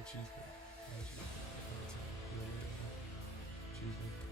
love cheesecake. I love cheesecake. All the time. You already know. Cheesecake.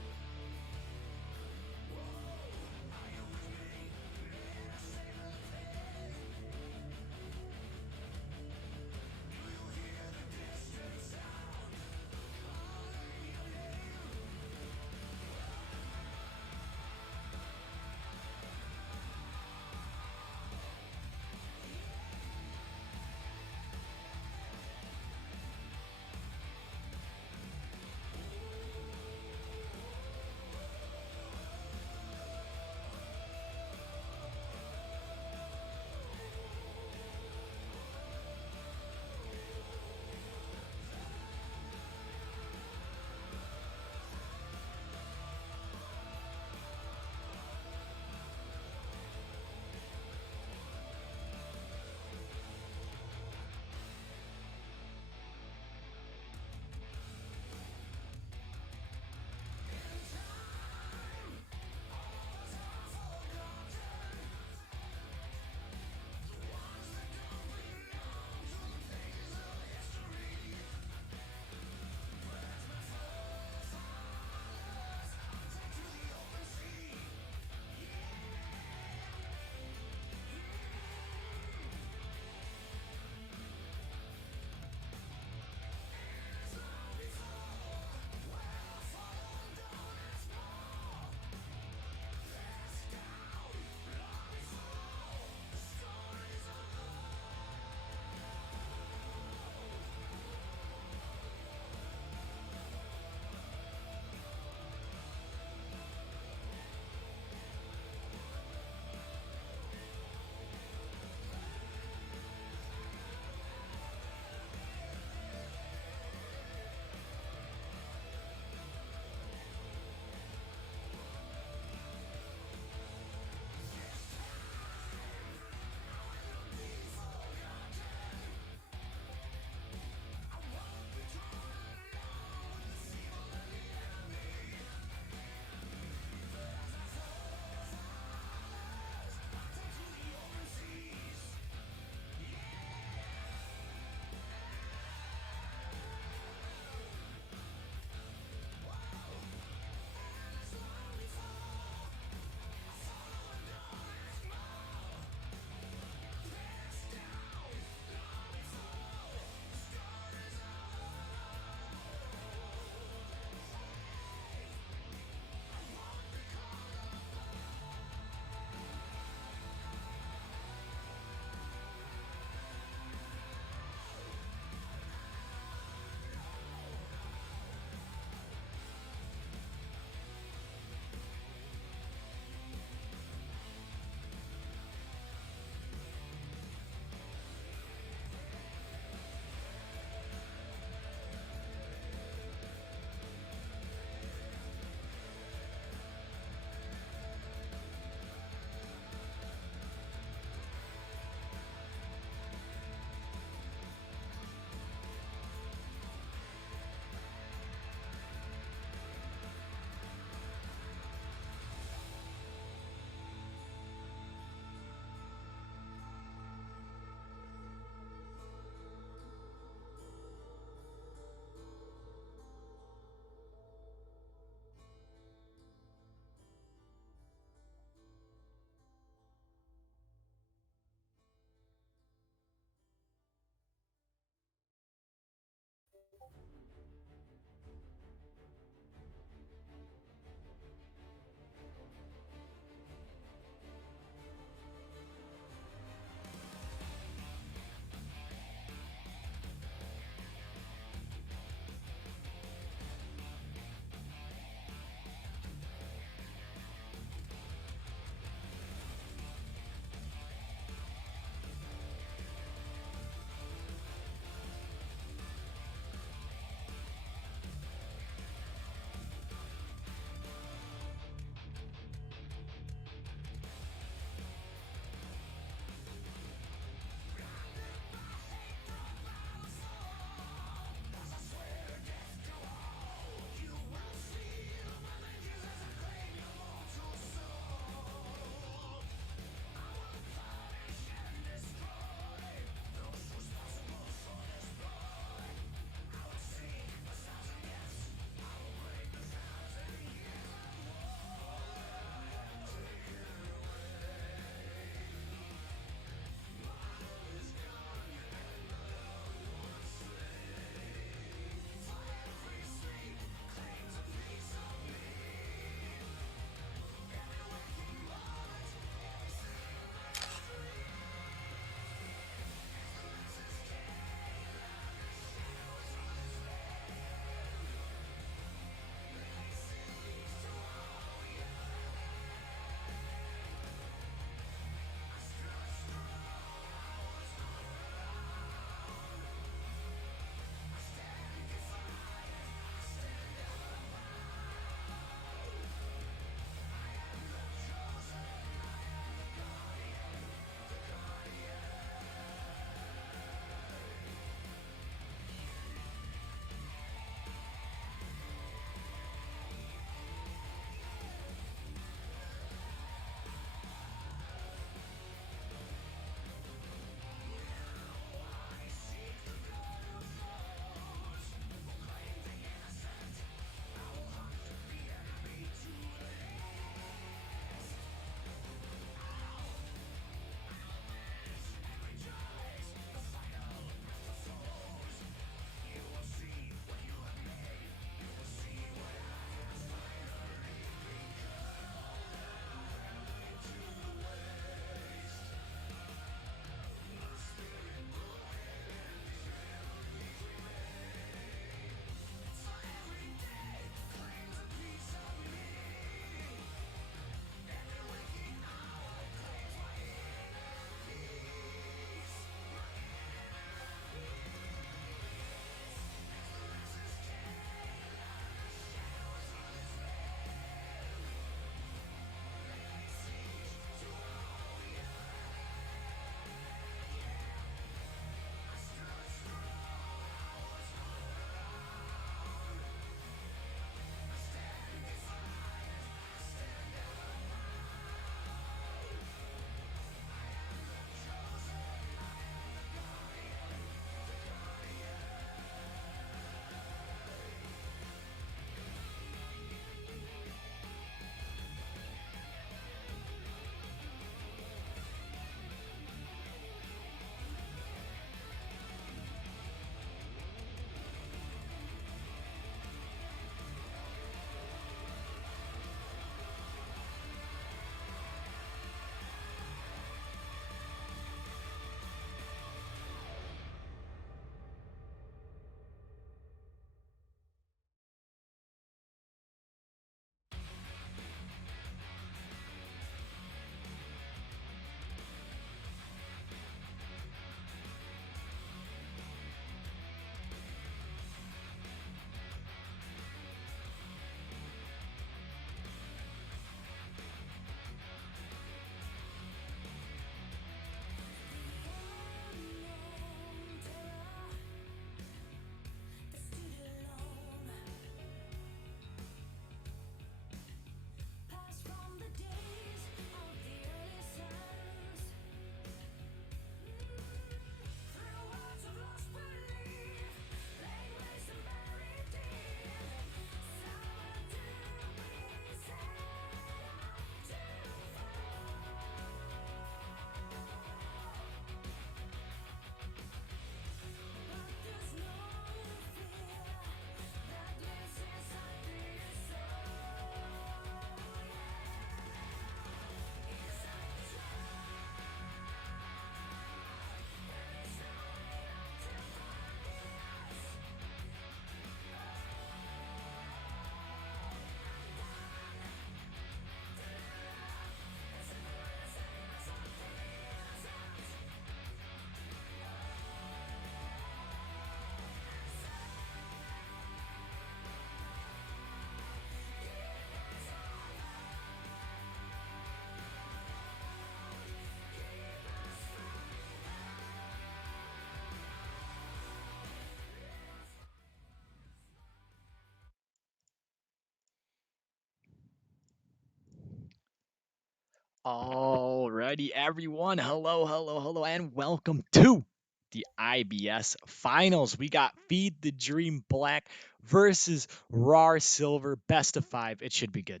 Alrighty, everyone. Hello, hello, hello, and welcome to the IBS Finals. We got Feed the Dream Black versus Rawr Silver. Best of five. It should be good.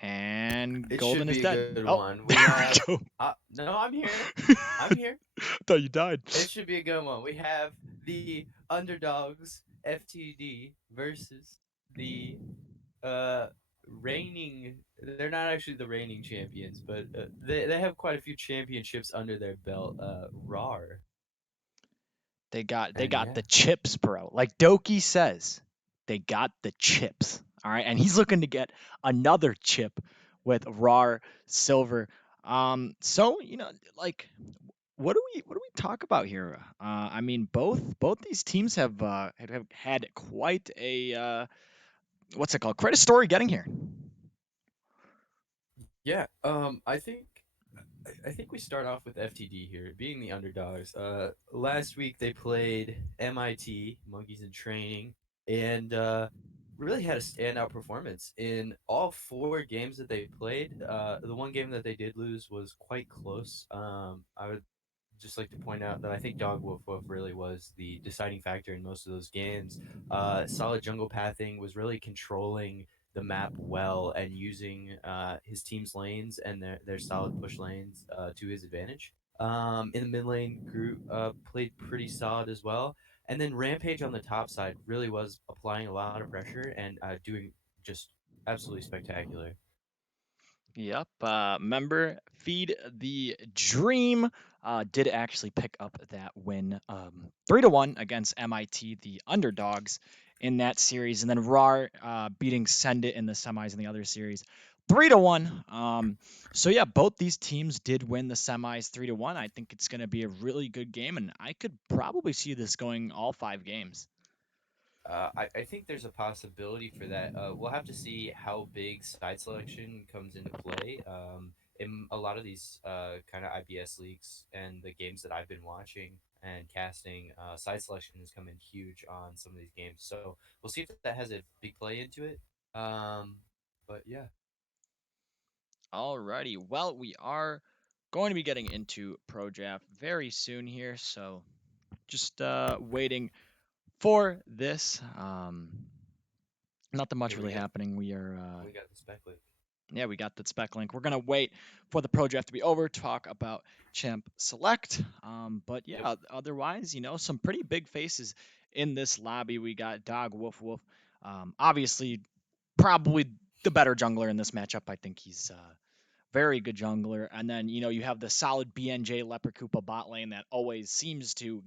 And It Golden should is be a dead. good Oh, one. We there have. we go. No, I'm here. I'm here. Thought you died. It should be a good one. We have the underdogs FTD versus the uh reigning. They're not actually the reigning champions, but they have quite a few championships under their belt. Rawr. They got And the yeah. chips, bro. Like Doki says, they got the chips. All right, and he's looking to get another chip with Rar Silver. So like, what do we talk about here? I mean, both these teams have had quite a what's it called? Quite a story getting here. Yeah. I think we start off with FTD here, being the underdogs. Last week they played MIT, Monkeys in Training, and really had a standout performance in all four games that they played. The one game that they did lose was quite close. I would just like to point out that I think Dog Wolf Wolf really was the deciding factor in most of those games. Solid jungle pathing was really controlling the map well and using his team's lanes and their solid push lanes to his advantage. In the mid lane, Groot played pretty solid as well. And then Rampage on the top side really was applying a lot of pressure and doing just absolutely spectacular. Yep. Member Feed the Dream did actually pick up that win, 3-1 against MIT, the underdogs in that series, and then RAR beating Send It in the semis in the other series, 3-1. So yeah, both these teams did win the semis 3-1. I think it's going to be a really good game, and I could probably see this going all 5 games. I think there's a possibility for that. We'll have to see how big side selection comes into play. In a lot of these kind of IBS leagues and the games that I've been watching and casting, side selection has come in huge on some of these games. So we'll see if that has a big play into it. Um, but yeah, Alrighty. Well, we are going to be getting into Pro Draft very soon here, so just waiting for this. Nothing much here we really go. happening. We are, We got the spec link. yeah, we got that spec link. We're gonna wait for the pro draft to be over, talk about champ select. But Yep. yeah, otherwise, some pretty big faces in this lobby. We got Dog Woof Woof. Obviously, probably the better jungler in this matchup. I think he's very good jungler. And then, you have the solid BNJ Leper Koopa bot lane that always seems to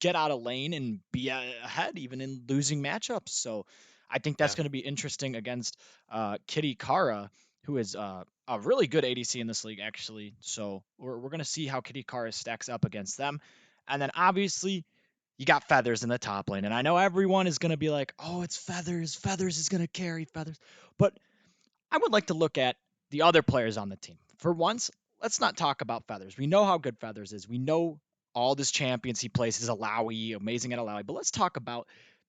get out of lane and be ahead even in losing matchups. So I think that's Yeah. going to be interesting against Kitty Kara, who is a really good ADC in this league, actually. So we're going to see how Kitty Kara stacks up against them. And then obviously, you got Feathers in the top lane. And I know everyone is going to be like, oh, it's Feathers. Feathers is going to carry Feathers. But I would like to look at the other players on the team. For once, let's not talk about Feathers. We know how good Feathers is. We know all this champions he plays is Alawi, amazing at Alawi. But let's talk about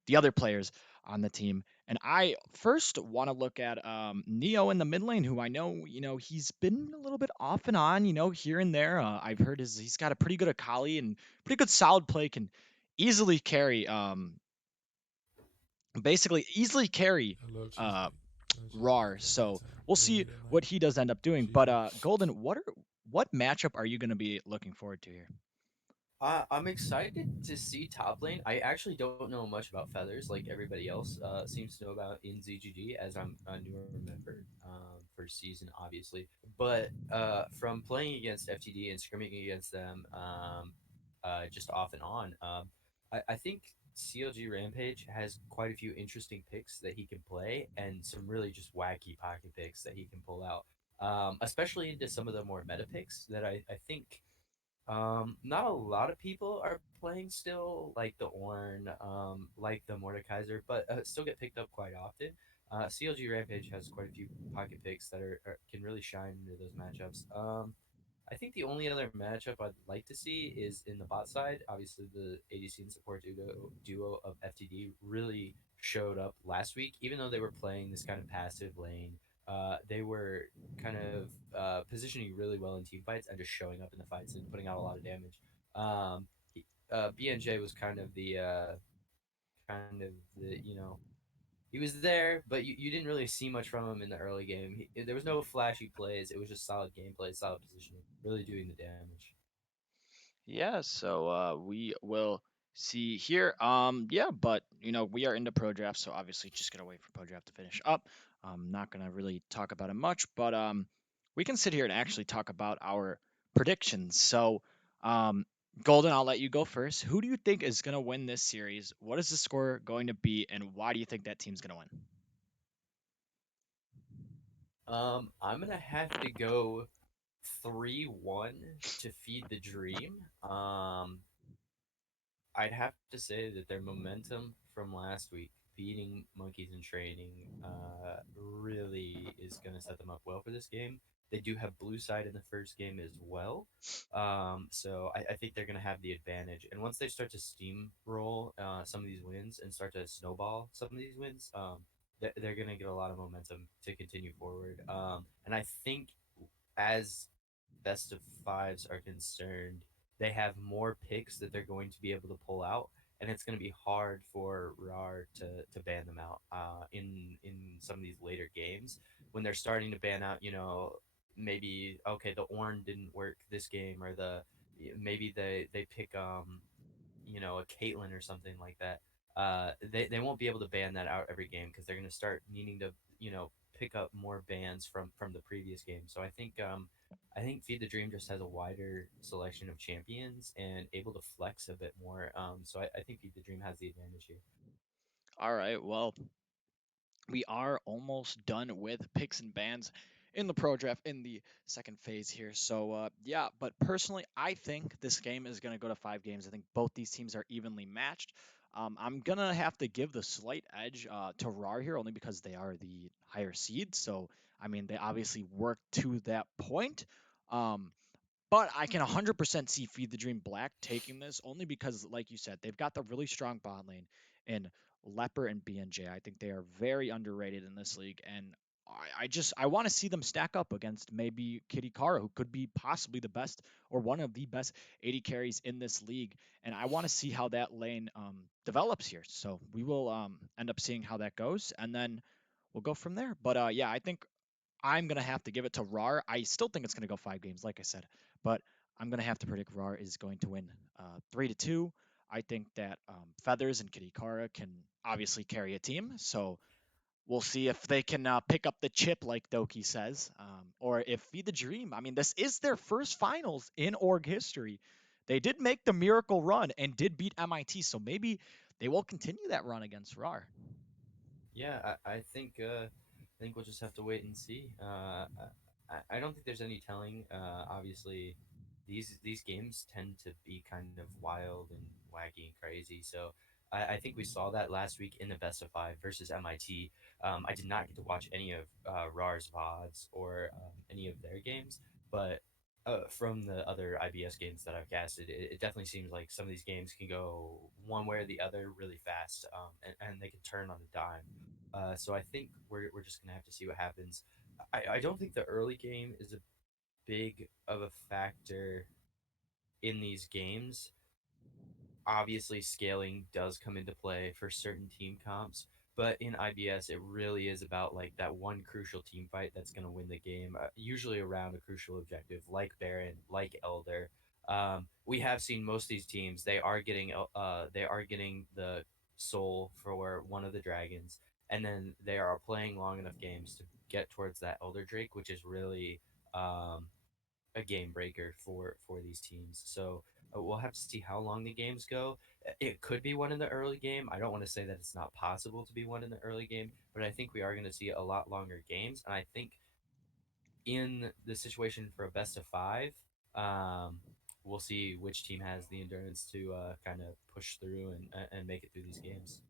the other players on the team. And I first want to look at Neo in the mid lane, who I know, he's been a little bit off and on, here and there. I've heard he's got a pretty good Akali and pretty good solid play, can easily carry, basically easily carry I love uh, cheesecake. I love cheesecake Rar. every So time. we'll Really see that what night. he does end up doing. But Cheesecake. Golden, what matchup are you going to be looking forward to here? I'm excited to see top lane. I actually don't know much about feathers like everybody else seems to know about in ZGG, as I'm a newer member first season, obviously. But from playing against FTD and scrimming against them just off and on, I think CLG Rampage has quite a few interesting picks that he can play and some really just wacky pocket picks that he can pull out, especially into some of the more meta picks that I think not a lot of people are playing still, like the Ornn, like the Mordekaiser, but still get picked up quite often. CLG Rampage has quite a few pocket picks that can really shine into those matchups. I think the only other matchup I'd like to see is in the bot side. Obviously, the ADC and support duo of FTD really showed up last week, even though they were playing this kind of passive lane. They were kind of positioning really well in team fights and just showing up in the fights and putting out a lot of damage. BNJ was kind of the he was there, but you didn't really see much from him in the early game. There was no flashy plays. It was just solid gameplay, solid positioning, really doing the damage. Yeah, so we will see here. Yeah, but we are into pro draft, so obviously just gonna wait for pro draft to finish up. I'm not gonna really talk about it much, but we can sit here and actually talk about our predictions. So, um, Golden, I'll let you go first. Who do you think is gonna win this series? What is the score going to be, and why do you think that team's gonna win? I'm gonna have to go 3-1 to feed the dream. I'd have to say that their momentum from last week, beating monkeys in training, really is going to set them up well for this game. They do have blue side in the first game as well, so I think they're going to have the advantage. And once they start to steamroll some of these wins and start to snowball some of these wins, they're going to get a lot of momentum to continue forward. And I think as best of fives are concerned, they have more picks that they're going to be able to pull out, and it's going to be hard for Rawr to ban them out in some of these later games when they're starting to ban out. Maybe okay, the Orn didn't work this game, or maybe they pick a Caitlyn or something like that. They won't be able to ban that out every game because they're going to start needing to pick up more bans from the previous game. So I think Feed the Dream just has a wider selection of champions and able to flex a bit more. So I think Feed the Dream has the advantage here. All right, well, we are almost done with picks and bans in the pro draft in the second phase here. So yeah, but personally, I think this game is going to go to 5 games. I think both these teams are evenly matched. I'm gonna have to give the slight edge to Rar here only because they are the higher seed. So I mean, they obviously worked to that point. Um, but I can 100% see Feed the Dream Black taking this only because, like you said, they've got the really strong bot lane in Leper and BNJ. I think they are very underrated in this league, and I want to see them stack up against maybe Kitty Kara, who could be possibly the best or one of the best 80 carries in this league, and I want to see how that lane develops here. So we will end up seeing how that goes, and then we'll go from there. But yeah, I think I'm gonna have to give it to Rar. I still think it's gonna go 5 games, like I said, but I'm gonna have to predict Rar is going to win 3-2. I think that Feathers and Kitikara can obviously carry a team, so we'll see if they can pick up the chip, like Doki says, or if Feed the Dream. I mean, this is their first finals in org history. They did make the miracle run and did beat MIT, so maybe they will continue that run against Rar. Yeah, I think we'll just have to wait and see. I don't think there's any telling. Obviously, these games tend to be kind of wild and wacky and crazy. So I think we saw that last week in the best of five versus MIT. I did not get to watch any of RAR's VODs or any of their games, but from the other IBS games that I've casted, it definitely seems like some of these games can go one way or the other really fast, and they can turn on a dime. So I think we're just gonna have to see what happens. I don't think the early game is a big of a factor in these games. Obviously, scaling does come into play for certain team comps, but in IBS it really is about like that one crucial team fight that's going to win the game, usually around a crucial objective like Baron, like Elder. We have seen most of these teams, they are getting the soul for one of the dragons, and then they are playing long enough games to get towards that Elder Drake, which is really um, a game breaker for these teams. So we'll have to see how long the games go. It could be one in the early game. I don't want to say that it's not possible to be one in the early game, but I think we are going to see a lot longer games. And I think in the situation for a best of five, um, we'll see which team has the endurance to kind of push through and make it through these games.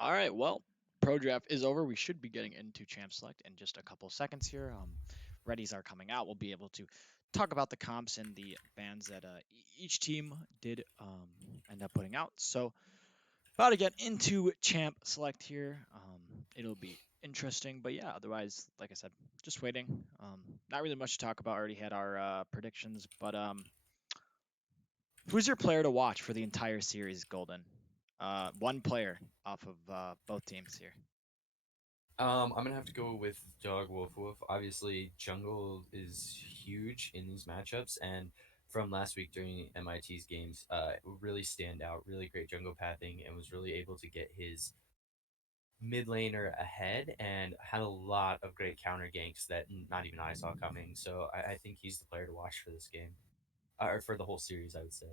All right, well, pro draft is over. We should be getting into champ select in just a couple seconds here. Readies are coming out. We'll be able to talk about the comps and the bands that each team did end up putting out. So, about to get into champ select here. It'll be interesting. But yeah, otherwise, like I said, just waiting. Not really much to talk about. Already had our predictions, but who's your player to watch for the entire series, Golden? One player off of both teams here. I'm gonna have to go with Dog Wolf Wolf. Obviously, jungle is huge in these matchups, and from last week during MIT's games, really stand out. Really great jungle pathing, and was really able to get his mid laner ahead, and had a lot of great counter ganks that not even I saw coming. So I think he's the player to watch for this game, or for the whole series, I would say.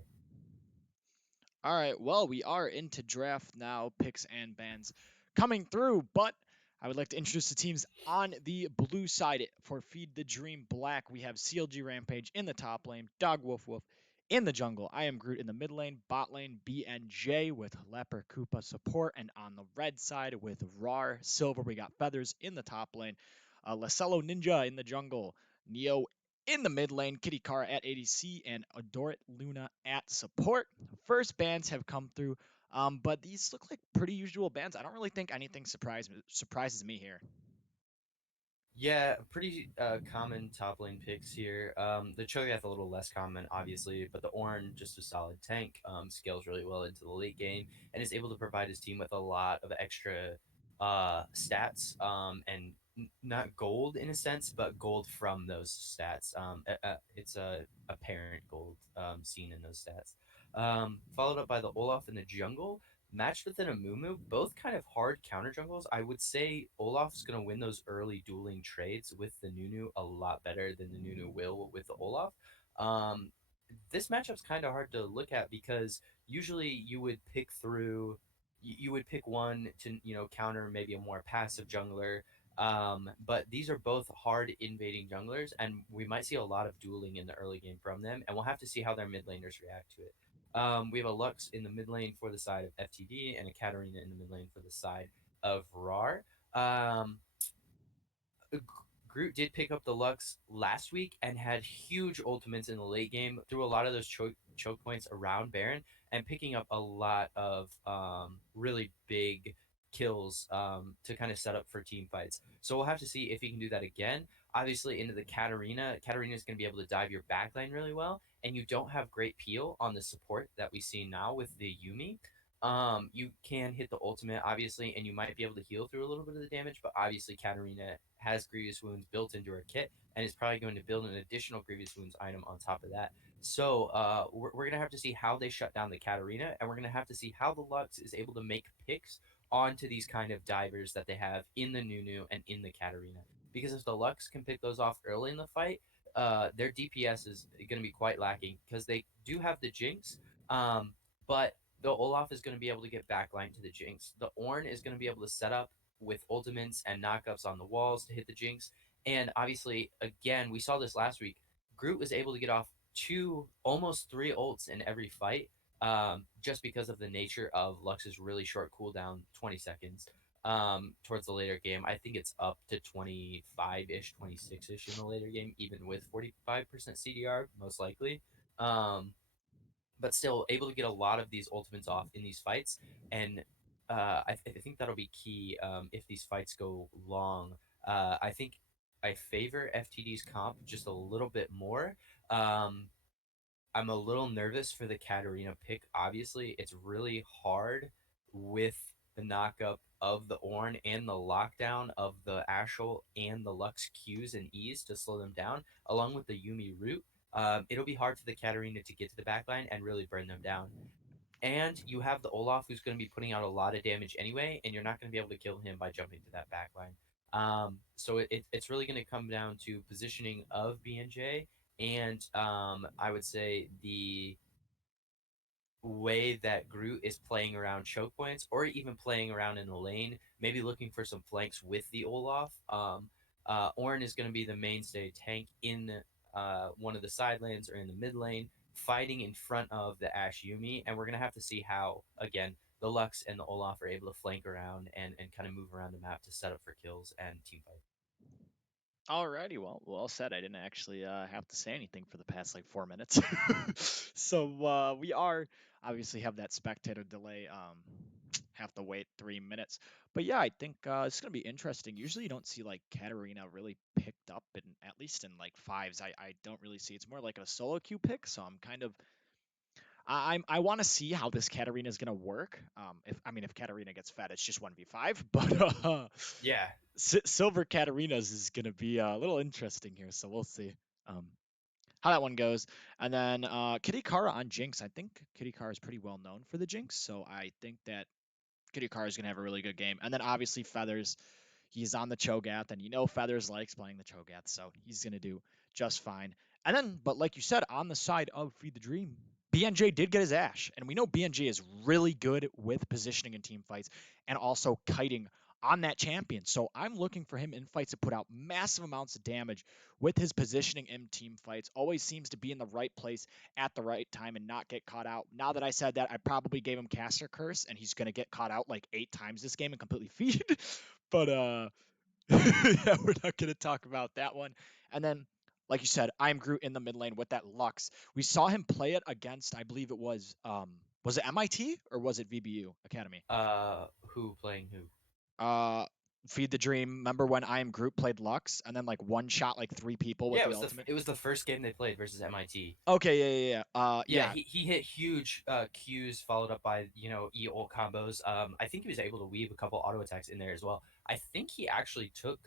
All right, well, we are into draft now, picks and bans coming through, but I would like to introduce the teams on the blue side for Feed the Dream Black. We have CLG Rampage in the top lane, Dog Wolf Wolf in the jungle. I am Groot in the mid lane, bot lane BNJ with Leper Koopa support, and on the red side with Rawr Silver, we got Feathers in the top lane, Lacello Ninja in the jungle, Neo in the mid lane, Kitty Kara at ADC, and Adorit Luna at support. First bans have come through, but these look like pretty usual bans. I don't really think anything surprises me here. Yeah, pretty common top lane picks here. The Cho'Gath a little less common, obviously, but the Ornn just a solid tank. Scales really well into the late game and is able to provide his team with a lot of extra stats. And not gold in a sense, but gold from those stats. It's a apparent gold seen in those stats. Followed up by the Olaf in the jungle matched with an Amumu, both kind of hard counter jungles. I would say Olaf's going to win those early dueling trades with the Nunu a lot better than the Nunu will with the Olaf. Um, this matchup's kind of hard to look at because usually you would pick through, you would pick one to counter maybe a more passive jungler. But these are both hard invading junglers, and we might see a lot of dueling in the early game from them, and we'll have to see how their mid laners react to it. We have a Lux in the mid lane for the side of FTD and a Katarina in the mid lane for the side of Rawr. Um, Groot did pick up the Lux last week and had huge ultimates in the late game, threw a lot of those choke points around Baron, and picking up a lot of really big kills to kind of set up for team fights. So we'll have to see if he can do that again. Obviously, into the Katarina. Katarina is going to be able to dive your backline really well, and you don't have great peel on the support that we see now with the Yumi. You can hit the ultimate, obviously, and you might be able to heal through a little bit of the damage, but obviously Katarina has Grievous Wounds built into her kit and is probably going to build an additional Grievous Wounds item on top of that. So we're going to have to see how they shut down the Katarina, and we're going to have to see how the Lux is able to make picks onto these kind of divers that they have in the Nunu and in the Katarina. Because if the Lux can pick those off early in the fight, their DPS is going to be quite lacking because they do have the Jinx, but the Olaf is going to be able to get backline to the Jinx. The Ornn is going to be able to set up with ultimates and knockups on the walls to hit the Jinx. And obviously, again, we saw this last week. Groot was able to get off two, almost three ults in every fight, just because of the nature of Lux's really short cooldown, 20 seconds. Towards the later game, I think it's up to 25 ish, 26 ish in the later game, even with 45% CDR, most likely. Um, but still able to get a lot of these ultimates off in these fights. And I think that'll be key if these fights go long. I think I favor FTD's comp just a little bit more. Um, I'm a little nervous for the Katarina pick. Obviously, it's really hard with the knockup of the Ornn and the lockdown of the Ashel and the Lux Qs and Es to slow them down, along with the Yumi root. It'll be hard for the Katarina to get to the backline and really burn them down. And you have the Olaf who's going to be putting out a lot of damage anyway, and you're not going to be able to kill him by jumping to that backline. So it's really going to come down to positioning of BNJ and I would say the way that Groot is playing around choke points or even playing around in the lane, maybe looking for some flanks with the Olaf. Ornn is going to be the mainstay tank in one of the side lanes or in the mid lane, fighting in front of the Ash Yumi, and we're going to have to see how, again, the Lux and the Olaf are able to flank around and kind of move around the map to set up for kills and team fight. Alrighty, well said. I didn't actually have to say anything for the past like 4 minutes. So we are obviously have that spectator delay. have to wait 3 minutes. But yeah, I think it's gonna be interesting. Usually, you don't see like Katarina really picked up in at least in like fives. I don't really see. It's more like a solo queue pick. So I'm kind of I want to see how this Katarina is gonna work. If I mean if Katarina gets fed, it's just 1v5. But Yeah. Silver Katarinas is gonna be a little interesting here. So we'll see. Um, how that one goes. And then Kitty Kara on Jinx. I think Kitty Kara is pretty well known for the Jinx, so I think that Kitty Kara is going to have a really good game. And then obviously Feathers, he's on the Cho'Gath, and you know Feathers likes playing the Cho'Gath, so he's going to do just fine. And then, but like you said, on the side of Feed the Dream, BNJ did get his Ash, and we know BNJ is really good with positioning in team fights and also kiting on that champion. So I'm looking for him in fights to put out massive amounts of damage with his positioning in team fights. Always seems to be in the right place at the right time and not get caught out. Now that I said that, I probably gave him Caster Curse, and he's gonna get caught out like 8 times this game and completely feed. But yeah, we're not gonna talk about that one. And then, like you said, I'm Groot in the mid lane with that Lux. We saw him play it against, I believe it was it MIT or was it VBU Academy? Who playing who? Uh, Feed the Dream. Remember when I am Groot played Lux and then like one shot like 3 people with Yeah, the ultimate? it was the first game they played versus MIT. Okay, Yeah, yeah. he hit huge Qs followed up by E ult combos. I think he was able to weave a couple auto attacks in there as well. I think he actually took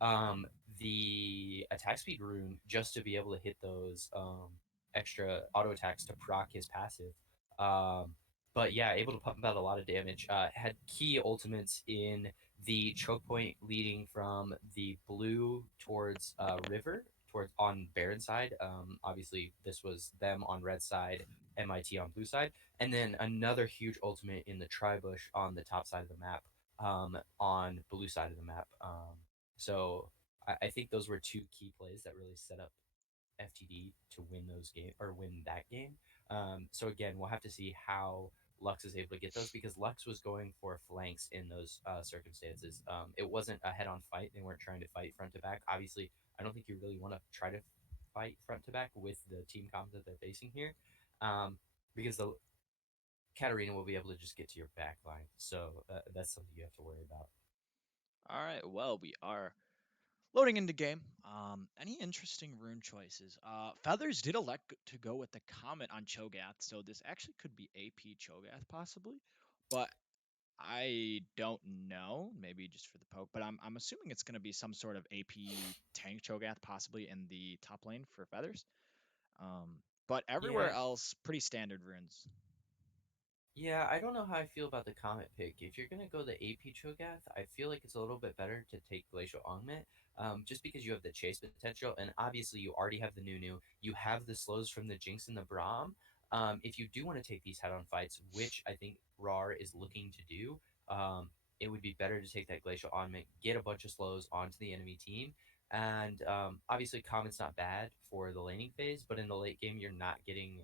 um the attack speed rune just to be able to hit those extra auto attacks to proc his passive. Um, but yeah, able to pump out a lot of damage. Had key ultimates in the choke point leading from the blue towards river towards on Baron side. Obviously, this was them on red side, MIT on blue side, and then another huge ultimate in the Tribush on the top side of the map, on blue side of the map. So I think those were two key plays that really set up FTD to win those game or win that game. So again, we'll have to see how Lux is able to get those because Lux was going for flanks in those circumstances. It wasn't a head-on fight; they weren't trying to fight front to back. Obviously, I don't think you really want to try to fight front to back with the team comp that they're facing here, because the Katarina will be able to just get to your back line. So that's something you have to worry about. All right. Well, we are loading into game. Any interesting rune choices? Feathers did elect to go with the Comet on Cho'Gath, so this actually could be AP Cho'Gath possibly, but I don't know. Maybe just for the poke, but I'm assuming it's going to be some sort of AP tank Cho'Gath possibly in the top lane for Feathers. But Yeah, everywhere else, pretty standard runes. Yeah, I don't know how I feel about the Comet pick. If you're gonna go the AP Cho'Gath, I feel like it's a little bit better to take Glacial Augment, just because you have the chase potential, and obviously you already have the Nunu. You have the slows from the Jinx and the Braum. If you do want to take these head-on fights, which I think Rawr is looking to do, it would be better to take that Glacial Augment, get a bunch of slows onto the enemy team, and obviously Comet's not bad for the laning phase, but in the late game you're not getting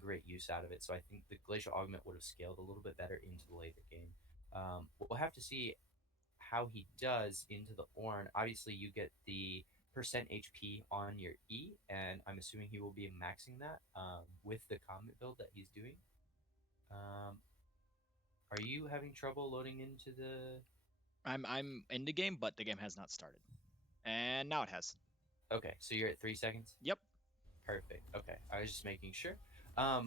great use out of it. So I think the Glacial Augment would have scaled a little bit better into the later game. We'll have to see how he does into the Ornn. Obviously, you get the percent HP on your E, and I'm assuming he will be maxing that with the Comet build that he's doing. Um, are you having trouble loading into the? I'm in the game, but the game has not started, and now it has. Okay, so you're at 3 seconds. Yep, Perfect. Okay, I was just making sure.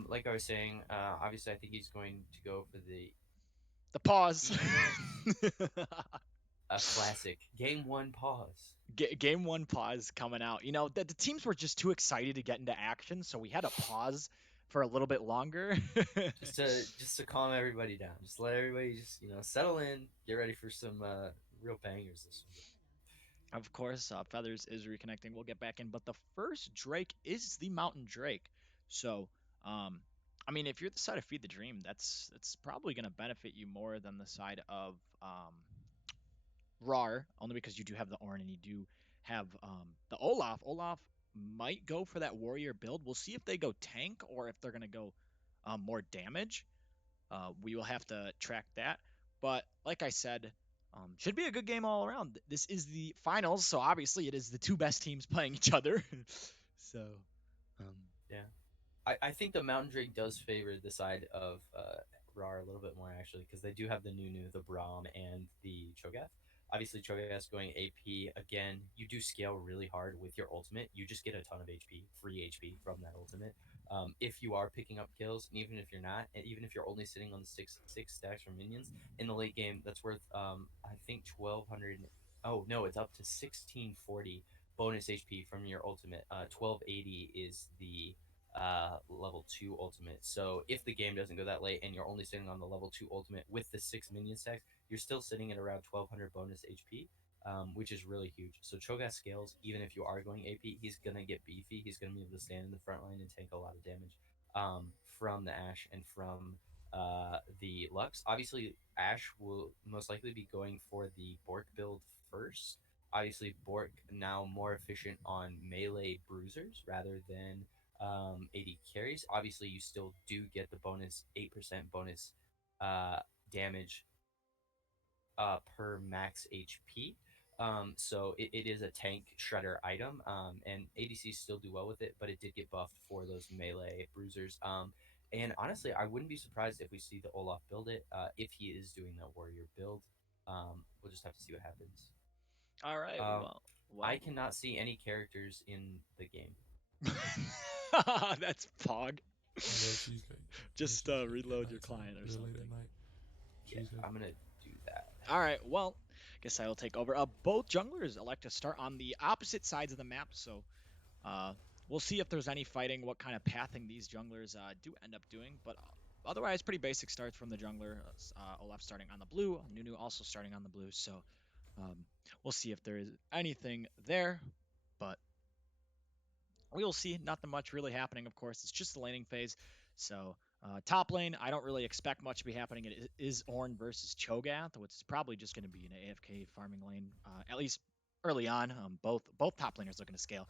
Like I was saying, obviously I think he's going to go for the the pause. Evo, a classic game one pause. Game one pause coming out. You know, the teams were just too excited to get into action, so we had to pause for a little bit longer. Just to calm everybody down. Just let everybody just settle in, get ready for some real bangers this week. Of course, Feathers is reconnecting. We'll get back in, but the first Drake is the Mountain Drake. So, um, I mean, if you're the side of Feed the Dream, that's probably going to benefit you more than the side of Rawr, only because you do have the Ornn and you do have the Olaf. Olaf might go for that warrior build. We'll see if they go tank or if they're going to go more damage. We will have to track that. But like I said, should be a good game all around. This is the finals, so obviously it is the two best teams playing each other. so, um, Yeah, I think the Mountain Drake does favor the side of Rawr a little bit more actually, because they do have the Nunu, the Braum, and the Cho'Gath. Obviously, Cho'Gath's going AP again. You do scale really hard with your ultimate. You just get a ton of HP, free HP from that ultimate. If you are picking up kills, and even if you're not, and even if you're only sitting on the six stacks for minions in the late game, that's worth I think 1200. Oh no, it's up to 1640 bonus HP from your ultimate. 1280 is the level 2 ultimate. So if the game doesn't go that late and you're only sitting on the level 2 ultimate with the 6 minion stacks, you're still sitting at around 1200 bonus HP, which is really huge. So Cho'Gath scales, even if you are going AP, he's going to get beefy. He's going to be able to stand in the front line and take a lot of damage from the Ashe and from the Lux. Obviously, Ashe will most likely be going for the Bork build first. Obviously, Bork now more efficient on melee bruisers rather than 80 carries. Obviously, you still do get the bonus 8% bonus uh, damage per max HP. So it is a tank shredder item, and ADCs still do well with it, but it did get buffed for those melee bruisers. And honestly, I wouldn't be surprised if we see the Olaf build it if he is doing that warrior build. We'll just have to see what happens. All right. Um, Well, I well. cannot see any characters in the game. That's Pog. I love cheesecake. I love Just cheesecake at reload your nighttime, client or real late at something. night. Yeah, Cheesecake. I'm gonna do that. All right. Well, guess I will take over. Both junglers elect to start on the opposite sides of the map, so uh, we'll see if there's any fighting, what kind of pathing these junglers do end up doing. But otherwise, pretty basic starts from the jungler. Olaf starting on the blue, Nunu also starting on the blue. So um, we'll see if there is anything there. But we will see. Nothing much really happening, of course. It's just the laning phase. So top lane, I don't really expect much to be happening. It is Ornn versus Cho'Gath, which is probably just going to be an AFK farming lane, at least early on. Both top laners looking to scale.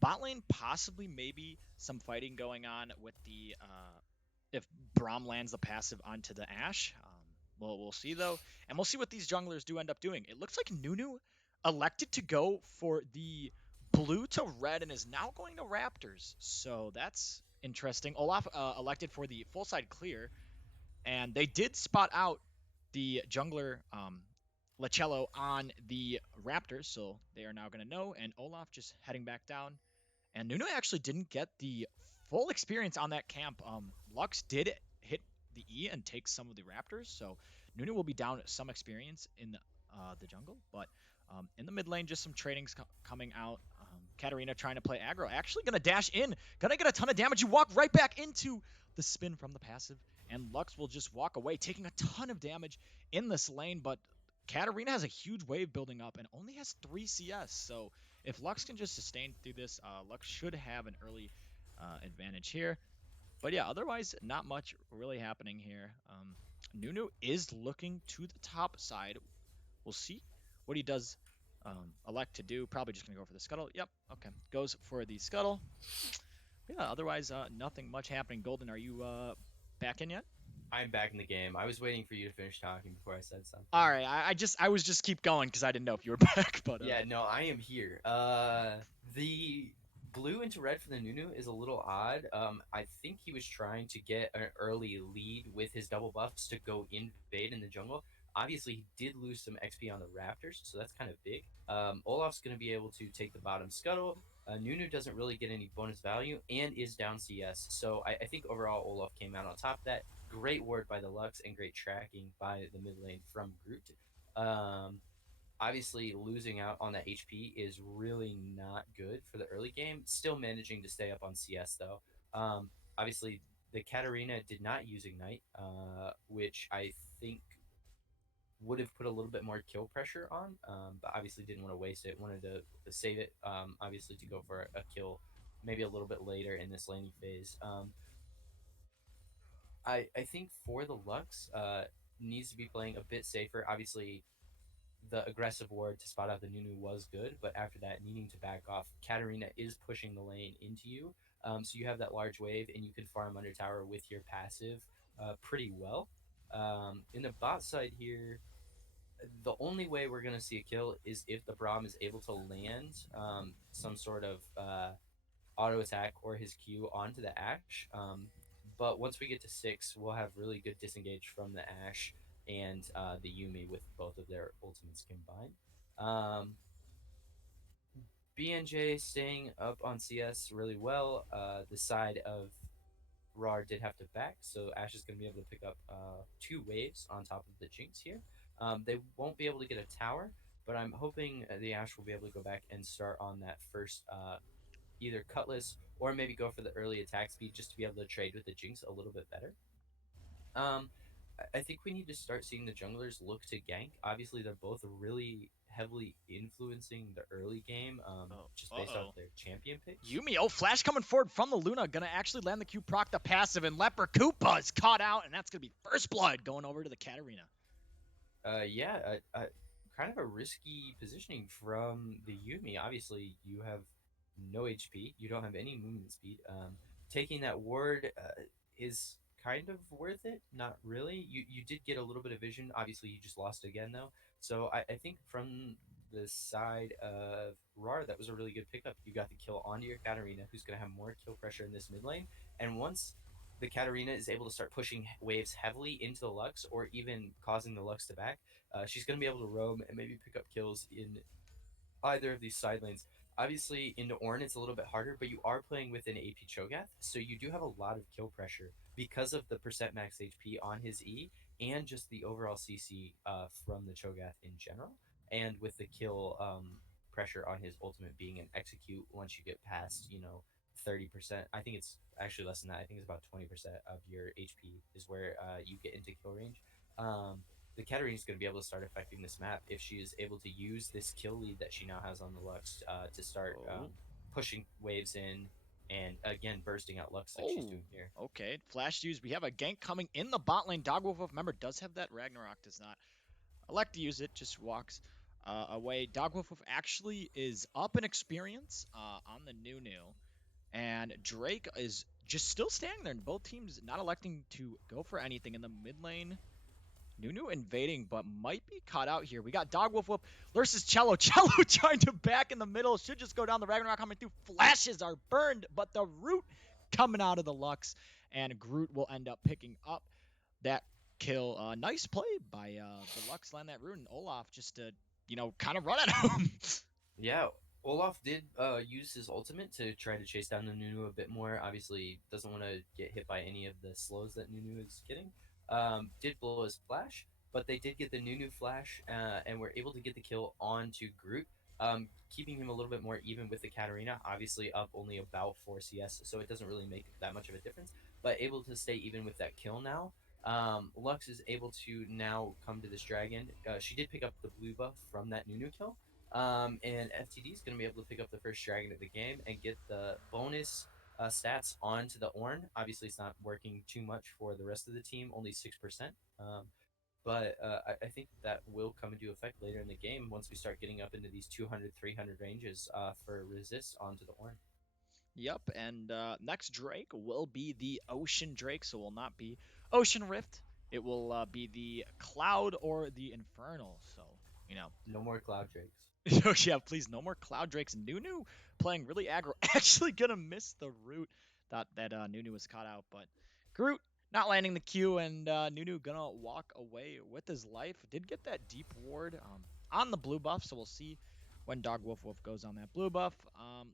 Bot lane, possibly maybe some fighting going on with the if Braum lands the passive onto the Ashe. We'll see though, and we'll see what these junglers do end up doing. It looks like Nunu elected to go for the blue to red and is now going to Raptors. So that's interesting. Olaf elected for the full side clear, and they did spot out the jungler Lacello on the Raptors, so they are now going to know. And Olaf just heading back down. And Nunu actually didn't get the full experience on that camp. Lux did hit the E and take some of the Raptors, so Nunu will be down some experience in the jungle. But in the mid lane, just some tradings coming out. Katarina trying to play aggro, actually gonna dash in, gonna get a ton of damage. You walk right back into the spin from the passive, and Lux will just walk away, taking a ton of damage in this lane. But Katarina has a huge wave building up and only has 3 CS, so if Lux can just sustain through this, Lux should have an early advantage here. But yeah, otherwise, not much really happening here. Nunu is looking to the top side. We'll see what he does elect to do. Probably just going to go for the scuttle. Yep, okay. Goes for the scuttle. Yeah, otherwise, nothing much happening. Golden, are you back in yet? I'm back in the game. I was waiting for you to finish talking before I said something. All right, I was just keep going because I didn't know if you were back, but Yeah, no, I am here. The blue into red for the Nunu is a little odd. I think he was trying to get an early lead with his double buffs to go invade in the jungle. Obviously, he did lose some XP on the Raptors, so that's kind of big. Olaf's going to be able to take the bottom scuttle. Nunu doesn't really get any bonus value and is down CS. So I think overall Olaf came out on top of that. Great ward by the Lux and great tracking by the mid lane from Groot. Um, Obviously, losing out on that HP is really not good for the early game. Still managing to stay up on CS though. Obviously, the Katarina did not use Ignite, which I think would have put a little bit more kill pressure on, but obviously didn't want to waste it. Wanted to save it, obviously, to go for a kill maybe a little bit later in this laning phase. I think for the Lux, needs to be playing a bit safer. Obviously, the aggressive ward to spot out the Nunu was good, but after that, needing to back off. Katarina is pushing the lane into you, so you have that large wave, and you can farm under tower with your passive pretty well. In the bot side here, the only way we're going to see a kill is if the Braum is able to land some sort of auto attack or his Q onto the Ashe. But once we get to 6, we'll have really good disengage from the Ashe and the Yumi with both of their ultimates combined. Um, BNJ staying up on CS really well. The side of Rawr did have to back, so Ashe is going to be able to pick up 2 waves on top of the Jinx here. They won't be able to get a tower, but I'm hoping the Ashe will be able to go back and start on that first either Cutlass or maybe go for the early attack speed just to be able to trade with the Jinx a little bit better. Um, I think we need to start seeing the junglers look to gank. Obviously, they're both really heavily influencing the early game, Oh, just based off uh-oh. their champion picks. Yumi, oh, flash coming forward from the Luna. Gonna actually land the Q proc the passive, and Leper Koopa is caught out, and that's gonna be first blood going over to the Katarina. Yeah, kind of a risky positioning from the Yumi. Obviously, you have no HP. You don't have any movement speed. Taking that ward is kind of worth it. Not really. You did get a little bit of vision. Obviously, you just lost again though. So I think from the side of Rawr, that was a really good pickup. You got the kill onto your Katarina, who's going to have more kill pressure in this mid lane. And once the Katarina is able to start pushing waves heavily into the Lux, or even causing the Lux to back, she's going to be able to roam and maybe pick up kills in either of these side lanes. Obviously, into Ornn, it's a little bit harder, but you are playing with an AP Cho'Gath, so you do have a lot of kill pressure because of the percent max HP on his E and just the overall CC from the Cho'Gath in general, and with the kill pressure on his ultimate being an execute once you get past, 30%. I think it's actually less than that. I think it's about 20% of your HP is where you get into kill range. The Katarina is going to be able to start affecting this map if she is able to use this kill lead that she now has on the Lux to start Oh, pushing waves in and again bursting out Lux like she's oh, doing here. okay. Flash used. We have a gank coming in the bot lane. Dogwolf, remember, does have that. Ragnarok does not elect to use it. Just walks away. Dogwolf actually is up in experience on the Nunu. And Drake is just still standing there, and both teams not electing to go for anything in the mid lane. Nunu invading, but might be caught out here. We got Dog Wolf Whoop versus Cello. Cello trying to back in the middle. Should just go down. The Ragnarok coming through. Flashes are burned, but the root coming out of the Lux. And Groot will end up picking up that kill. Nice play by the Lux. Land that root. And Olaf just to, kind of run at him. Yeah, Olaf did use his ultimate to try to chase down the Nunu a bit more. Obviously, doesn't want to get hit by any of the slows that Nunu is getting. Did blow his flash, but they did get the Nunu flash and were able to get the kill onto Groot, keeping him a little bit more even with the Katarina. Obviously, up only about 4 CS, so it doesn't really make that much of a difference, but able to stay even with that kill now. Lux is able to now come to this dragon. She did pick up the blue buff from that Nunu kill, and FTD is going to be able to pick up the first dragon of the game and get the bonus stats onto the Ornn. Obviously, it's not working too much for the rest of the team, only 6%. But I think that will come into effect later in the game once we start getting up into these 200, 300 ranges for resist onto the Ornn. Yep, and next Drake will be the Ocean Drake, so will not be Ocean Rift. It will be the Cloud or the Infernal. So, you know, No more Cloud Drakes. oh yeah, please, no more Cloud Drakes. Nunu playing really aggro. Actually gonna miss the root. Thought that Nunu was caught out, but Groot not landing the Q, and Nunu gonna walk away with his life. Did get that deep ward on the blue buff, so we'll see when Dog Wolf Wolf goes on that blue buff.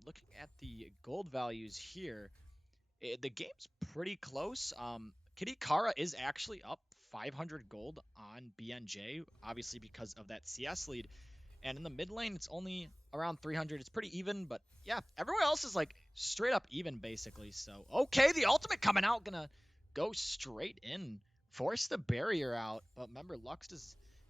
Looking at the gold values here, the game's pretty close. Kitty Kara is actually up 500 gold on BNJ, obviously because of that CS lead. And in the mid lane, it's only around 300. It's pretty even, but yeah, everyone else is like straight up even basically. So, okay, the ultimate coming out, gonna go straight in, force the barrier out. But remember,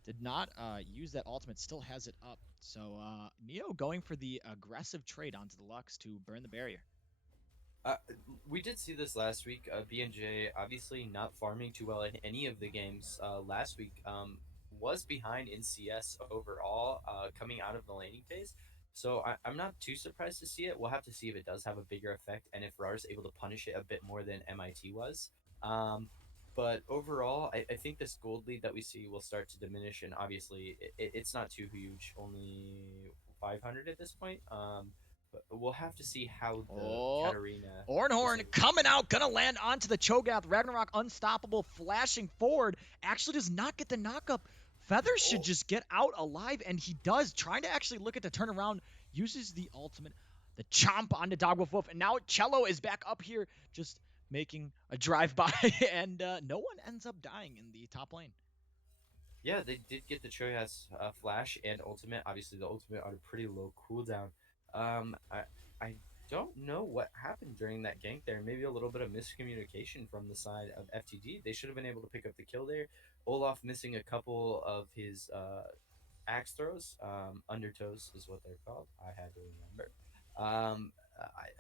did not use that ultimate, still has it up. So, Neo going for the aggressive trade onto the Lux to burn the barrier. Uh, we did see this last week. BNJ obviously not farming too well in any of the games last week. Was behind in CS overall coming out of the laning phase. So I'm not too surprised to see it. We'll have to see if it does have a bigger effect and if Rar is able to punish it a bit more than MIT was. Um, but overall, I think this gold lead that we see will start to diminish, and obviously it's not too huge, only 500 at this point. we'll have to see how the Oh, Katarina is Ornhorn able to coming out, gonna land onto the Cho'Gath. Ragnarok unstoppable, flashing forward. Actually does not get the knockup. Feathers should Oh, just get out alive, and he does. Trying to actually look at the turnaround, uses the ultimate, the chomp onto Dogwolf Wolf, and now Cello is back up here, just making a drive-by, and no one ends up dying in the top lane. yeah, they did get the Cho'Gath's flash and ultimate. Obviously, the ultimate on a pretty low cooldown. I don't know what happened during that gank there. Maybe a little bit of miscommunication from the side of FTD. They should have been able to pick up the kill there. Olaf missing a couple of his axe throws. Undertows is what they're called. I had to remember.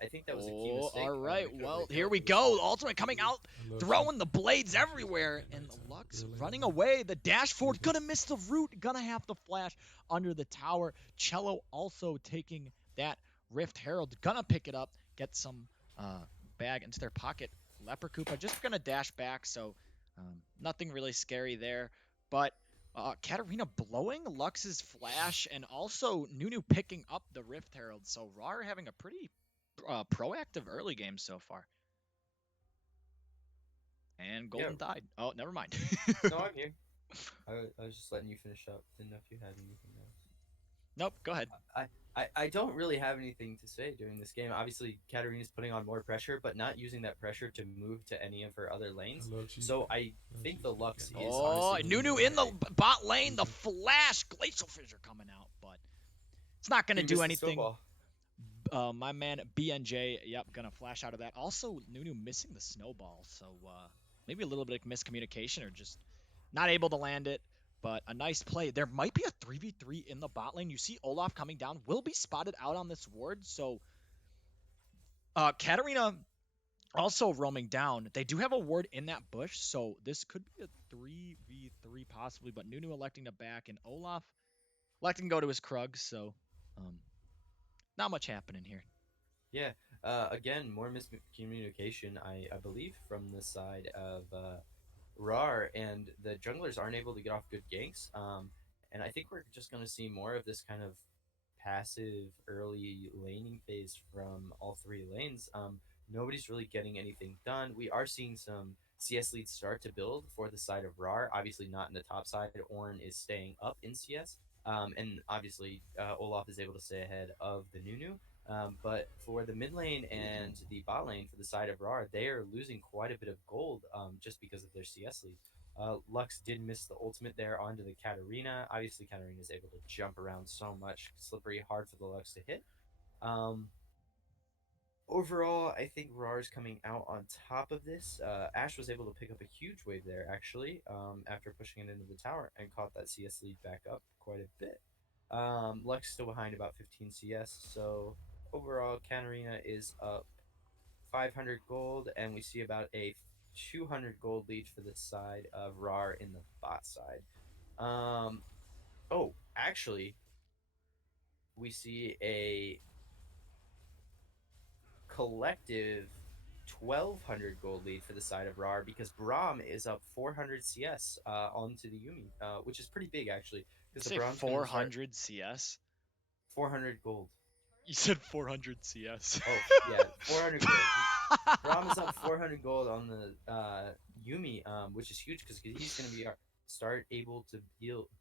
I think that was a key Oh, mistake. all right. They could have Well, made here kill we for the side go. of Ultimate coming FTD. out, I love you. throwing the blades Thank you. everywhere, At and nighttime. Lux Early in running the morning. away. The dash forward, Tuesday. gonna miss the root, gonna have to flash under the tower. Cello also taking that Rift Herald, gonna pick it up, get some uh, bag into their pocket. Leper Koopa just gonna dash back, so nothing really scary there. But Katarina blowing Lux's flash, and also Nunu picking up the Rift Herald. So Rawr having a pretty proactive early game so far. And Yeah, Golden died. Oh, never mind. no, I'm here. I was just letting you finish up. Didn't know if you had anything else. Nope, go ahead. I don't really have anything to say during this game. Obviously, Katarina's putting on more pressure, but not using that pressure to move to any of her other lanes. I love cheesecake. So I I love think the cheesecake. Lux Candy. is Oh, honestly Nunu losing in by the a. bot lane. The Tuesday. flash. Glacial Fissure coming out, but it's not going to He do missed the anything. snowball. My man BNJ, yep, going to flash out of that. Also, Nunu missing the snowball, so maybe a little bit of miscommunication or just not able to land it. But a nice play. There might be a 3v3 in the bot lane. You see Olaf coming down. Will be spotted out on this ward. So Katarina also roaming down. They do have a ward in that bush. So this could be a 3v3 possibly. But Nunu electing to back and Olaf electing to go to his Krug. So um, not much happening here. Yeah. Again, more miscommunication, I believe, from the side of Rawr, and the junglers aren't able to get off good ganks. And I think we're just going to see more of this kind of passive early laning phase from all three lanes. Nobody's really getting anything done. We are seeing some CS leads start to build for the side of Rawr. Obviously, not in the top side. Ornn is staying up in CS. And obviously, Olaf is able to stay ahead of the Nunu. But for the mid lane and the bot lane for the side of Rawr, they are losing quite a bit of gold just because of their CS lead. Lux did miss the ultimate there onto the Katarina. Obviously, Katarina is able to jump around so much, slippery, hard for the Lux to hit. Um, Overall, I think Rawr is coming out on top of this. Ashe was able to pick up a huge wave there, actually, after pushing it into the tower and caught that CS lead back up quite a bit. Lux still behind about 15 CS, so overall, Katarina is up 500 gold, and we see about a 200 gold lead for the side of Rawr in the bot side. Um, oh, actually, we see a collective 1200 gold lead for the side of Rawr because Braum is up 400 CS onto the Yumi, which is pretty big actually You because the say Braum's going to start 400 CS? 400 gold. You said 400 CS. Oh yeah, 400 gold. Braum is up 400 gold on the Yumi, which is huge because he's going to be start able to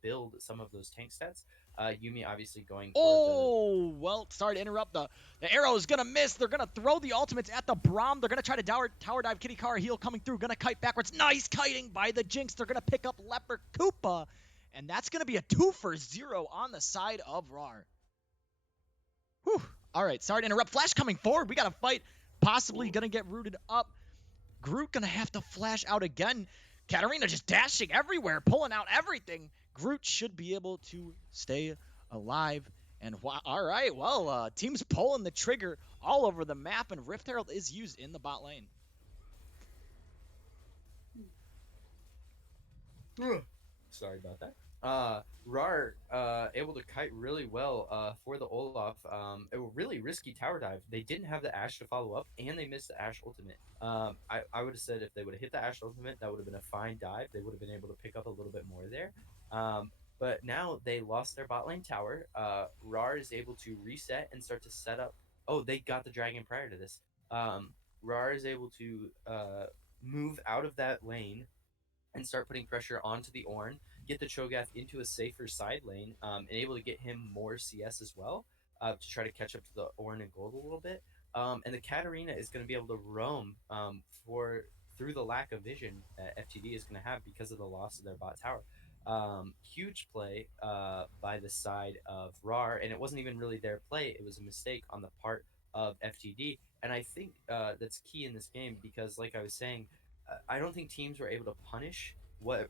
build some of those tank stats. Yumi obviously going for the. Oh, well, sorry to interrupt. The arrow is going to miss. They're going to throw the ultimates at the Braum. They're going to try to tower dive Kitty Car. Heal coming through. Going to kite backwards. Nice kiting by the Jinx. They're going to pick up Leper Koopa. And that's going to be a 2-for-0 on the side of Rawr. Whew. All right, sorry to interrupt. Flash coming forward. We got to fight. Possibly going to get rooted up. Groot going to have to flash out again. Katarina just dashing everywhere, pulling out everything. Groot should be able to stay alive. And all right, well, team's pulling the trigger all over the map, and Rift Herald is used in the bot lane. Sorry about that. Rawr able to kite really well for the Olaf. A really risky tower dive. They didn't have the Ashe to follow up, and they missed the Ashe ultimate. I would have said if they would have hit the Ashe ultimate, that would have been a fine dive. They would have been able to pick up a little bit more there. But now they lost their bot lane tower. Rawr is able to reset and start to set up Oh, they got the dragon prior to this. Rawr is able to move out of that lane and start putting pressure onto the Ornn, get the Cho'Gath into a safer side lane, and able to get him more CS as well to try to catch up to the Ornn and gold a little bit. And the Katarina is going to be able to roam for through the lack of vision that FTD is going to have because of the loss of their bot tower. Huge play by the side of Rawr, and it wasn't even really their play; it was a mistake on the part of FTD. And I think that's key in this game because, like I was saying, I don't think teams were able to punish what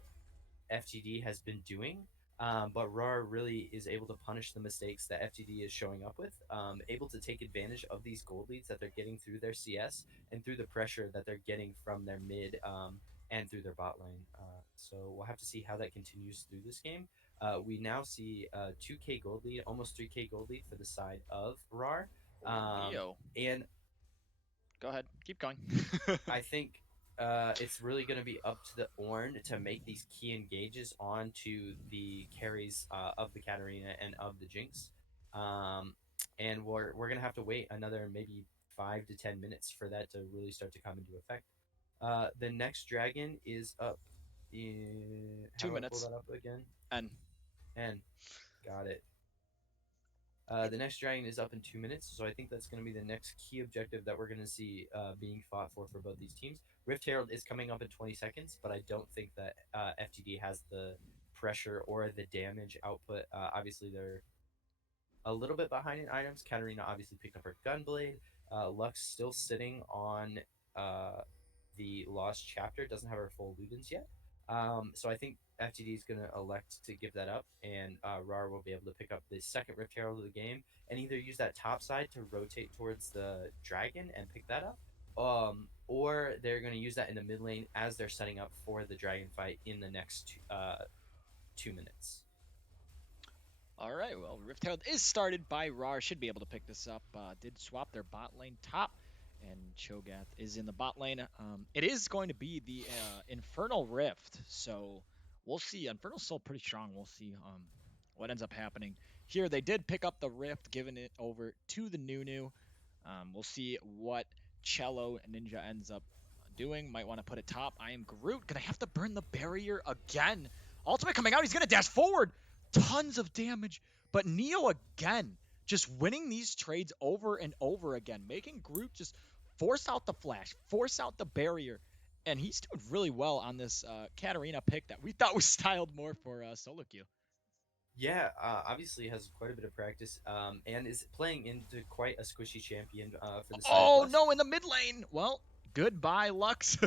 FTD has been doing. But Rawr really is able to punish the mistakes that FTD is showing up with, able to take advantage of these gold leads that they're getting through their CS and through the pressure that they're getting from their mid and through their bot lane. So we'll have to see how that continues through this game. We now see 2K gold lead, almost 3K gold lead for the side of Rawr. Oh, Neo. And Go ahead. Keep going. I think it's really going to be up to the Ornn to make these key engages onto the carries of the Katarina and of the Jinx. Um, and we're going to have to wait another maybe 5 to 10 minutes for that to really start to come into effect. The next dragon is up in. How Two do I pull minutes. that up again? And And got it. The next dragon is up in 2 minutes, so I think that's going to be the next key objective that we're going to see being fought for both these teams. Rift Herald is coming up in 20 seconds, but I don't think that FTD has the pressure or the damage output. Obviously, they're a little bit behind in items. Katarina obviously picked up her Gunblade. Lux still sitting on uh, the Lost Chapter, doesn't have her full Ludens yet. So I think FTD is going to elect to give that up, and Rawr will be able to pick up the second Rift Herald of the game and either use that top side to rotate towards the dragon and pick that up, or they're going to use that in the mid lane as they're setting up for the dragon fight in the next 2 minutes. all right, well, Rift Herald is started by Rawr. Should be able to pick this up. Did swap their bot lane top, and Cho'Gath is in the bot lane. It is going to be the Infernal Rift, so we'll see. Infernal's still pretty strong. We'll see what ends up happening here. They did pick up the Rift, giving it over to the Nunu. We'll see what Cello Ninja ends up doing. Might want to put it top. I am Groot. Gonna have to burn the barrier again. Ultimate coming out. He's gonna dash forward. Tons of damage. But Neo again, just winning these trades over and over again, making Groot just force out the flash, force out the barrier. And he's doing really well on this Katarina pick that we thought was styled more for solo queue. Yeah, obviously has quite a bit of practice, and is playing into quite a squishy champion for the side of Oh West. no, in the mid lane. Well, goodbye, Lux.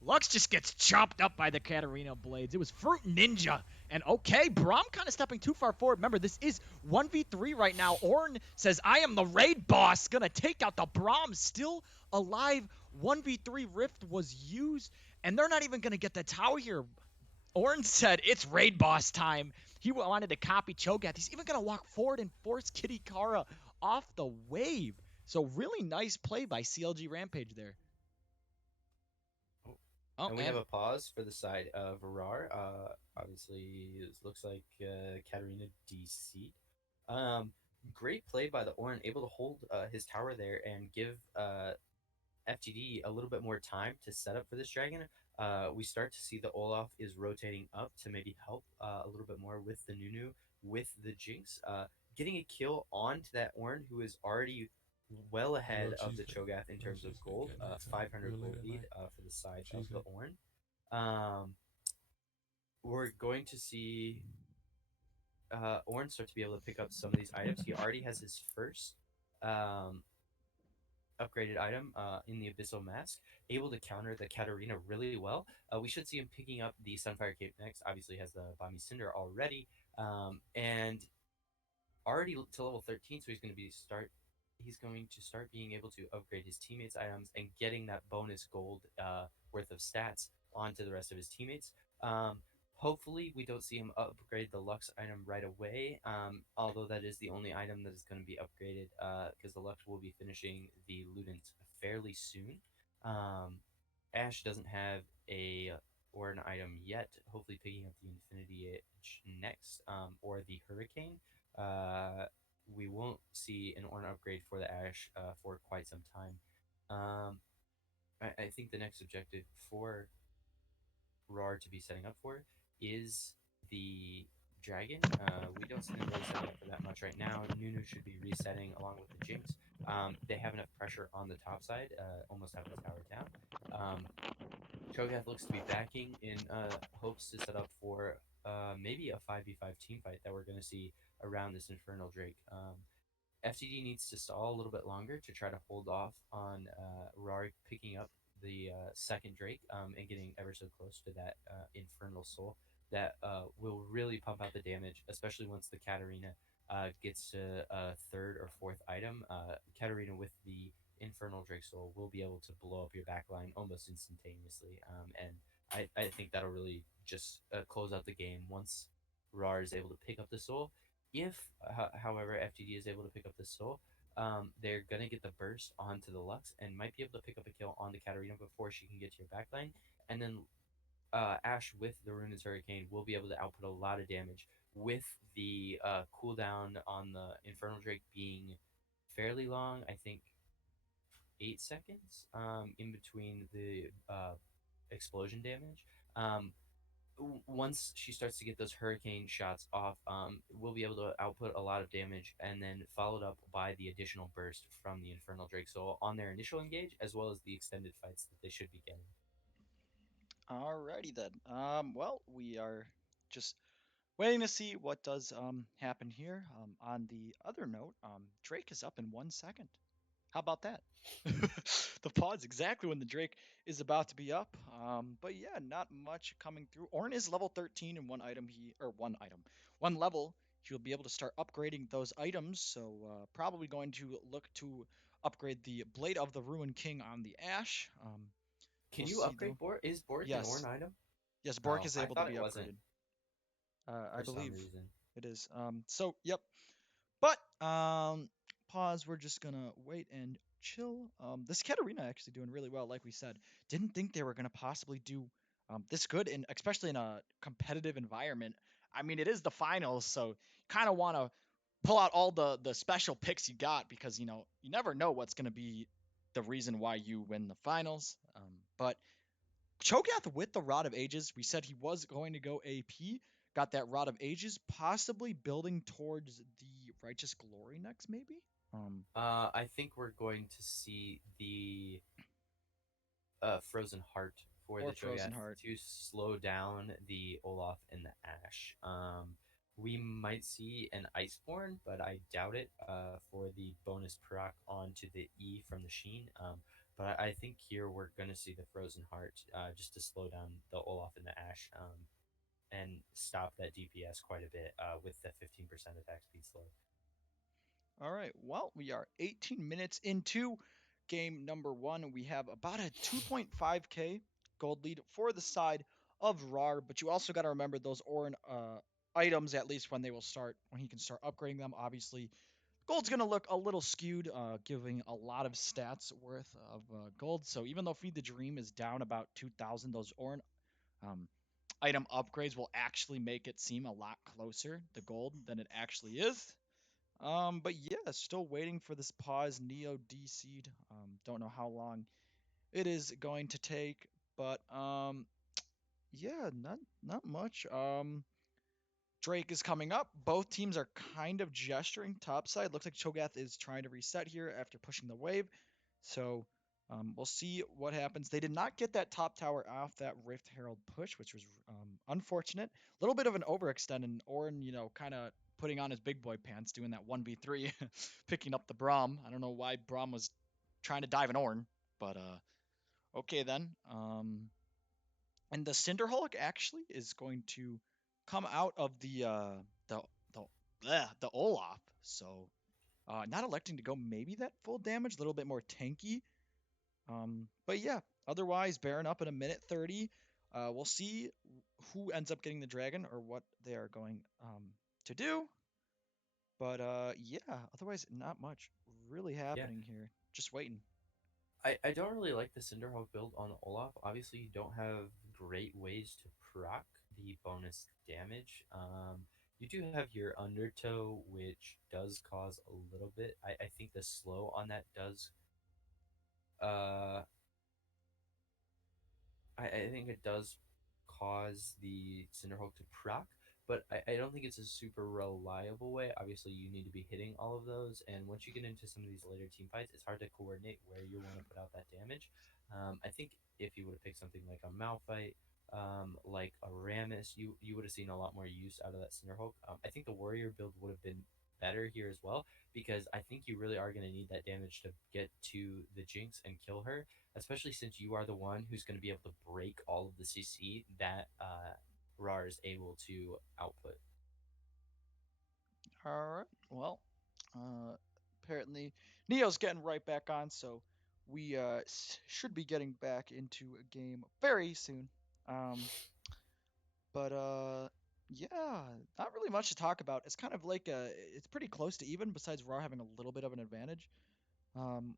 Lux just gets chopped up by the Katarina blades. It was Fruit Ninja. And okay, Braum kind of stepping too far forward. Remember, this is 1v3 right now. Ornn says, I am the raid boss. Gonna take out the Braum. Still alive. 1v3 Rift was used. And they're not even gonna get the tower here. Ornn said, it's raid boss time. He wanted to copy Cho'Gath. He's even going to walk forward and force Kitty Kara off the wave. So really nice play by CLG Rampage there. Oh, Oh, and we have a pause for the side of Rawr. Obviously, it looks like Katarina DC'd. Great play by the Ornn, able to hold his tower there and give FTD a little bit more time to set up for this dragon. We start to see the Olaf is rotating up to maybe help a little bit more with the Nunu, with the Jinx. Getting a kill onto that Ornn, who is already well Hello, ahead of the cheeseman. Cho'Gath in Hello, terms of cheeseman. gold, Good nighttime. 500 Real late gold at lead night. for the side of the Cheeseman. Ornn. Um, we're going to see Ornn start to be able to pick up some of these items. He already has his first um, upgraded item in the Abyssal Mask, able to counter the Katarina really well. We should see him picking up the Sunfire Cape next. Obviously, has the Bami Cinder already, and already to level 13. So He's going to start being able to upgrade his teammates' items and getting that bonus gold worth of stats onto the rest of his teammates. Um, Hopefully, we don't see him upgrade the Lux item right away, although that is the only item that is going to be upgraded because the Lux will be finishing the Ludens fairly soon. Um, Ash doesn't have a or an item yet, hopefully picking up the Infinity Edge next, or the Hurricane. Uh, we won't see an Ornn upgrade for the Ash for quite some time. Um, I think the next objective for Rawr to be setting up for is the dragon. We don't see them really setting up for that much right now. Nunu should be resetting along with the Jinx. They have enough pressure on the top side, almost have the tower down. Um, Cho'Gath looks to be backing in hopes to set up for maybe a 5v5 team fight that we're going to see around this Infernal Drake. FTD needs to stall a little bit longer to try to hold off on Rawr picking up the second Drake and getting ever so close to that Infernal Soul that will really pump out the damage, especially once the Katarina gets to a third or fourth item. Katarina with the Infernal Drake Soul will be able to blow up your backline almost instantaneously. And I think that'll really just close out the game once Rawr is able to pick up the Soul. If, however, FTD is able to pick up the Soul, they're gonna get the burst onto the Lux and might be able to pick up a kill on the Katarina before she can get to your backline. And then Ash with the Runa's Hurricane will be able to output a lot of damage with the cooldown on the Infernal Drake being fairly long. I think 8 seconds in between the explosion damage. Once she starts to get those hurricane shots off, we'll be able to output a lot of damage, and then followed up by the additional burst from the Infernal Drake Soul on their initial engage, as well as the extended fights that they should be getting. Alrighty then. Well, we are just waiting to see what does happen here. On the other note, Drake is up in 1 second. How about that? The pod's exactly when the Drake is about to be up. But yeah, not much coming through. Ornn is level 13 and one level. He'll be able to start upgrading those items. So probably going to look to upgrade the Blade of the Ruined King on the Ash. We'll Can you see upgrade though. Bork? Is Bork an Ornn Yes, item? yes, Bork Oh, is I able to thought be it wasn't upgraded. I for some believe reason. it is. So yep. But pause. We're just gonna wait and chill. This Katarina actually doing really well, like we said. Didn't think they were gonna possibly do this good, and especially in a competitive environment. I mean, it is the finals, so kind of want to pull out all the special picks you got because you never know what's gonna be the reason why you win the finals. But Cho'Gath with the Rod of Ages. We said he was going to go AP. Got that Rod of Ages, possibly building towards the Righteous Glory next, maybe. Um, I think we're going to see the Frozen Heart for or the Frozen Cho'Gath Heart. to slow down the Olaf and the Ash. We might see an Iceborne, but I doubt it for the bonus proc onto the E from the Sheen. But I think here we're going to see the Frozen Heart just to slow down the Olaf and the Ash and stop that DPS quite a bit with the 15% attack speed slow. All right. Well, we are 18 minutes into game number one. We have about a 2.5k gold lead for the side of Rawr, but you also got to remember those Orin items at least when they will start when he can start upgrading them. Obviously, gold's going to look a little skewed, giving a lot of stats worth of gold. So even though Feed the Dream is down about 2,000, those Orin um, item upgrades will actually make it seem a lot closer to gold than it actually is. But yeah, still waiting for this pause Neo DC'd. Don't know how long it is going to take, but yeah, not much. Drake is coming up. Both teams are kind of gesturing topside. Looks like Cho'Gath is trying to reset here after pushing the wave. So we'll see what happens. They did not get that top tower off that Rift Herald push, which was unfortunate. A little bit of an overextend, and Orin, kind of putting on his big boy pants, doing that 1v3, picking up the Braum. I don't know why Braum was trying to dive an Orn, but okay then. And the Cinderhulk actually is going to come out of the the Olaf. So not electing to go maybe that full damage, a little bit more tanky. But yeah, otherwise Baron up in a minute 30. We'll see who ends up getting the dragon or what they are going to do. But yeah, otherwise not much really Yeah, happening here. Just waiting. I don't really like the Cinderhawk build on Olaf. Obviously, you don't have great ways to proc the bonus damage. You do have your undertow, which does cause a little bit. I think the slow on that does. Uh, I think it does cause the Cinderhulk to proc, but I don't think it's a super reliable way. Obviously, you need to be hitting all of those, and once you get into some of these later team fights, it's hard to coordinate where you want to put out that damage. I think if you would have picked something like a Malphite, like a Rammus, you would have seen a lot more use out of that Cinderhulk. I think the Warrior build would have been better here as well because I think you really are going to need that damage to get to the Jinx and kill her, especially since you are the one who's going to be able to break all of the CC that Rawr is able to output. All right. Well, uh, apparently Neo's getting right back on, so we should be getting back into a game very soon. Um, but yeah, not really much to talk about. It's kind of like it's pretty close to even, besides Raw having a little bit of an advantage. Um,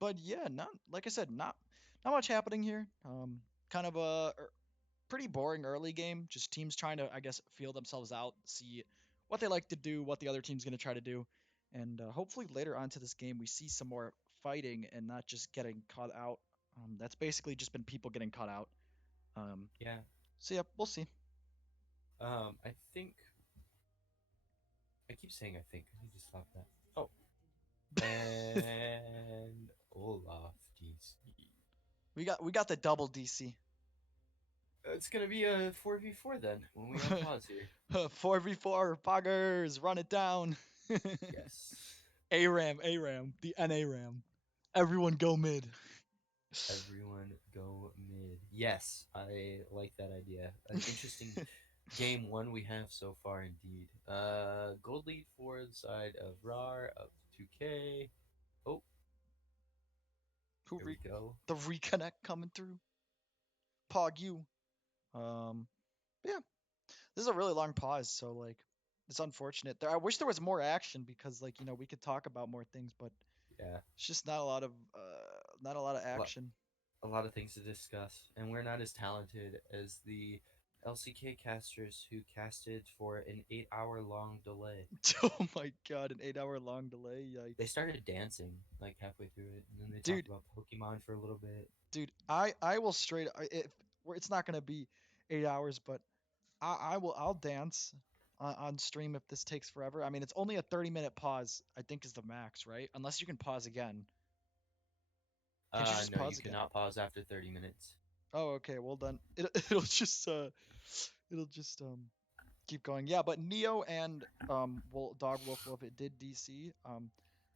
but yeah, not like I said, not much happening here. Kind of a pretty boring early game. Just teams trying to, I guess, feel themselves out, see what they like to do, what the other team's going to try to do, and hopefully later on to this game we see some more fighting and not just getting caught out. That's basically just been people getting caught out. Um, Yeah. so yeah, we'll see. I think I keep saying I think. I need to stop that. Oh, and Olaf DC. We got the double DC. It's gonna be a 4v4 then when we unpause here. 4v4 poggers, run it down. Yes. ARAM, ARAM, the NARAM. Everyone go mid. Everyone go mid. Yes, I like that idea. An interesting game one we have so far indeed. Gold lead for the side of Rawr up to 2K. Oh, Who here we go. the reconnect coming through? Pog you. Um, yeah, this is a really long pause, so like it's unfortunate. I wish there was more action because like we could talk about more things, but Yeah, it's just not a lot of a lot, action. a lot of things to discuss, and we're not as talented as the LCK casters who casted for an 8 hour long delay. Oh my god, an 8 hour long delay, They yikes, started dancing like halfway through it, and then they talked dude, about Pokemon for a little bit. dude. I will straight it's not gonna be 8 hours, but I'll dance on stream if this takes forever. I mean, it's only a 30-minute pause. I think is the max, right? Unless you can pause again. Can't you just No, you pause again? cannot pause after 30 minutes. Oh, okay. Well then, it'll just keep going. Yeah, but Neo and Dog Wolf Wolf it did DC.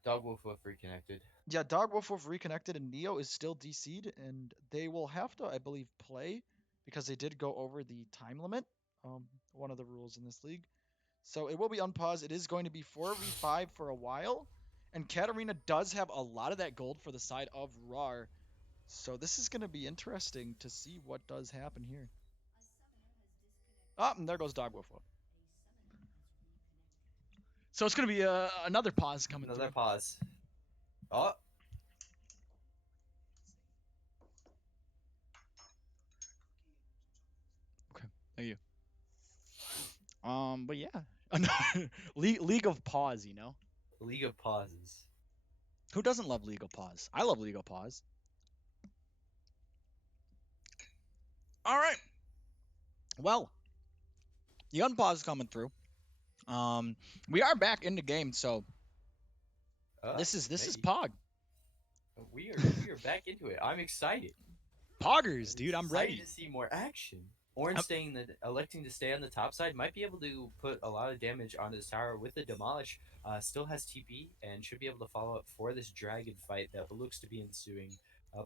Dog Wolf Wolf reconnected. Yeah, Dog Wolf Wolf reconnected and Neo is still DC'd and they will have to, I believe, play because they did go over the time limit. One of the rules in this league. So it will be unpaused. It is going to be 4v5 for a while. And Katarina does have a lot of that gold for the side of Rawr. So this is going to be interesting to see what does happen here. Ah, and there goes Dog Wolf Wolf. So it's going to be another pause coming Another through. pause. Oh, Okay, thank you. But yeah, League of Pause. League of Pauses. Who doesn't love League of Pause? I love League of Pause. All right. Well, the unpause is coming through. We are back in the game, so this is Maybe. Pog. We are back into it. I'm excited. Poggers, dude, I'm Excited ready. to see more action. Orange electing to stay on the top side might be able to put a lot of damage onto this tower with the demolish. Still has TP and should be able to follow up for this dragon fight that looks to be ensuing.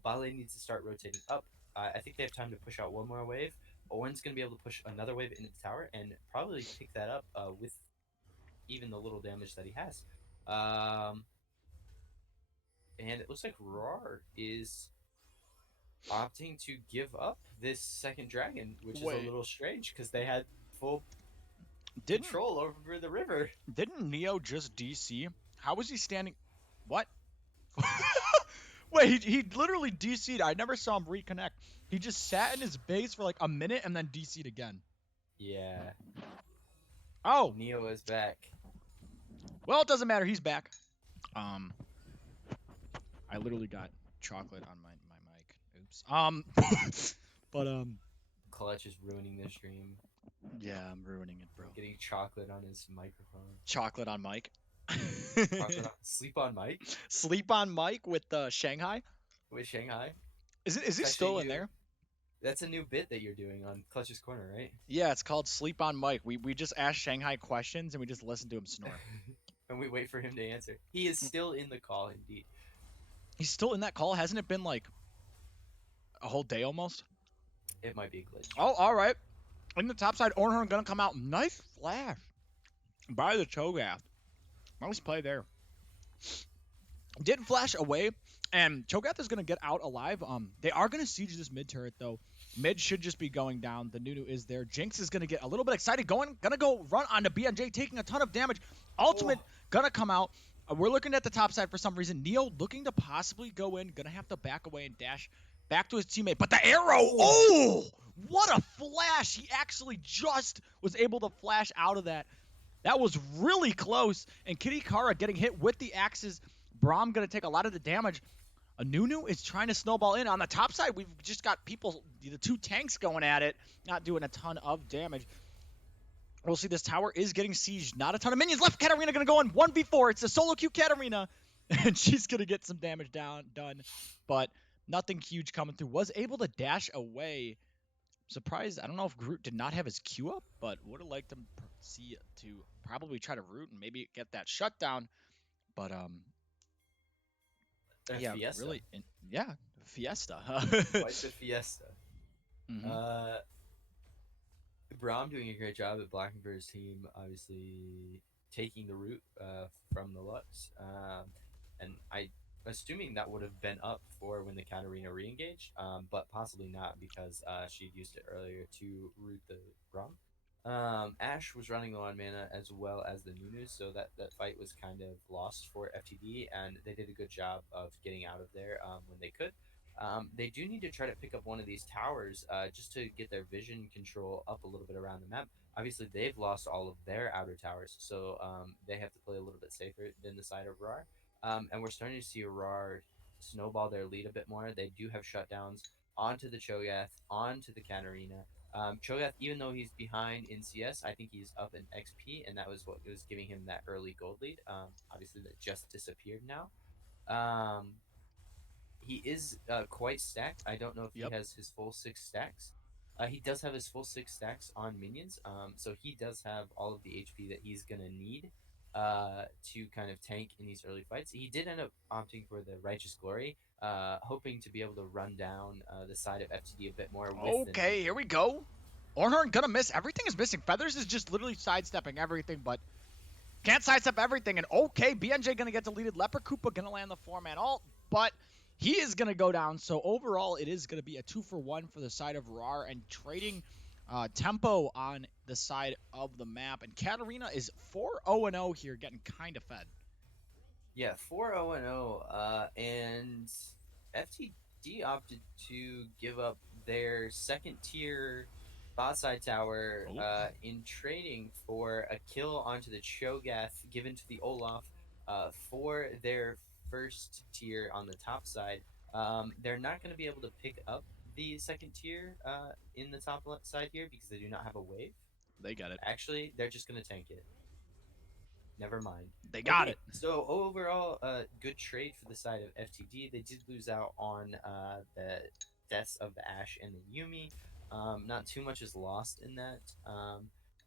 Bale needs to start rotating up. I think they have time to push out one more wave. Owen's going to be able to push another wave into the tower and probably pick that up with even the little damage that he has. And it looks like Rawr is opting to give up this second dragon, which is a little strange because they had full control over the river. Didn't Neo just DC? How was he standing? What? Wait, he literally DC'd. I never saw him reconnect. He just sat in his base for like a minute and then DC'd again. Yeah. Oh, Neo is back. well, it doesn't matter. He's back. Um, I literally got chocolate on my mic. Oops. But Clutch is ruining the stream. yeah, I'm ruining it, bro. Getting chocolate on his microphone. Chocolate on mic. Chocolate on sleep on mic Sleep on mic with Shanghai. with Shanghai. Is It's he actually still in new. there? That's a new bit that you're doing on Clutch's Corner, right? Yeah, it's called Sleep on Mic. We just ask Shanghai questions and we just listen to him snore. And we wait for him to answer. He is still in the call, indeed. He's still in that call. Hasn't it been like a whole day almost? It might be a glitch. Oh, all right. In the top side, Ornhorn gonna come out. Nice flash by the Cho'Gath. Nice play there. Didn't flash away, and Cho'Gath is gonna get out alive. They are gonna siege this mid turret though. Mid should just be going down. The Nunu is there. Jinx is gonna get a little bit excited. Gonna go run onto BNJ, taking a ton of damage. Ultimate gonna come out. We're looking at the top side for some reason. Neo looking to possibly go in. Gonna have to back away and dash back to his teammate. But the arrow, oh, what a flash. He actually just was able to flash out of that. That was really close. And Kitty Kara getting hit with the axes. Braum going to take a lot of the damage. A Nunu is trying to snowball in. On the top side, we've just got people, the two tanks going at it, not doing a ton of damage. We'll see this tower is getting sieged. Not a ton of minions left. Katarina going to go in 1v4. It's a solo queue Katarina. And she's going to get some damage done. But nothing huge coming through. Was able to dash away. Surprised. I don't know if Groot did not have his Q up, but would have liked him to probably try to root and maybe get that shutdown. But yeah, Fiesta. really, yeah, Fiesta. Quite the Fiesta. Mhm. Braum doing a great job at blocking for his team, obviously taking the route from the Lux. And I assuming that would have been up for when the Katarina re-engaged, but possibly not because she'd used it earlier to root the Braum. Ash was running low on mana as well as the Nunu, so that fight was kind of lost for FTD, and they did a good job of getting out of there when they could. They do need to try to pick up one of these towers just to get their vision control up a little bit around the map. Obviously, they've lost all of their outer towers, so they have to play a little bit safer than the side of Rawr. And we're starting to see Rawr snowball their lead a bit more. They do have shutdowns onto the Cho'Gath, onto the Katarina. Cho'Gath, even though he's behind in CS, I think he's up in XP, and that was what was giving him that early gold lead. Obviously, that just disappeared now. He is quite stacked. I don't know if Yep. he has his full 6 stacks. He does have his full 6 stacks on minions, so he does have all of the HP that he's gonna need to kind of tank in these early fights. He did end up opting for the Righteous Glory, hoping to be able to run down the side of FTD a bit more. With Okay, here we go. Ornhorn gonna miss. Everything is missing. Feathers is just literally sidestepping everything, but can't sidestep everything. And okay, BNJ gonna get deleted. Leper Koopa gonna land the 4-man ult, but he is gonna go down. So overall, it is gonna be a 2-for-1 for the side of Rawr and trading tempo on the side of the map. And Katarina is 4-0-0 here, getting kind of fed. Yeah, 4-0-0, and FTD opted to give up their second tier bot side tower in trading for a kill onto the Cho'Gath given to the Olaf for their first tier on the top side. They're not going to be able to pick up the second tier in the top side here because they do not have a wave. They got it. Actually, they're just going to tank it. Never mind. They got it. So overall, good trade for the side of FTD. They did lose out on the deaths of the Ashe and the Yumi. Not too much is lost in that.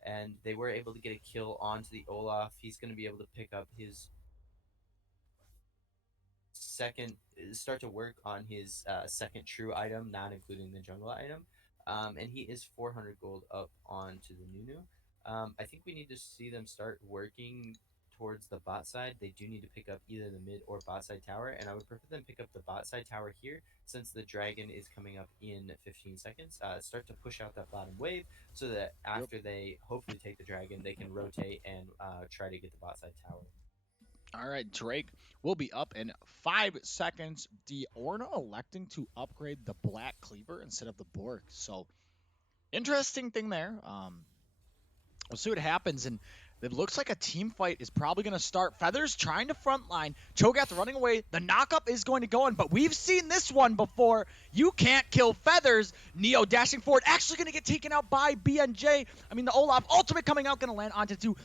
And they were able to get a kill onto the Olaf. He's going to be able to pick up his start to work on his second true item, not including the jungle item. And he is 400 gold up onto the Nunu. I think we need to see them start working towards the bot side. They do need to pick up either the mid or bot side tower, and I would prefer them pick up the bot side tower here since the dragon is coming up in 15 seconds. Start to push out that bottom wave so that after they hopefully take the dragon, they can rotate and try to get the bot side tower. All right, Drake will be up in 5 seconds. Orna electing to upgrade the Black Cleaver instead of the Borg. So, interesting thing there. We'll see what happens, and it looks like a team fight is probably going to start. Feathers trying to front line. Cho'Gath running away. The knockup is going to go in, but we've seen this one before. You can't kill Feathers. Neo dashing forward, actually going to get taken out by BNJ. I mean, the Olaf ultimate coming out, going to land onto two.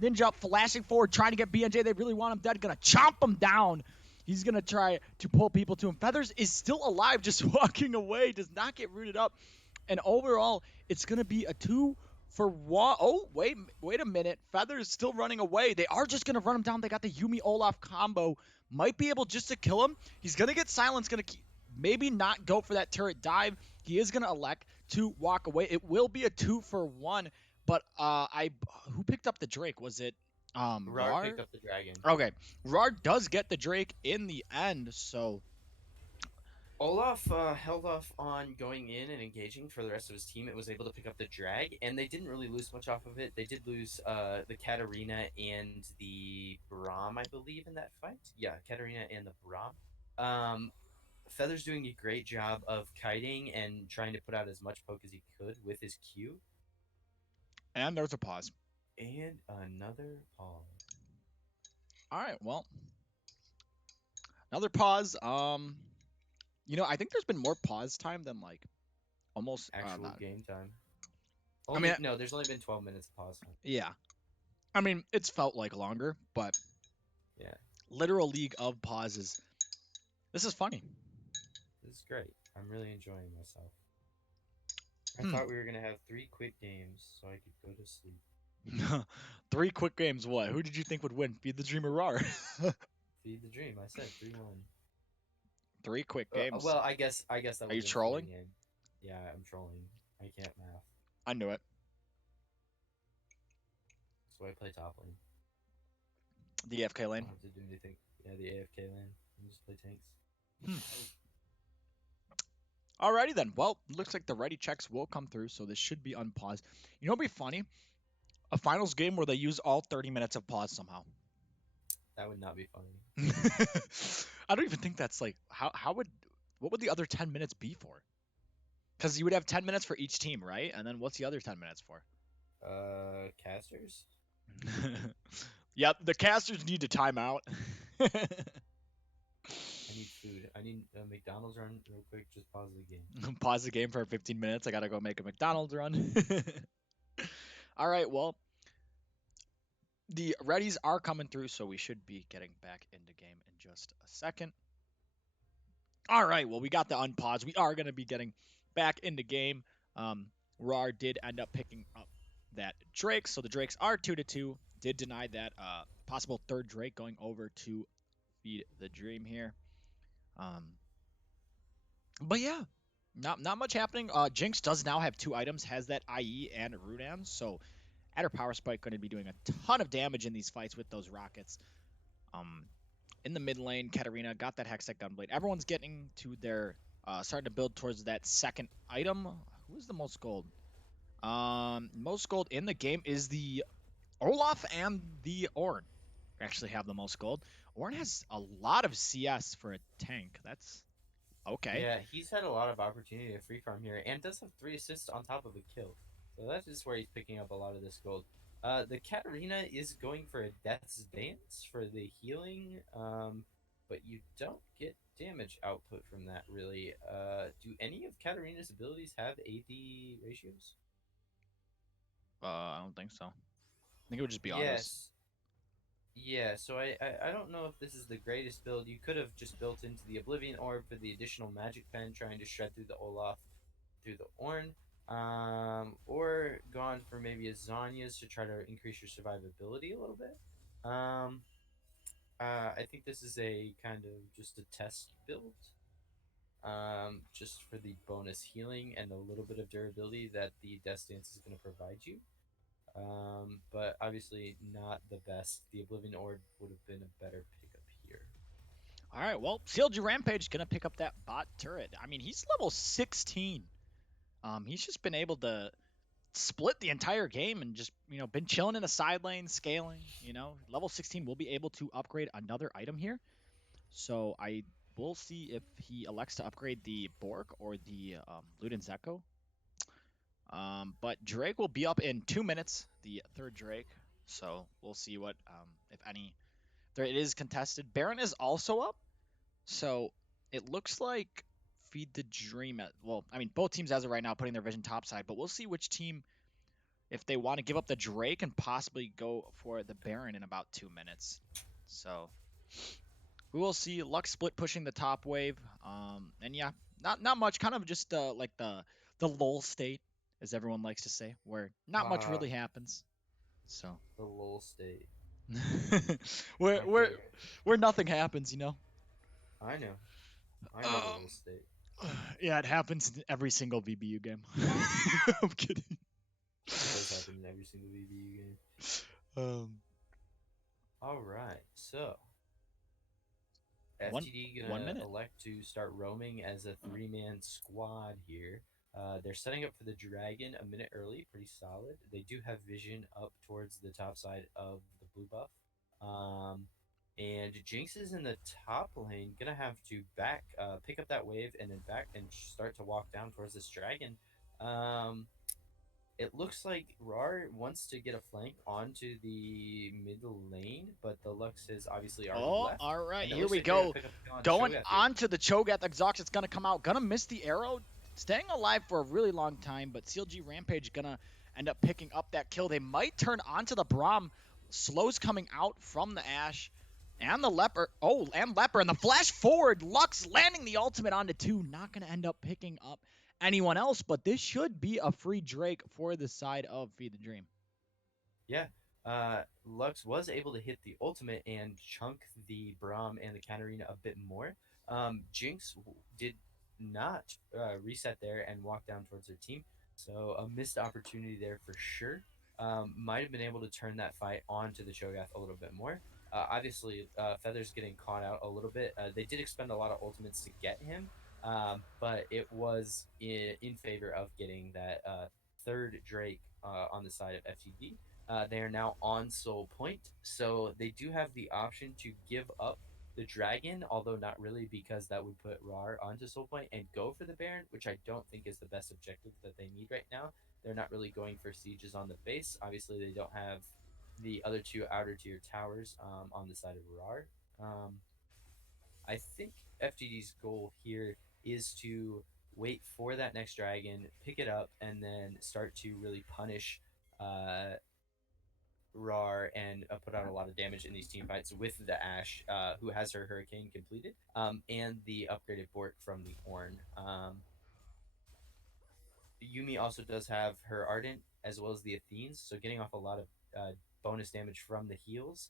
Ninja flashing forward, trying to get BNJ. They really want him dead. Going to chomp him down. He's going to try to pull people to him. Feathers is still alive, just walking away. Does not get rooted up. And overall, it's going to be a 2-1. Oh, wait a minute. Feather's still running away. They are just going to run him down. They got the Yumi Olaf combo. Might be able just to kill him. He's going to get silenced. Going to maybe not go for that turret dive. He is going to elect to walk away. It will be a 2-for-1. But who picked up the Drake? Was it Rawr picked up the dragon. Okay. Rawr does get the Drake in the end, so Olaf held off on going in and engaging for the rest of his team. It was able to pick up the drag, and they didn't really lose much off of it. They did lose the Katarina and the Braum, I believe, in that fight. Yeah, Katarina and the Braum. Feather's doing a great job of kiting and trying to put out as much poke as he could with his Q. and there's a pause. And another pause. All right, well, another pause. I think there's been more pause time than like almost Actual game time. No, there's only been 12 minutes of pause time. Yeah. I mean, it's felt like longer, but yeah, literal league of pauses. This is funny. This is great. I'm really enjoying myself. I thought we were gonna have 3 quick games so I could go to sleep. 3 quick games. What? Who did you think would win? Feed the Dream or Rawr? Feed the dream. I said 3-1. 3 quick games. Well, I guess that. Are you trolling? Yeah, I'm trolling. I can't math, I knew it. so I play top lane. The AFK I lane. don't have to do anything. Yeah, the AFK lane. I just play tanks. Alrighty then. Well, looks like the ready checks will come through, so this should be unpaused. You know what'd be funny? A finals game where they use all 30 minutes of pause somehow. That would not be funny. I don't even think that's like what would the other 10 minutes be for? Because you would have 10 minutes for each team, right? And then what's the other 10 minutes for? Casters. Yep, the casters need to time out. I need food. I need a McDonald's run real quick. Just pause the game. Pause the game for 15 minutes. I gotta go make a McDonald's run. All right, well, the readies are coming through, so we should be getting back into game in just a second. All right, well, we got the unpause. We are going to be getting back into game. Rawr did end up picking up that Drake, so the Drakes are 2-2. Did deny that possible third Drake going over to feed the dream here. But yeah, not much happening. Jinx does now have 2 items, has that IE and Rudan, so at her power spike going to be doing a ton of damage in these fights with those rockets. In the mid lane, Katarina got that Hextech Gunblade. Everyone's getting to their starting to build towards that second item. Who's the most gold? Most gold in the game is the Olaf and the Ornn. Actually have the most gold. Ornn has a lot of CS for a tank. That's okay. Yeah, he's had a lot of opportunity to free farm here, and does have 3 assists on top of a kill. So that's just where he's picking up a lot of this gold. The Katarina is going for a Death's Dance for the healing, but you don't get damage output from that, really. Do any of Katarina's abilities have AD ratios? I don't think so. I think it would just be autos. Yes. Yeah, so I don't know if this is the greatest build. You could have just built into the Oblivion Orb for the additional Magic Pen, trying to shred through the Olaf, through the Ornn. Or gone for maybe a Zanya's to try to increase your survivability a little bit. I think this is a kind of just a test build. Just for the bonus healing and a little bit of durability that the Death Dance is going to provide you. But obviously not the best. The Oblivion Orb would have been a better pickup here. All right, well, CLG Rampage going to pick up that bot turret. I mean, he's level 16. He's just been able to split the entire game and just, been chilling in a side lane, scaling, Level 16 will be able to upgrade another item here. So I will see if he elects to upgrade the Borg or the Luden's Echo. But Drake will be up in 2 minutes, the third Drake. So we'll see what, if any. There it is contested. Baron is also up. So it looks like Feed the Dream. Well, I mean, both teams as of right now putting their vision topside, but we'll see which team, if they want to give up the Drake and possibly go for the Baron in about 2 minutes. So we will see. Lux split pushing the top wave. And yeah, not much. Kind of just like the lull state, as everyone likes to say, where not much Ah, really happens. So the lull state. where My where favorite. where nothing happens, you know. I know. I know the Um, lull state. yeah, it happens in every single VBU game. I'm kidding. It does happen in every single VBU game. Um, All right, so one FTD one gonna minute. elect to start roaming as a three-man squad here. They're setting up for the dragon a minute early, pretty solid. They do have vision up towards the top side of the blue buff. Um, and Jinx is in the top lane, gonna have to pick up that wave, and then back and start to walk down towards this dragon. Um, it looks like Rawr wants to get a flank onto the middle lane, but the Lux has obviously already Oh, left. all right. And it Here looks we like they're going go. to pick up the kill on Going Shogath here. on to the Cho'Gath exhaust. It's gonna come out. Gonna miss the arrow. Staying alive for a really long time, but CLG Rampage gonna end up picking up that kill. They might turn onto the Braum. Slow's coming out from the Ashe. And the Leper. Oh, and Leper. And the flash forward. Lux landing the ultimate onto two. Not gonna end up picking up anyone else, but this should be a free Drake for the side of Feed the Dream. Yeah. Lux was able to hit the ultimate and chunk the Braum and the Katarina a bit more. Jinx did not reset there and walk down towards her team. So a missed opportunity there for sure. Might have been able to turn that fight onto the Cho'Gath a little bit more. Obviously, Feather's getting caught out a little bit. They did expend a lot of ultimates to get him, but it was in favor of getting that third Drake on the side of FTD. They are now on Soul Point, so they do have the option to give up the dragon, although not really, because that would put Rawr onto Soul Point and go for the Baron, which I don't think is the best objective that they need right now. They're not really going for sieges on the base. Obviously, they don't have the other two outer tier towers on the side of Rawr. I think FTD's goal here is to wait for that next dragon, pick it up, and then start to really punish Rawr and put out a lot of damage in these team fights with the Ashe, who has her Hurricane completed, and the upgraded Bork from the Ornn. Yumi also does have her Ardent as well as the Athenes, so getting off a lot of bonus damage from the heals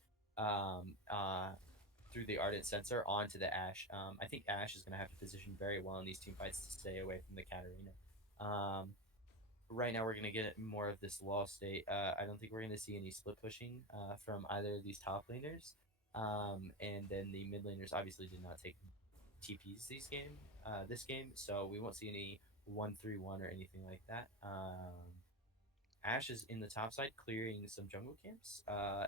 through the Ardent sensor onto the Ashe. I think Ashe is going to have to position very well in these team fights to stay away from the Katarina. Right now we're going to get more of this lull state. I don't think we're going to see any split pushing from either of these top laners. And then the mid laners obviously did not take TPs this game, so we won't see any 1-3-1 or anything like that. Ashe is in the top side clearing some jungle camps,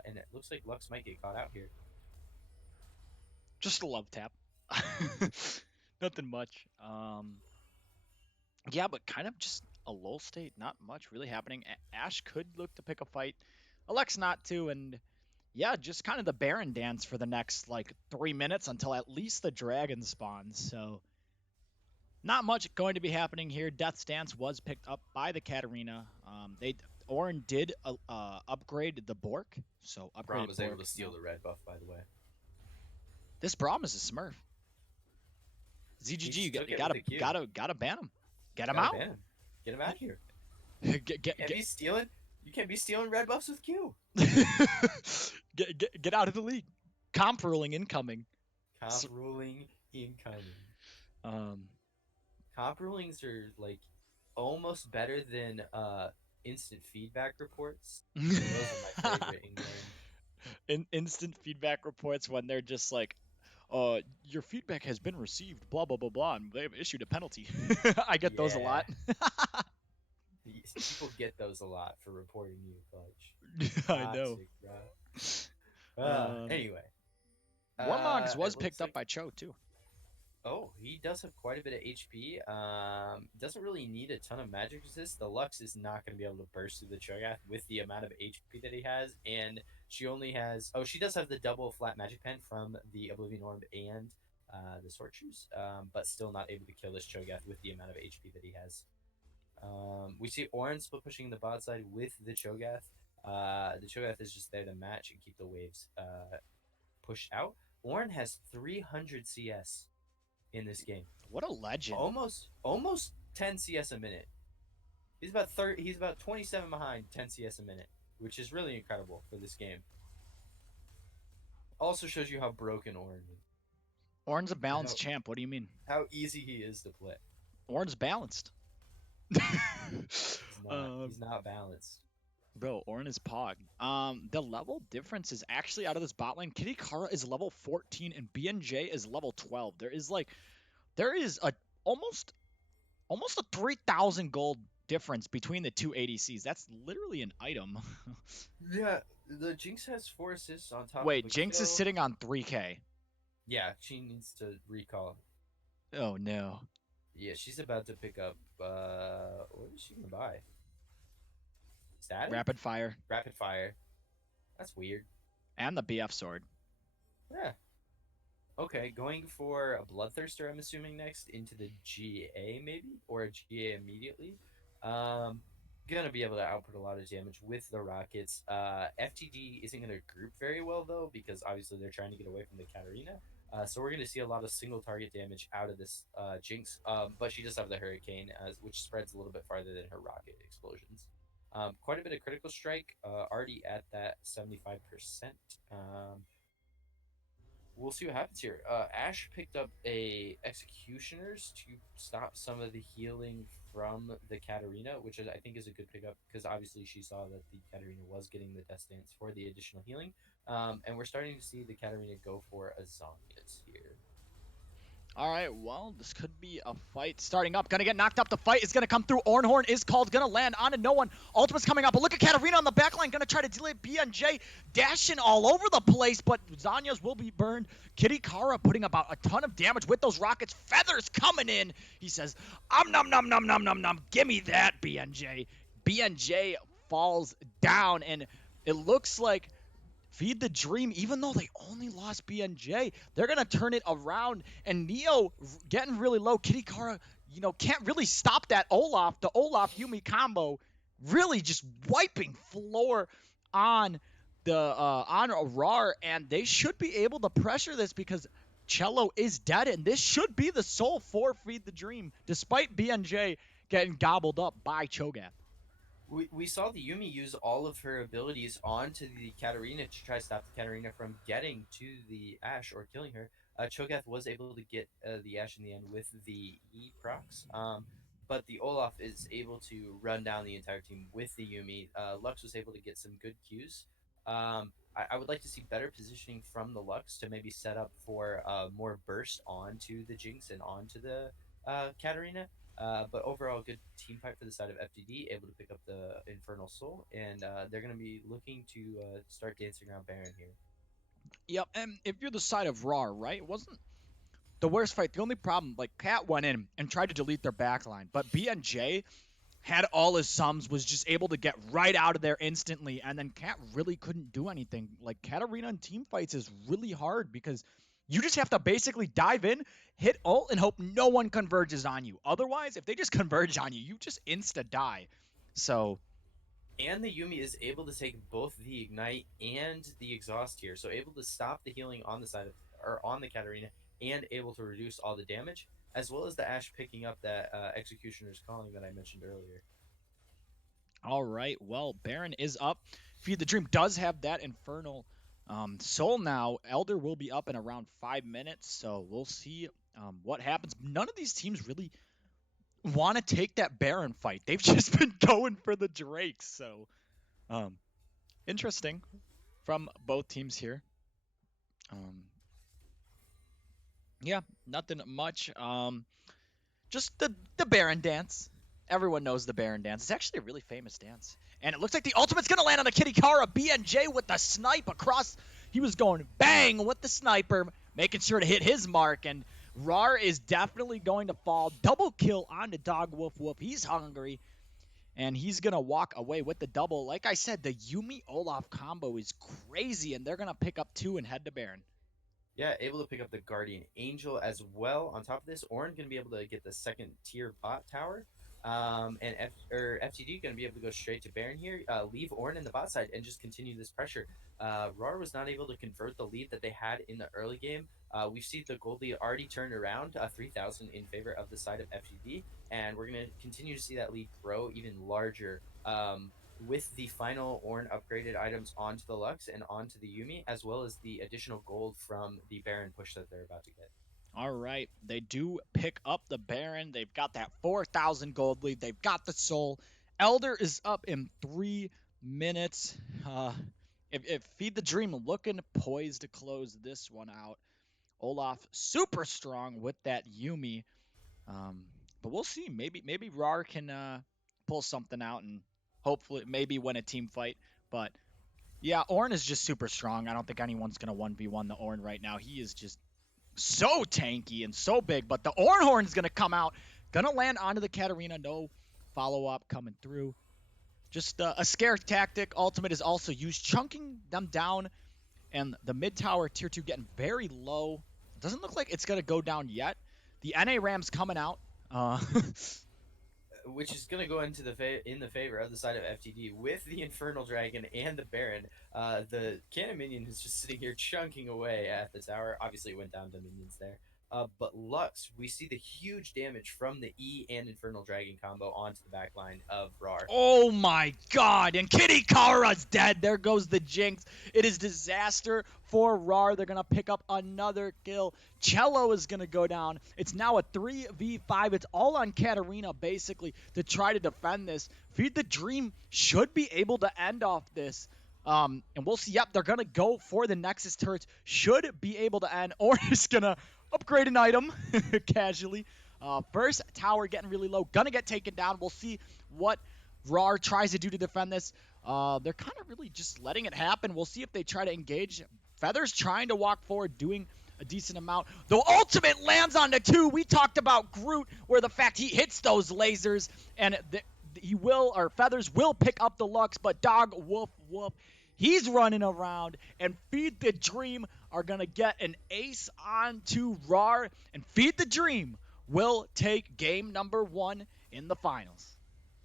and it looks like Lux might get caught out here. Just a love tap. Nothing much. Yeah, but kind of just a lull state. Not much really happening. Ashe could look to pick a fight. Alex not to, and yeah, just kind of the Baron dance for the next like 3 minutes until at least the dragon spawns. So not much going to be happening here. Death's Dance was picked up by the Katarina. Ornn did upgrade the Bork, so Braum upgraded was Bork. able to steal the red buff, by the way. This Braum is a Smurf. ZGG, you took it with the Q. gotta ban him. Get him Gotta out. ban him. Get him out here. get, You can't be stealing red buffs with Q. get out of the league. Comp ruling incoming. Comp ruling incoming. Um, Comp rulings are like almost better than instant feedback reports. Those are my favorite in game. instant feedback reports when they're just like, your feedback has been received, blah blah blah blah, and they have issued a penalty. I get those a lot. People get those a lot for reporting you, Clutch. I know. Toxic, bro. Anyway. Warmogs was it picked looks up by Cho too. Oh, he does have quite a bit of HP. Doesn't really need a ton of magic resist. The Lux is not going to be able to burst through the Cho'Gath with the amount of HP that he has, and she only has. Oh, she does have the double flat magic pen from the Oblivion Orb and the Sword Shoes, but still not able to kill this Cho'Gath with the amount of HP that he has. We see Orin still pushing the bot side with the Cho'Gath. The Cho'Gath is just there to match and keep the waves pushed out. Orin has 300 CS in this game. What a legend. Almost 10 CS a minute. He's about 30. He's about 27 behind 10 CS a minute, which is really incredible for this game. Also shows you how broken Orin is. Orin's a balanced champ. What do you mean? How easy he is to play. Orin's balanced. He's not balanced. Bro, Orin is Pog. The level difference is actually out of this bot lane. Kitty Kara is level 14 and BNJ is level 12. There is a almost a 3,000 gold difference between the two ADCs. That's literally an item. Yeah, the Jinx has 4 assists on top. Wait, of a Jinx kill. is sitting on 3k. Yeah, she needs to recall. Oh no. Yeah, she's about to pick up. What is she gonna buy? Static? Rapid fire Rapid fire. That's weird. and the BF sword. Yeah. Okay, going for a Bloodthirster, I'm assuming next into the GA maybe, or a GA immediately. Gonna be able to output a lot of damage with the rockets. FTD isn't gonna group very well though, because obviously they're trying to get away from the Katarina. So we're gonna see a lot of single target damage out of this Jinx. But she does have the Hurricane, which spreads a little bit farther than her rocket explosions. Quite a bit of critical strike, already at that 75%. We'll see what happens here. Ash picked up a Executioners to stop some of the healing from the Katarina, which I think is a good pickup because obviously she saw that the Katarina was getting the Death Dance for the additional healing. And we're starting to see the Katarina go for a Zonias here. All right, well, this could be a fight starting up. Gonna get knocked up. The fight is gonna come through. Ornhorn is called. Gonna land onto no one. Ultimate's coming up. But look at Katarina on the backline. Gonna try to delay BNJ. Dashing all over the place, but Zanya's will be burned. Kitty Kara putting about a ton of damage with those rockets. Feathers coming in. He says, nom nom nom nom nom nom. Gimme that, BNJ. BNJ falls down, and it looks like Feed the Dream, even though they only lost BNJ, they're going to turn it around. And Neo getting really low. Kitty Kara, can't really stop that Olaf. The Olaf-Yumi combo really just wiping floor on on Rawr. And they should be able to pressure this because Cello is dead. And this should be the soul for Feed the Dream, despite BNJ getting gobbled up by Cho'Gath. We saw the Yumi use all of her abilities onto the Katarina to try to stop the Katarina from getting to the Ashe or killing her. Cho'Gath was able to get the Ashe in the end with the E procs, but the Olaf is able to run down the entire team with the Yumi. Lux was able to get some good Qs. I would like to see better positioning from the Lux to maybe set up for more burst onto the Jinx and onto the Katarina. But overall, good team fight for the side of FTD, able to pick up the Infernal Soul, and they're going to be looking to start dancing around Baron here. Yep, and if you're the side of Rawr, right, it wasn't the worst fight. The only problem, like, Cat went in and tried to delete their backline, but BNJ had all his sums, was just able to get right out of there instantly, and then Cat really couldn't do anything. Like, Katarina in team fights is really hard because you just have to basically dive in, hit ult, and hope no one converges on you. Otherwise, if they just converge on you, you just insta-die. So... And the Yumi is able to take both the Ignite and the Exhaust here, so able to stop the healing on the side of, or on the Katarina, and able to reduce all the damage, as well as the Ashe picking up that Executioner's Calling that I mentioned earlier. All right, well, Baron is up. Feed the Dream does have that Infernal Soul now. Elder will be up in around 5 minutes, so we'll see what happens. None of these teams really want to take that Baron fight. They've just been going for the Drakes, so interesting from both teams here. Yeah, nothing much. Just the Baron dance. Everyone knows the Baron dance. It's actually a really famous dance. And it looks like the ultimate's going to land on the Kitty Kara. BNJ with the snipe across. He was going bang with the sniper, making sure to hit his mark. And Rawr is definitely going to fall. Double kill onto Dog Woof Woof. He's hungry, and he's going to walk away with the double. Like I said, the Yuumi Olaf combo is crazy, and they're going to pick up 2 and head to Baron. Yeah, able to pick up the Guardian Angel as well. On top of this, Ornn going to be able to get the second tier bot tower. And FTD going to be able to go straight to Baron here, leave Ornn in the bot side, and just continue this pressure. Rawr was not able to convert the lead that they had in the early game. We see the gold lead already turned around, 3,000 in favor of the side of FTD, and we're going to continue to see that lead grow even larger. With the final Ornn upgraded items onto the Lux and onto the Yuumi, as well as the additional gold from the Baron push that they're about to get. All right, they do pick up the Baron. They've got that 4,000 gold lead. They've got the soul. Elder is up in 3 minutes. If Feed the Dream looking poised to close this one out. Olaf super strong with that Yuumi. But we'll see. Maybe Rawr can pull something out and hopefully maybe win a team fight. But yeah, Ornn is just super strong. I don't think anyone's gonna 1v1 the Ornn right now. He is just so tanky and so big. But the Ornn Horn's gonna come out, gonna land onto the Katarina. No follow-up coming through. Just a scare tactic. Ultimate is also used, chunking them down, and the mid tower tier 2 getting very low. Doesn't look like it's gonna go down yet. The NA Ram's coming out. Which is going to go into in the favor of the side of FTD with the Infernal Dragon and the Baron. The Cannon Minion is just sitting here chunking away at the tower. Obviously, it went down to minions there. But Lux, we see the huge damage from the E and Infernal Dragon combo onto the back line of Rawr. Oh my god, and Kitty Kara's dead. There goes the Jinx. It is disaster for Rawr. They're going to pick up another kill. Cello is going to go down. It's now a 3v5. It's all on Katarina, basically, to try to defend this. Feed the Dream should be able to end off this. And we'll see. Yep, they're going to go for the Nexus turrets. Should be able to end. Or is going to upgrade an item casually. First tower getting really low. Gonna get taken down. We'll see what Rawr tries to do to defend this. They're kind of really just letting it happen. We'll see if they try to engage. Feathers trying to walk forward, doing a decent amount. The ultimate lands on the 2. We talked about Groot, where the fact he hits those lasers, and he will, or Feathers will pick up the Lux, but Dog Woof Woof, he's running around, and Feed the Dream are going to get an ace onto Rawr, and Feed the Dream will take game number 1 in the finals.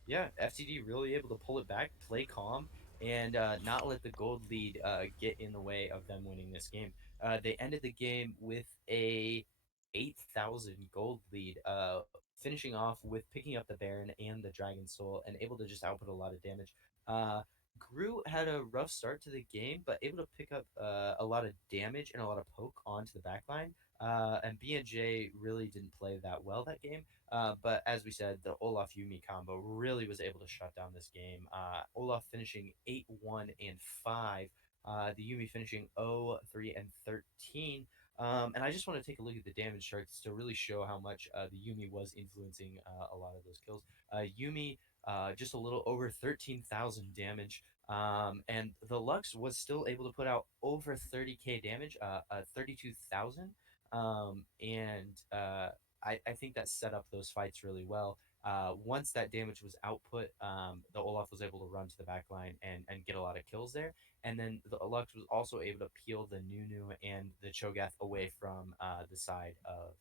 Yeah, FTD really able to pull it back, play calm, and not let the gold lead get in the way of them winning this game. They ended the game with a 8,000 gold lead, finishing off with picking up the Baron and the Dragon Soul, and able to just output a lot of damage. Groot had a rough start to the game, but able to pick up a lot of damage and a lot of poke onto the backline. And BNJ really didn't play that well that game. But as we said, the Olaf Yuumi combo really was able to shut down this game. Olaf finishing 8-1 and 5. The Yuumi finishing 0-3 and 13. And I just want to take a look at the damage charts to really show how much the Yuumi was influencing a lot of those kills. Yuumi just a little over 13,000 damage. And the Lux was still able to put out over 30k damage, 32,000. I think that set up those fights really well. Once that damage was output, the Olaf was able to run to the back line and get a lot of kills there. And then the Lux was also able to peel the Nunu and the Cho'Gath away from the side of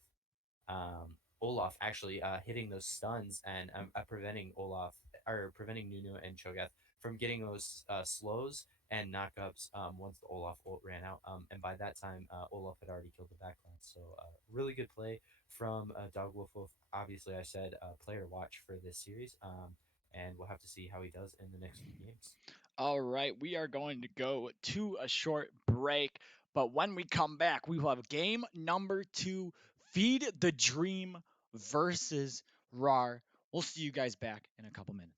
Olaf, actually hitting those stuns and preventing Nunu and Cho'Gath from getting those slows and knockups once the Olaf ult ran out. And by that time, Olaf had already killed the backline. So really good play from Dog Wolf Wolf. Obviously, I said player to watch for this series. And we'll have to see how he does in the next few games. All right, we are going to go to a short break. But when we come back, we will have game number 2, Feed the Dream versus Rawr. We'll see you guys back in a couple minutes.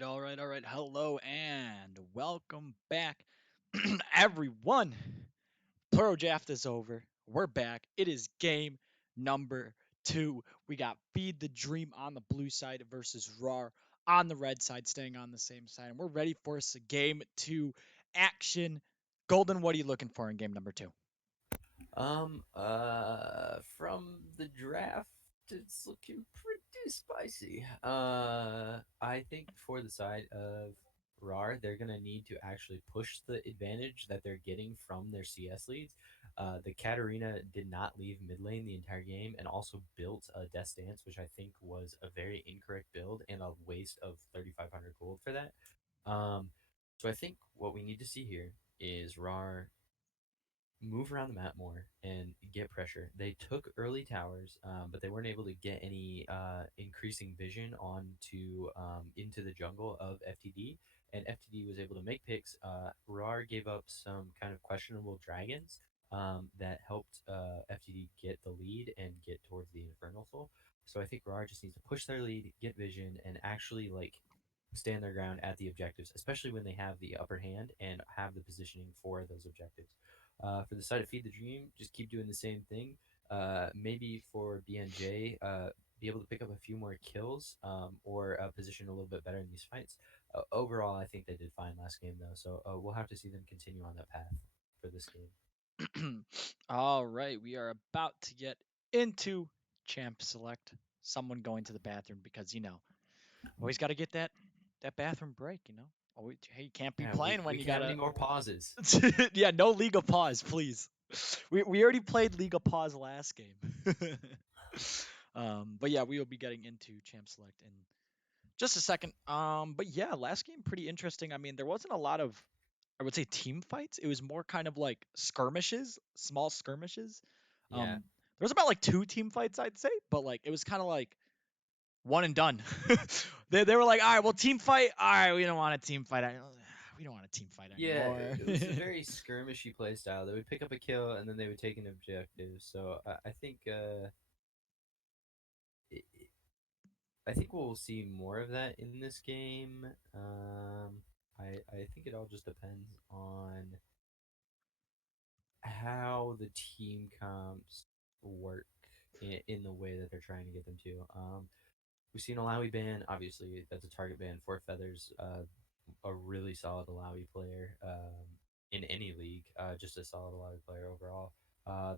all right. Hello and welcome back, everyone. Pro draft is over. We're back. It is game number 2. We got Feed the Dream on the blue side versus Rawr on the red side, staying on the same side. And we're ready for us game 2 action. Golden, what are you looking for in game number 2? From the draft, it's looking pretty spicy. I think for the side of RAR, they're gonna need to actually push the advantage that they're getting from their CS leads. The Katarina did not leave mid lane the entire game, and also built a Death Stance, which I think was a very incorrect build and a waste of 3,500 gold for that. Um, so I think what we need to see here is RAR move around the map more and get pressure. They took early towers, but they weren't able to get any increasing vision onto into the jungle of FTD. And FTD was able to make picks. Rar gave up some kind of questionable dragons that helped FTD get the lead and get towards the Infernal Soul. So I think Rar just needs to push their lead, get vision, and actually like stand their ground at the objectives, especially when they have the upper hand and have the positioning for those objectives. For the side of Feed the Dream, just keep doing the same thing. Maybe for BNJ, be able to pick up a few more kills or position a little bit better in these fights. Overall, I think they did fine last game, though, so we'll have to see them continue on that path for this game. All right, we are about to get into champ select. Someone going to the bathroom because always got to get that bathroom break. Always, hey, you can't be Yeah, we, playing when we you can't have any gotta. more pauses. Yeah, no legal pause, please. We already played legal pause last game. But yeah, we will be getting into champ select in just a second. But yeah, last game pretty interesting. I mean, there wasn't a lot of, I would say, team fights. It was more kind of like skirmishes, small skirmishes. Yeah. There was about like 2 team fights, I'd say, but like it was kind of like one and done. They were like, all right, well, team fight. All right, we don't want a team fight. We don't want a team fight Yeah, anymore. it was a very skirmishy play style. They would pick up a kill and then they would take an objective. So I think it, I think we'll see more of that in this game. I think it all just depends on how the team comps work in the way that they're trying to get them to. We've seen Alawi ban. Obviously, that's a target ban for Feathers. A really solid Alawi player in any league. Just a solid Alawi player overall.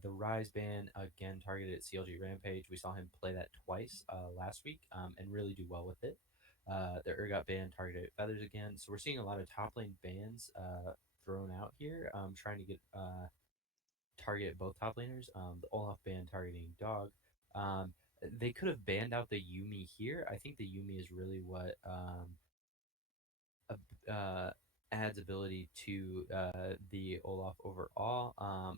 The Rise ban again targeted at CLG Rampage. We saw him play that twice last week and really do well with it. The Urgot ban targeted at Feathers again. So we're seeing a lot of top lane bans thrown out here, trying to get target both top laners. The Olaf ban targeting Dog. Um, they could have banned out the Yumi here. I think the Yumi is really what adds ability to the Olaf overall.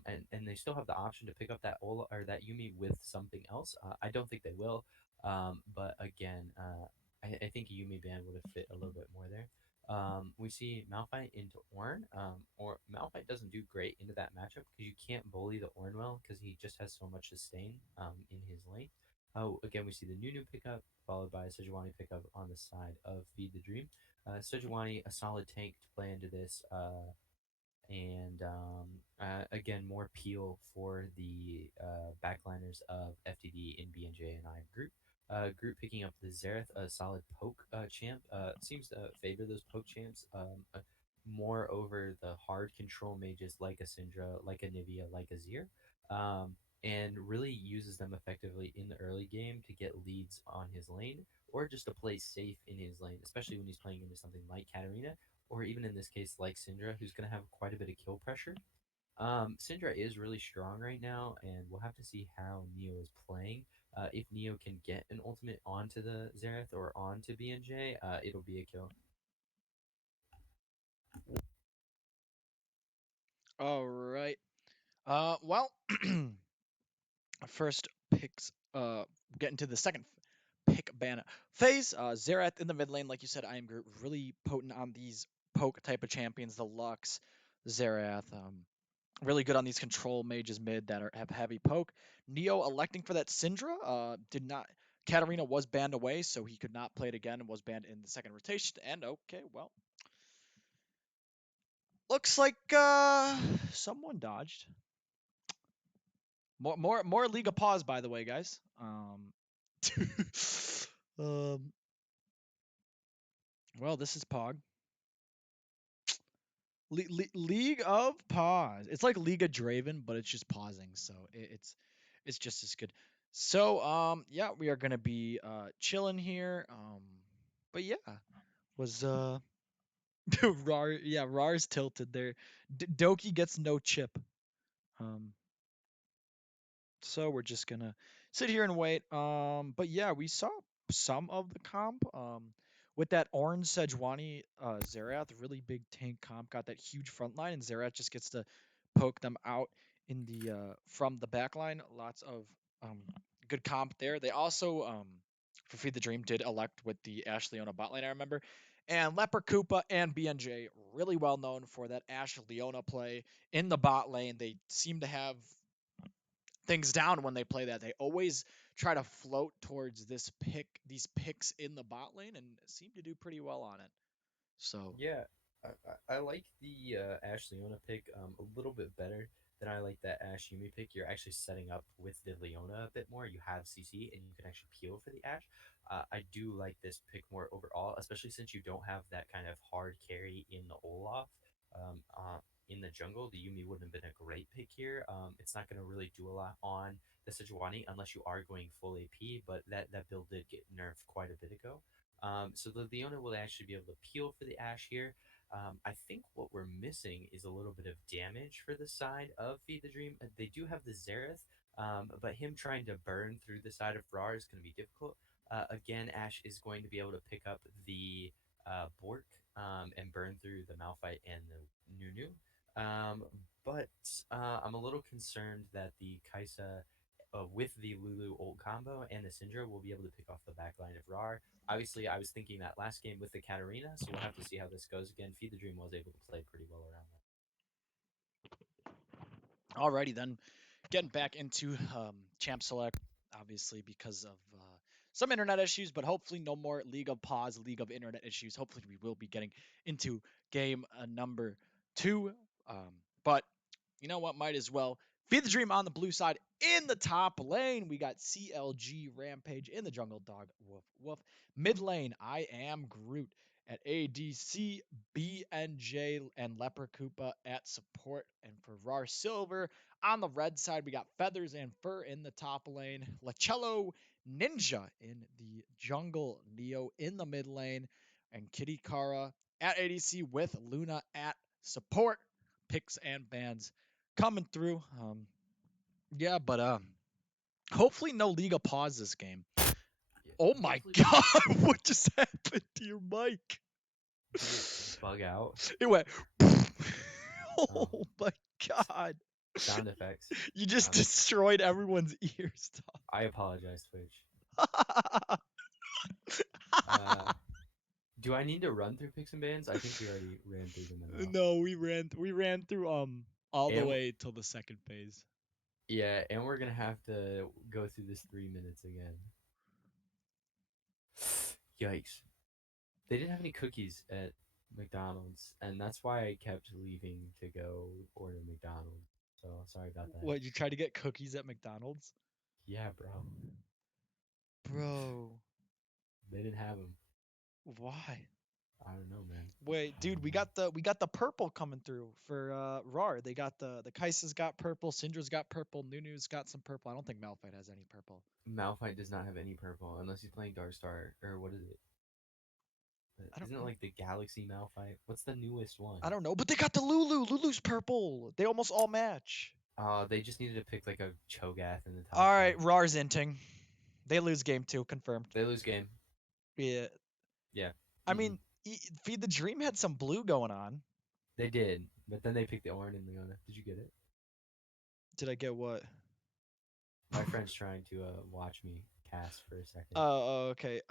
And they still have the option to pick up that Olaf or that Yumi with something else. I don't think they will. But again, I think a Yumi ban would have fit a little bit more there. We see Malphite into Ornn. Or Malphite doesn't do great into that matchup because you can't bully the Ornn well because he just has so much sustain in his lane. Oh, again, we see the Nunu pickup followed by a Sejuani pickup on the side of Feed the Dream. Sejuani, a solid tank to play into this, and again, more peel for the backliners of FTD in BNJ and I group. Group picking up the Xerath, a solid poke champ. Seems to favor those poke champs more over the hard control mages like a Syndra, like a Nivea, like a Zir. And really uses them effectively in the early game to get leads on his lane or just to play safe in his lane, especially when he's playing into something like Katarina or even in this case like Syndra, who's going to have quite a bit of kill pressure. Syndra is really strong right now, and we'll have to see how Neo is playing. If Neo can get an ultimate onto the Xerath or onto BNJ, it'll be a kill. All right. Well, first picks. Getting to the second pick ban phase. Xerath in the mid lane, like you said, I am really potent on these poke type of champions. The Lux, Xerath, really good on these control mages mid that have heavy poke. Neo electing for that Syndra. Did not Katarina was banned away, so he could not play it again and was banned in the second rotation. And okay, well, looks like someone dodged. More League of Paws, by the way, guys. Um, well, this is Pog. League of Pause. It's like League of Draven, but it's just pausing, so it's just as good. So yeah, we are gonna be chilling here. But yeah, was Rawr, yeah, Rawr's tilted there. Doki gets no chip. Um, so we're just gonna sit here and wait. But yeah, we saw some of the comp. With that orange Sejuani Zerath, really big tank comp, got that huge front line, and Zerath just gets to poke them out in the from the back line. Lots of um good comp there. They also for Feed the Dream did elect with the Ash Leona bot lane, I remember. And Leper Koopa and BNJ really well known for that Ash Leona play in the bot lane. They seem to have things down when they play that. They always try to float towards these picks in the bot lane, and seem to do pretty well on it. So Yeah, I like the Ash Leona pick a little bit better than I like that Ash Yumi pick. You're actually setting up with the Leona a bit more. You have CC and you can actually peel for the Ash. I do like this pick more overall, especially since you don't have that kind of hard carry in the Olaf. In the jungle, the Yumi wouldn't have been a great pick here. It's not going to really do a lot on the Sejuani unless you are going full AP, but that build did get nerfed quite a bit ago. So the Leona will actually be able to peel for the Ash here. I think what we're missing is a little bit of damage for the side of Feed the Dream. They do have the Xerath, but him trying to burn through the side of Rawr is going to be difficult. Again, Ash is going to be able to pick up the Bork and burn through the Malphite and the Nunu. But I'm a little concerned that the Kaisa with the Lulu ult combo and the Syndra will be able to pick off the backline of Rawr. Obviously, I was thinking that last game with the Katarina, so we'll have to see how this goes again. Feed the Dream was able to play pretty well around that. alrighty then, getting back into Champ Select, obviously because of some internet issues, but hopefully no more League of Pause, League of internet issues. Hopefully we will be getting into game number 2. But you know what? Might as well. Feed the Dream on the blue side in the top lane. We got CLG Rampage in the jungle. Dog woof woof. Mid lane, I am Groot at ADC, BNJ and Leper Koopa at support. And for Rar Silver on the red side, we got Feathers and Fur in the top lane. Lacello Ninja in the jungle. Neo in the mid lane. And Kitty Kara at ADC with Luna at support. Picks and bans coming through. Yeah, but hopefully no League of Pause this game. Yeah, Oh my hopefully god, what just happened to your mic? did it bug out. It went. Oh, Oh my god. sound effects. You just Sound effects. destroyed everyone's ears. I apologize, Twitch. Tom. Do I need to run through picks and bans? I think we already ran through them enough. No, we ran through all the And way till the second phase. yeah, and we're gonna have to go through this 3 minutes again. Yikes. They didn't have any cookies at McDonald's, and that's why I kept leaving to go order McDonald's. So sorry about that. What, you tried to get cookies at McDonald's? Yeah, bro. Bro, They didn't have them. why? I don't know, man. Wait, I dude, don't we know. got the purple coming through for Rawr. They got the Kaisa's got purple, Syndra's got purple, Nunu's got some purple. I don't think Malphite has any purple. Malphite does not have any purple unless he's playing Darstar or what is it? I don't Isn't it know. like the Galaxy Malphite? What's the newest one? I don't know, but they got the Lulu. Lulu's purple. They almost all match. They just needed to pick like a Cho'Gath in the top. All right, lane. Rawr's inting. They lose game 2, confirmed. They lose game. Yeah. Yeah. I mean, Feed the Dream had some blue going on. They did, but then they picked the Orin and Leona. Did you get it? Did I get what? My friend's trying to watch me cast for a second. Oh, okay.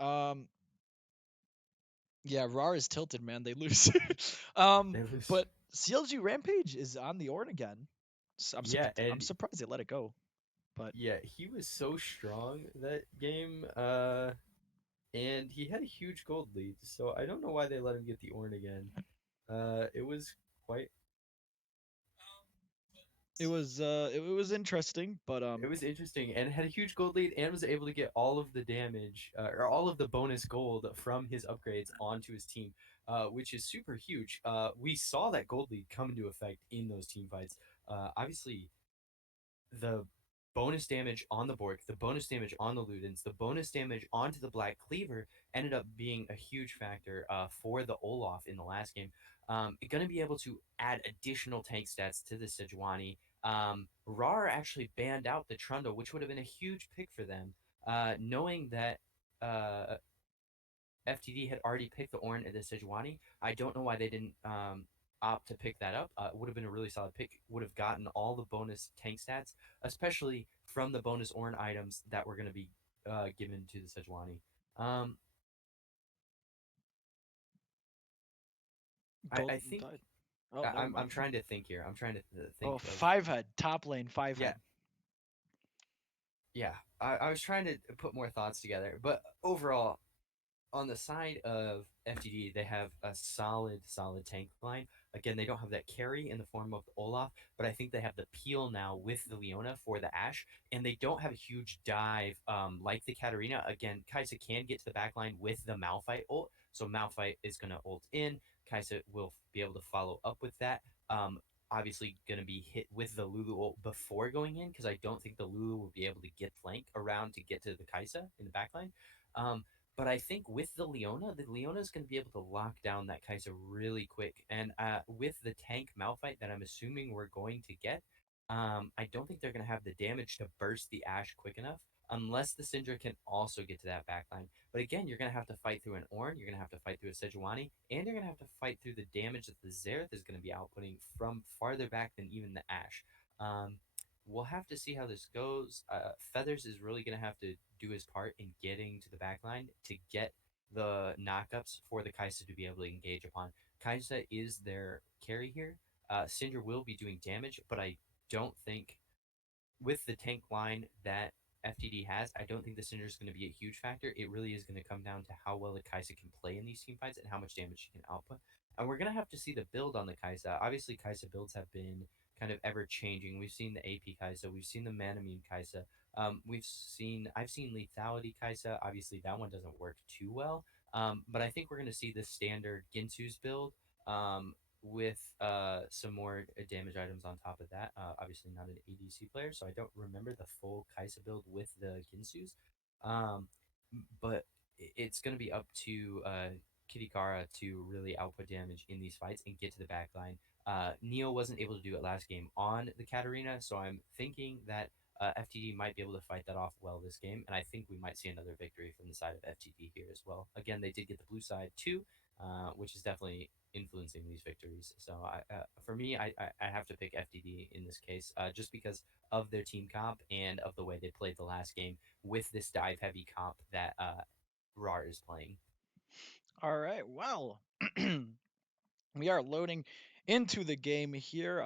Yeah, Rawr is tilted, man. They lose. They lose. But CLG Rampage is on the Orn again. So I'm Yeah, I'm and surprised they let it go. But Yeah, he was so strong that game, and he had a huge gold lead. So I don't know why they let him get the Orn again. It was quite it was interesting, but It was interesting and had a huge gold lead and was able to get all of the damage or all of the bonus gold from his upgrades onto his team, which is super huge. We saw that gold lead come into effect in those team fights. Obviously, the bonus damage on the Bork, the bonus damage on the Ludens, the bonus damage onto the Black Cleaver ended up being a huge factor for the Olaf in the last game. Going to be able to add additional tank stats to the Sejuani. Rawr actually banned out the Trundle, which would have been a huge pick for them, knowing that uh, FTD had already picked the Ornn and the Sejuani. I don't know why they didn't opt to pick that up. It would have been a really solid pick. Would have gotten all the bonus tank stats, especially from the bonus Ornn items that were going to be given to the Sejuani. Um, I Golden think died. Oh, never I'm mind. trying to think here. I'm trying to Oh, think of five head, top lane, five yeah head. yeah. I was trying to put more thoughts together, but overall, on the side of FTD, they have a solid tank line. Again, they don't have that carry in the form of Olaf, but I think they have the peel now with the Leona for the Ashe, and they don't have a huge dive like the Katarina. Again, Kai'Sa can get to the back line with the Malphite ult, so Malphite is going to ult in. Kai'Sa will be able to follow up with that. Obviously, going to be hit with the Lulu ult before going in because I don't think the Lulu will be able to get flank around to get to the Kai'Sa in the back line. Um, but I think with the Leona is going to be able to lock down that Kai'Sa really quick. And with the tank Malphite that I'm assuming we're going to get, I don't think they're going to have the damage to burst the Ashe quick enough unless the Syndra can also get to that backline. But again, you're going to have to fight through an Ornn, you're going to have to fight through a Sejuani, and you're going to have to fight through the damage that the Xerath is going to be outputting from farther back than even the Ashe. Um, we'll have to see how this goes. Feathers is really going to have to do his part in getting to the back line to get the knockups for the Kai'Sa to be able to engage upon. Kai'Sa is their carry here. Syndra will be doing damage, but I don't think with the tank line that FTD has, I don't think the Syndra is going to be a huge factor. It really is going to come down to how well the Kai'Sa can play in these team fights and how much damage she can output. And we're going to have to see the build on the Kai'Sa. Obviously, Kai'Sa builds have been kind of ever changing. We've seen the AP Kai'Sa, we've seen the Manamune Kai'Sa, I've seen Lethality Kai'Sa. Obviously, that one doesn't work too well. But I think we're going to see the standard Ginsu's build. With some more damage items on top of that. Obviously, not an ADC player, so I don't remember the full Kai'Sa build with the Ginsus. Um, but it's going to be up to Kitikara to really output damage in these fights and get to the back line. Neo wasn't able to do it last game on the Katarina, so I'm thinking that FTD might be able to fight that off well this game, and I think we might see another victory from the side of FTD here as well. Again, they did get the blue side too, which is definitely influencing these victories. So for me, I have to pick FTD in this case, just because of their team comp and of the way they played the last game with this dive heavy comp that Rawr is playing. All right. Well, we are loading into the game here.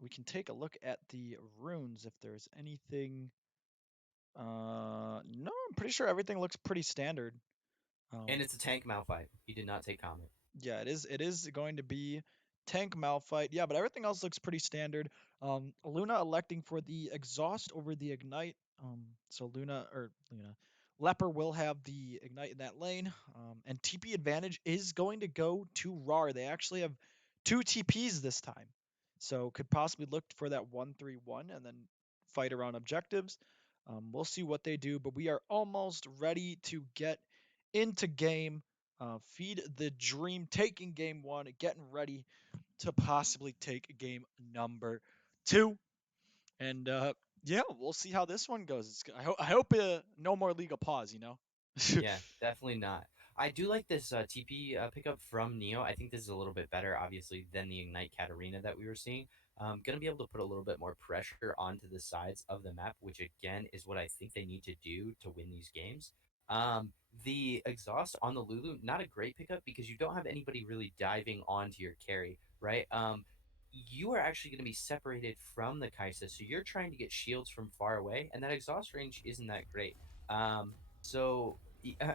We can take a look at the runes if there's anything. No, I'm pretty sure everything looks pretty standard. Um, And it's a tank Malphite. He did not take comment. Yeah, it is. It is going to be tank Malphite. Yeah, but everything else looks pretty standard. Luna electing for the exhaust over the ignite. So Luna, Leper will have the ignite in that lane. And TP advantage is going to go to Rawr. They actually have two TPs this time, so could possibly look for that 1-3-1 and then fight around objectives. We'll see what they do, but we are almost ready to get into game. Feed the dream, taking game one, getting ready to possibly take game number two. And yeah, we'll see how this one goes. I hope no more legal pause. Yeah, definitely not. I do like this TP pickup from Neo. I think this is a little bit better, obviously, than the Ignite Katarina that we were seeing. Going to be able to put a little bit more pressure onto the sides of the map, which again is what I think they need to do to win these games. The exhaust on the Lulu, not a great pickup because you don't have anybody really diving onto your carry, right? you are actually going to be separated from the Kaisa. So you're trying to get shields from far away, and that exhaust range isn't that great.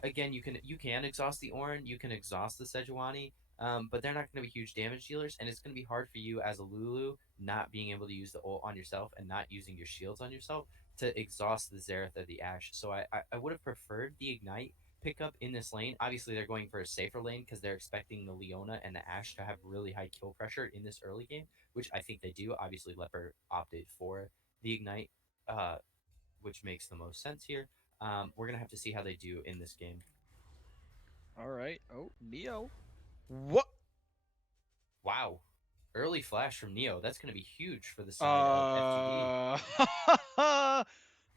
Again, you can exhaust the Ornn, you can exhaust the Sejuani, but they're not going to be huge damage dealers, and it's going to be hard for you as a Lulu not being able to use the ult on yourself and not using your shields on yourself to exhaust the Xerath or the Ashe. So I would have preferred the Ignite pickup in this lane. Obviously, they're going for a safer lane because they're expecting the Leona and the Ashe to have really high kill pressure in this early game, which I think they do. Obviously, Leper opted for the Ignite, uh, which makes the most sense here. We're gonna have to see how they do in this game. All right. Oh, Neo. What? Wow, early flash from Neo. That's gonna be huge for the side of FTD.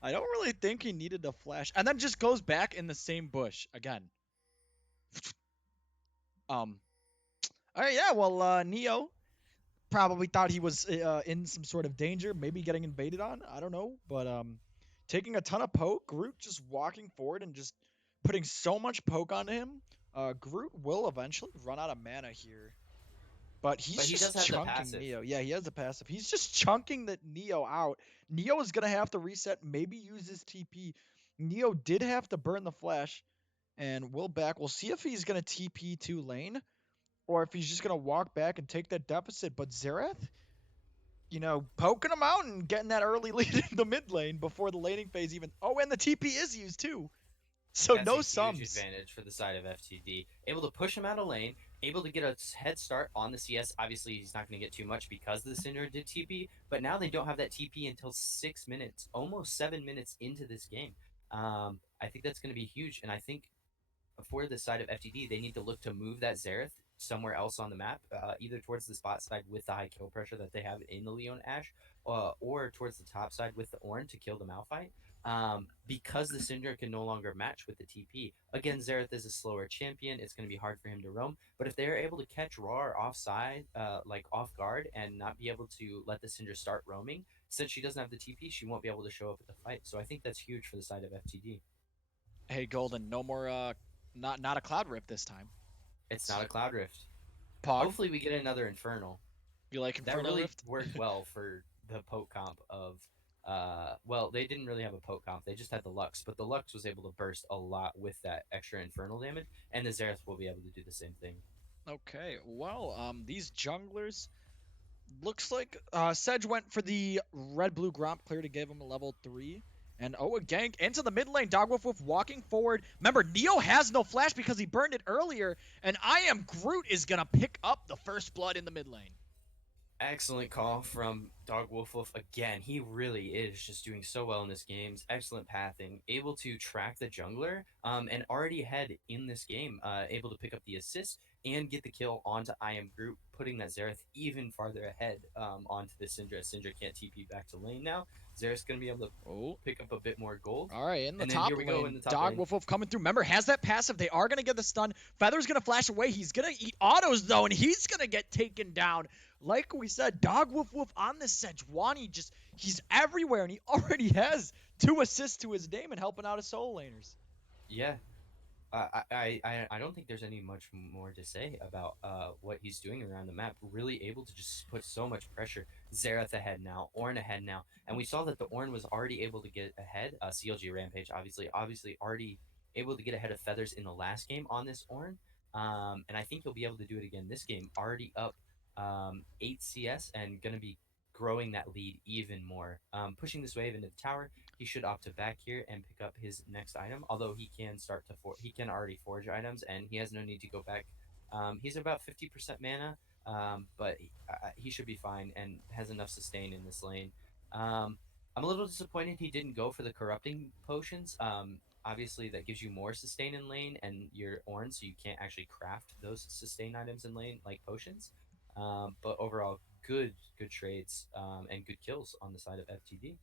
I don't really think he needed to flash, and then just goes back in the same bush again. Um. All right. Yeah. Well, Neo probably thought he was in some sort of danger, maybe getting invaded on. I don't know, but taking a ton of poke, Groot just walking forward and just putting so much poke onto him. Groot will eventually run out of mana here, but he's But he does just have the chunking passive. Neo. Yeah, he has the passive. He's just chunking the Neo out. Neo is gonna have to reset, maybe use his TP. Neo did have to burn the flash, and will back. We'll see if he's gonna TP to lane or if he's just gonna walk back and take that deficit. But Xerath, poking him out and getting that early lead in the mid lane before the laning phase even. Oh, and the TP is used too. So That's a no huge sums. advantage for the side of FTD. Able to push him out of lane, able to get a head start on the CS. Obviously, he's not going to get too much because the Syndra did TP, but now they don't have that TP until 6 minutes, almost 7 minutes into this game. I think that's going to be huge, and I think for the side of FTD, they need to look to move that Xerath somewhere else on the map, either towards the spot side with the high kill pressure that they have in the Leon Ashe, or towards the top side with the Ornn to kill the Malphite. Because the Syndra can no longer match with the TP. Again, Xerath is a slower champion. It's going to be hard for him to roam. But if they're able to catch Rawr offside, like off guard, and not be able to let the Syndra start roaming, since she doesn't have the TP, she won't be able to show up at the fight. So I think that's huge for the side of FTD. Hey, Golden, no more not a Cloud Rift this time. It's not a Cloud Rift. Pog, Hopefully, we get another Inferno. you like That Inferno really Rift? worked well for the poke comp of. Well, they didn't really have a poke comp. They just had the Lux, but the Lux was able to burst a lot with that extra Infernal damage, and the Xerath will be able to do the same thing. Okay, well, these junglers looks like Sedge went for the red blue Gromp clear to give him a level 3. And a gank into the mid lane. Dogwolf Wolf walking forward. Remember, Neo has no flash because he burned it earlier. And I Am Groot is going to pick up the first blood in the mid lane. Excellent call from Dog Wolf Wolf again. He really is just doing so well in this game. Excellent pathing, able to track the jungler, and already ahead in this game, able to pick up the assist and get the kill onto I Am Groot, putting that Xerath even farther ahead onto the Syndra. Syndra can't TP back to lane now. Xerath's going to be able to pick up a bit more gold. All right, in the And then top here we lane, go in the top Dog lane. Wolf Wolf coming through. Remember, has that passive. They are going to get the stun. Feather's going to flash away. He's going to eat autos, though, and he's going to get taken down. Like we said, Dog Wolf Wolf on this Sejuani, he's everywhere, and he already has 2 assists to his name and helping out his solo laners. Yeah, I don't think there's any much more to say about what he's doing around the map. Really able to just put so much pressure. Xerath ahead now, Ornn ahead now, and we saw that the Ornn was already able to get ahead. CLG Rampage obviously already able to get ahead of Feathers in the last game on this Ornn, and I think he'll be able to do it again this game. Already up 8 CS and gonna be growing that lead even more. Pushing this wave into the tower. He should opt to back here and pick up his next item. Although he can he can already forge items, and he has no need to go back. He's about 50% mana, but he should be fine and has enough sustain in this lane. I'm a little disappointed he didn't go for the corrupting potions. Obviously, that gives you more sustain in lane and your Ornn, so you can't actually craft those sustain items in lane like potions. But overall, good trades and good kills on the side of FTD.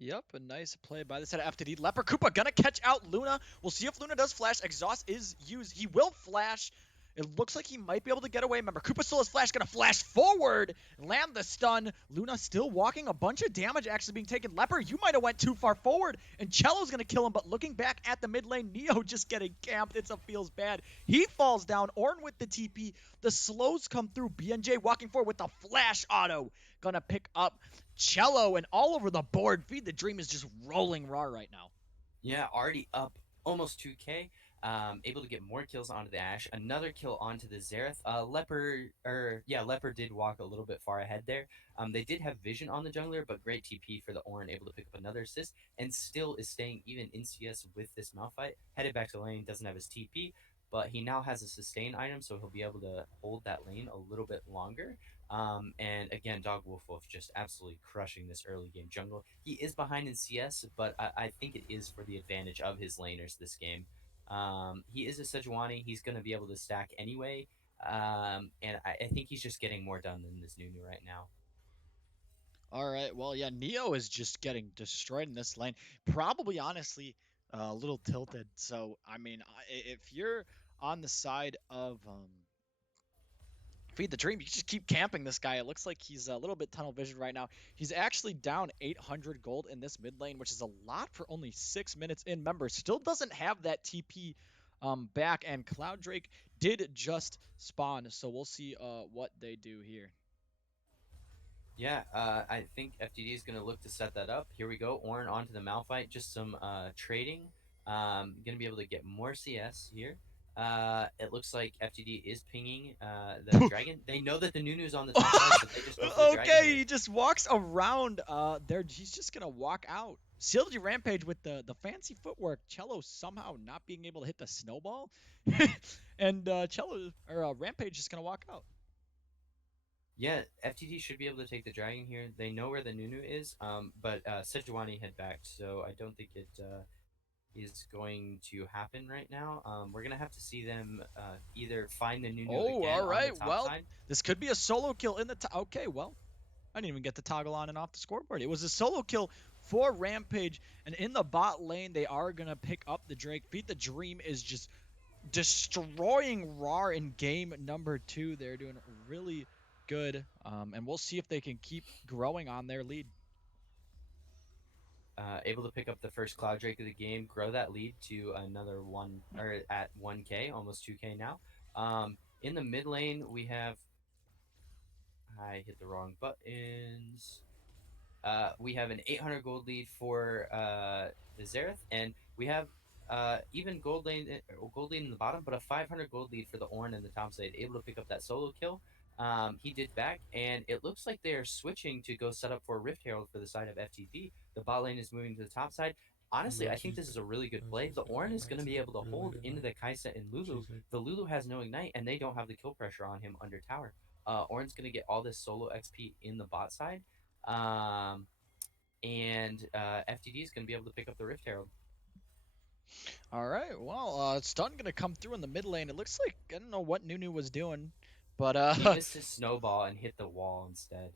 Yep, a nice play by the side of FTD. Leper Koopa gonna catch out Luna. We'll see if Luna does flash. Exhaust is used. He will flash. It looks like he might be able to get away. Remember, Koopa Sola's flash going to flash forward, land the stun. Luna still walking, a bunch of damage actually being taken. Leper, you might have went too far forward, and Cello's going to kill him, but looking back at the mid lane, Neo just getting camped. It feels bad. He falls down. Ornn with the TP. The slows come through. BNJ walking forward with the flash auto. Gonna pick up Cello, and all over the board, Feed the Dream is just rolling Rawr right now. Yeah, already up almost 2K. Able to get more kills onto the Ashe, another kill onto the Xerath. Leper did walk a little bit far ahead there. They did have vision on the jungler, but great TP for the Ornn, able to pick up another assist, and still is staying even in CS with this Malphite. Headed back to lane, doesn't have his TP, but he now has a sustain item, so he'll be able to hold that lane a little bit longer. And again, Dog Wolf just absolutely crushing this early game jungle. He is behind in CS, but I think it is for the advantage of his laners this game. He is a Sejuani. He's going to be able to stack anyway. And I think he's just getting more done than this Nunu right now. All right, well, yeah, Neo is just getting destroyed in this lane. Probably, honestly, a little tilted. So, I mean, if you're on the side of Feed the Dream, you just keep camping this guy. It looks like he's a little bit tunnel vision right now. He's actually down 800 gold in this mid lane, which is a lot for only 6 minutes in. Remember, still doesn't have that TP back, and Cloud Drake did just spawn, so we'll see what they do here. Yeah, I think FTD is going to look to set that up. Here we go. Ornn onto the Malphite. Just some trading. Going to be able to get more CS here. It looks like FTD is pinging the dragon. They know that the Nunu's on the top side, so they just go for the dragon Okay, here. he just walks around there. He's just going to walk out. Synergy Rampage with the fancy footwork. Cello somehow not being able to hit the snowball. And Rampage is going to walk out. Yeah, FTD should be able to take the dragon here. They know where the Nunu is, but Sejuani had backed, so I don't think it is going to happen right now. We're going to have to see them either find the Nunu again all right. on the top Well, side. this could be a solo kill in the okay, well, I didn't even get the toggle on and off the scoreboard. It was a solo kill for Rampage, and in the bot lane, they are going to pick up the Drake. Feed the Dream is just destroying Rawr in game number 2. They're doing really good, and we'll see if they can keep growing on their lead. Able to pick up the first Cloud Drake of the game, grow that lead to another at 1K, almost 2K now. In the mid lane, we have. I hit the wrong buttons. We have an 800 gold lead for the Xerath, and we have even gold lead in the bottom, but a 500 gold lead for the Ornn in the top side. Able to pick up that solo kill. He did back, and it looks like they are switching to go set up for Rift Herald for the side of FTP. The bot lane is moving to the top side. Honestly, I think this is a really good play. The Ornn is going to be able to hold into the Kai'Sa and Lulu. The Lulu has no Ignite, and they don't have the kill pressure on him under tower. Ornn's going to get all this solo XP in the bot side. And FTD is going to be able to pick up the Rift Herald. All right, well, stun going to come through in the mid lane. It looks like, I don't know what Nunu was doing, but he missed his snowball and hit the wall instead.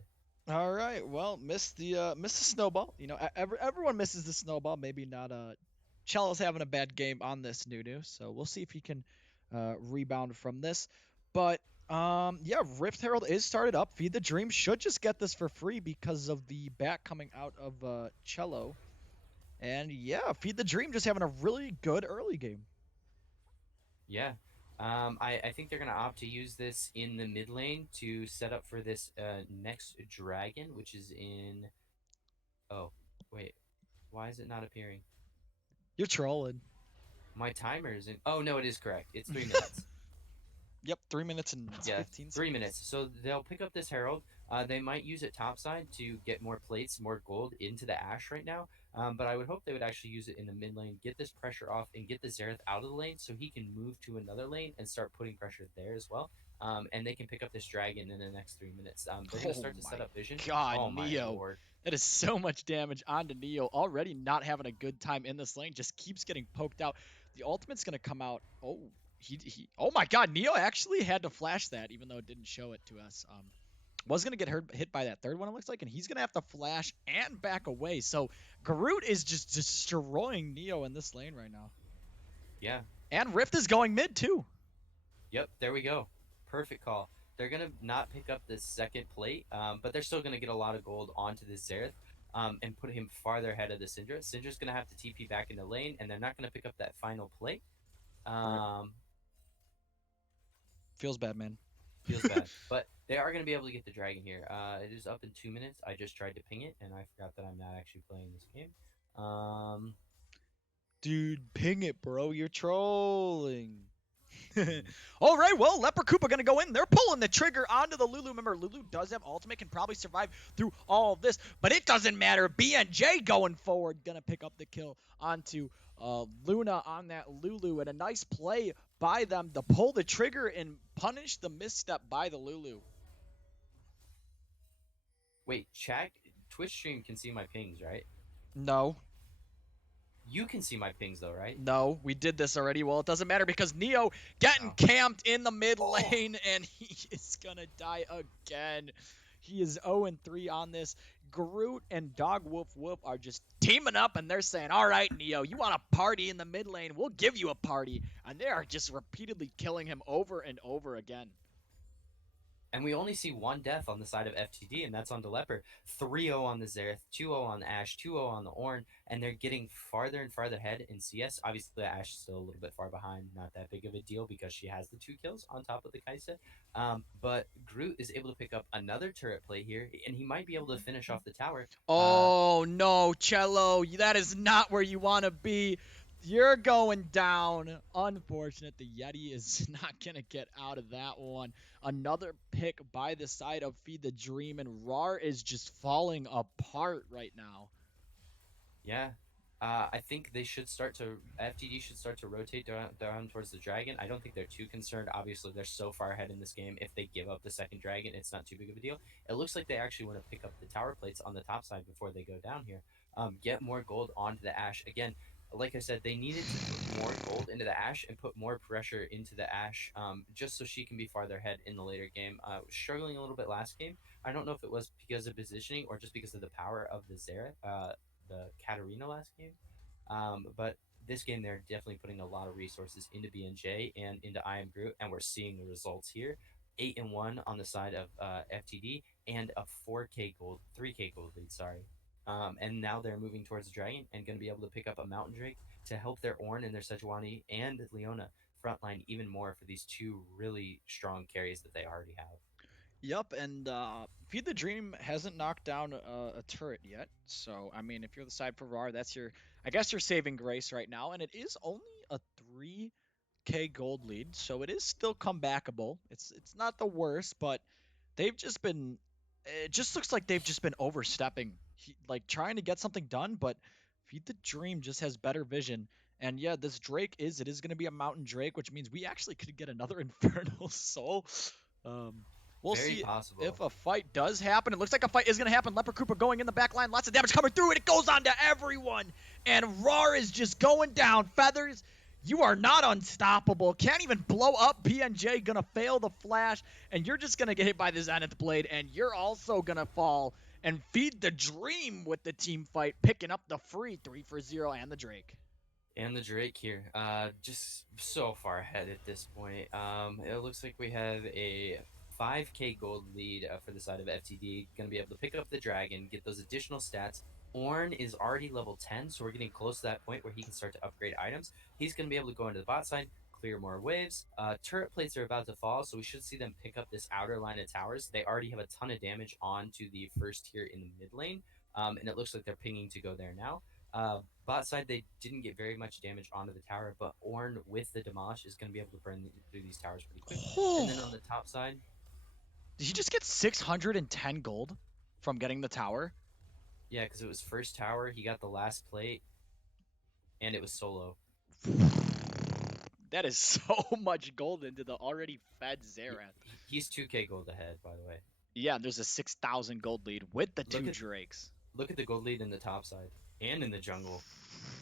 All right, well, missed the snowball. You know, everyone misses the snowball. Maybe not. Cello's having a bad game on this Nunu, so we'll see if he can rebound from this. But yeah, Rift Herald is started up. Feed the Dream should just get this for free because of the back coming out of Cello. And yeah, Feed the Dream just having a really good early game. Yeah. I think they're going to opt to use this in the mid lane to set up for this next dragon, which is in... Oh, wait. Why is it not appearing? You're trolling. My timer is in... Oh, no, it is correct. It's 3 minutes. Yep, 3 minutes and 15 seconds. 3 minutes. So they'll pick up this Herald. They might use it topside to get more plates, more gold into the Ashe right now. But I would hope they would actually use it in the mid lane, get this pressure off, and get the Xerath out of the lane so he can move to another lane and start putting pressure there as well. And they can pick up this dragon in the next 3 minutes. They're going to start to set up vision. God, oh my Neo. Lord. That is so much damage onto Neo. Already not having a good time in this lane. Just keeps getting poked out. The ultimate's going to come out. Oh, oh my God. Neo actually had to flash that, even though it didn't show it to us. Was going to get hit by that third one, it looks like, and he's going to have to flash and back away. So Garut is just destroying Neo in this lane right now. Yeah. And Rift is going mid, too. Yep, there we go. Perfect call. They're gonna not pick up this second plate, but they're still gonna get a lot of gold onto the Xerath, and put him farther ahead of the Syndra. Syndra's gonna have to TP back into lane, and they're not gonna pick up that final plate. Right. Um, Feels bad, man. Feels bad, but they are gonna be able to get the dragon here. It is up in 2 minutes. I just tried to ping it, and I forgot that I'm not actually playing this game. Um, Dude, ping it, bro. You're trolling. hmm. All right, well, Leper Koopa gonna go in. They're pulling the trigger onto the Lulu. Remember, Lulu does have ultimate, can probably survive through all of this, but it doesn't matter. BNJ going forward, gonna pick up the kill onto Luna on that Lulu, and a nice play by them to pull the trigger and punish the misstep by the Lulu. Wait, chat Twitch stream can see my pings, right? No, You can see my pings though, right? no, we did this already. Well, it doesn't matter because Neo getting Oh. camped in the mid Oh. lane, and he is gonna die again. He is 0-3 on this. Groot and Dog Woof Woof are just teaming up, and they're saying, all right, Neo, you want a party in the mid lane? We'll give you a party. And they are just repeatedly killing him over and over again. And we only see one death on the side of FTD, and that's on the Leper. 3-0 on the Xerath, 2-0 on the Ashe, 2-0 on the Ornn, and they're getting farther and farther ahead in CS. Obviously, Ashe is still a little bit far behind, not that big of a deal because she has the 2 kills on top of the Kaisa. But Groot is able to pick up another turret play here, and he might be able to finish off the tower. Oh, no, Cello, that is not where you want to be. You're going down. Unfortunate. The Yeti is not going to get out of that one. Another pick by the side of Feed the Dream, and Rawr is just falling apart right now. Yeah. I think they should start to FTD should start to rotate down towards the dragon. I don't think they're too concerned. Obviously, they're so far ahead in this game. If they give up the second dragon, it's not too big of a deal. It looks like they actually want to pick up the tower plates on the top side before they go down here. Get more gold onto the Ashe. Again, like I said, they needed to put more gold into the Ashe and put more pressure into the Ashe, just so she can be farther ahead in the later game. Struggling a little bit last game. I don't know if it was because of positioning or just because of the power of the Xerath. The Katarina last game. But this game, they're definitely putting a lot of resources into BNJ and into I Am Groot, and we're seeing the results here. 8-1 on the side of FTD and a 4K gold, 3K gold lead, sorry. And now they're moving towards the Dragon and going to be able to pick up a Mountain Drake to help their Ornn and their Sejuani and Leona frontline even more for these 2 really strong carries that they already have. Yep, and Feed the Dream hasn't knocked down a turret yet. So, I mean, if you're the side for Rawr, that's I guess your saving grace right now. And it is only a 3K gold lead, so it is still comebackable. It's not the worst, but they've just been, it just looks like they've just been overstepping, like trying to get something done, but Feed the Dream just has better vision. And yeah, this Drake it is going to be a Mountain Drake, which means we actually could get another Infernal Soul. We'll Very see possible. if a fight does happen. It looks like a fight is going to happen. Leper Koopa going in the back line. Lots of damage coming through, and it goes on to everyone. And Rawr is just going down. Feathers, you are not unstoppable. Can't even blow up. BNJ going to fail the flash, and you're just going to get hit by the Zenith Blade, and you're also going to fall. And Feed the Dream with the team fight, picking up the free 3-0 and the Drake. And the Drake here, just so far ahead at this point. It looks like we have a 5K gold lead for the side of FTD. Going to be able to pick up the dragon, get those additional stats. Ornn is already level 10, so we're getting close to that point where he can start to upgrade items. He's going to be able to go into the bot side, clear more waves. Turret plates are about to fall, so we should see them pick up this outer line of towers. They already have a ton of damage onto the first tier in the mid lane, and it looks like they're pinging to go there now. Bot side, they didn't get very much damage onto the tower, but Ornn with the Demolish is going to be able to burn through these towers pretty quick. And then on the top side, did he just get 610 gold from getting the tower? yeah, because it was first tower, he got the last plate, and it was solo. That is so much gold into the already fed Xerath. He's 2K gold ahead, by the way. Yeah, there's a 6,000 gold lead with the two Drakes. Look at the gold lead in the top side and in the jungle.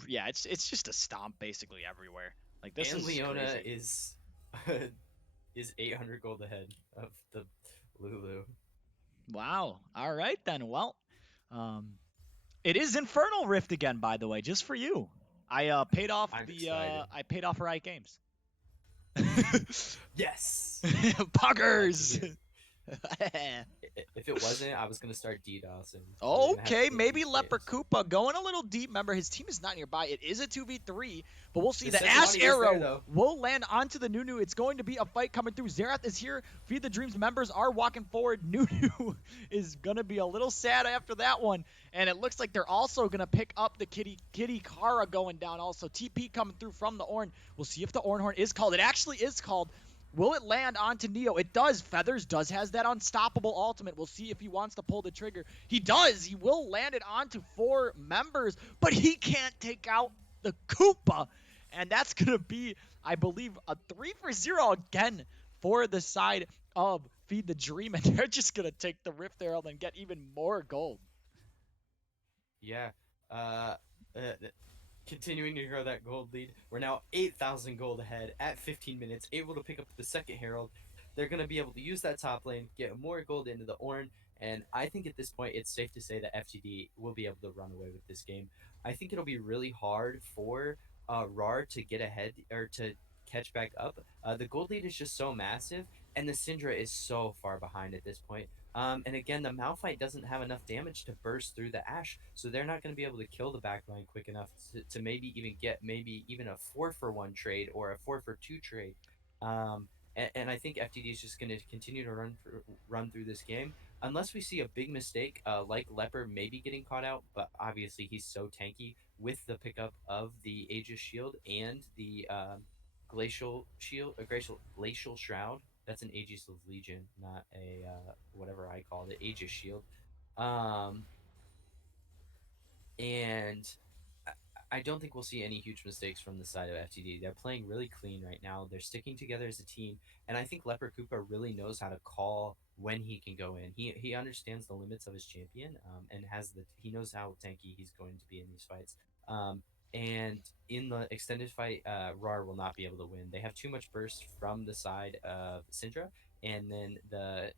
Yeah, it's just a stomp basically everywhere. Like this and is Leona crazy. is 800 gold ahead of the Lulu. Wow. All right then. Well, it is Infernal Rift again, by the way, just for you. I paid off I'm the excited. I paid off Riot Games. Yes, I like to Puggers. hear. If it wasn't, I was gonna start DDoSing. You're gonna have to Okay, get maybe used to it. Leper Koopa going a little deep. Remember, his team is not nearby. It is a 2v3, but we'll see. The The Ash Sejuani is there Arrow though. will land onto the Nunu. It's going to be a fight coming through. Zerath is here. Feed the Dreams members are walking forward. Nunu is going to be a little sad after that one. And it looks like they're also going to pick up the Kitty Kara going down also. TP coming through from the Ornn. We'll see if the Ornn Horn is called. It actually is called. Will it land onto Neo? It does. Feathers does has that unstoppable ultimate. We'll see if he wants to pull the trigger. He does. He will land it onto 4 members, but he can't take out the Koopa. And that's going to be, I believe, a 3-for-0 again for the side of Feed the Dream. And they're just going to take the Rift Herald and get even more gold. Yeah. Uh, uh, Continuing to grow that gold lead. We're now 8,000 gold ahead at 15 minutes, able to pick up the second Herald. They're going to be able to use that top lane, get more gold into the Ornn, and I think at this point it's safe to say that FTD will be able to run away with this game. I think it'll be really hard for Rawr to get ahead or to catch back up. The gold lead is just so massive, and the Syndra is so far behind at this point. And again, the Malphite doesn't have enough damage to burst through the Ashe, so they're not going to be able to kill the backline quick enough to maybe even get maybe even a 4-for-1 trade or a 4-for-2 trade. And I think FTD is just going to continue to run through this game unless we see a big mistake like Leper maybe getting caught out, but obviously he's so tanky with the pickup of the Aegis Shield and the Glacial Shield, Glacial Shroud. That's an Aegis of Legion, not a whatever I call it, Aegis Shield. Um, and I don't think we'll see any huge mistakes from the side of FTD. They're playing really clean right now. They're sticking together as a team, and I think Leper Koopa really knows how to call when he can go in. He understands the limits of his champion, and he knows how tanky he's going to be in these fights. Um, and in the extended fight, Rawr will not be able to win. They have too much burst from the side of Syndra, and then the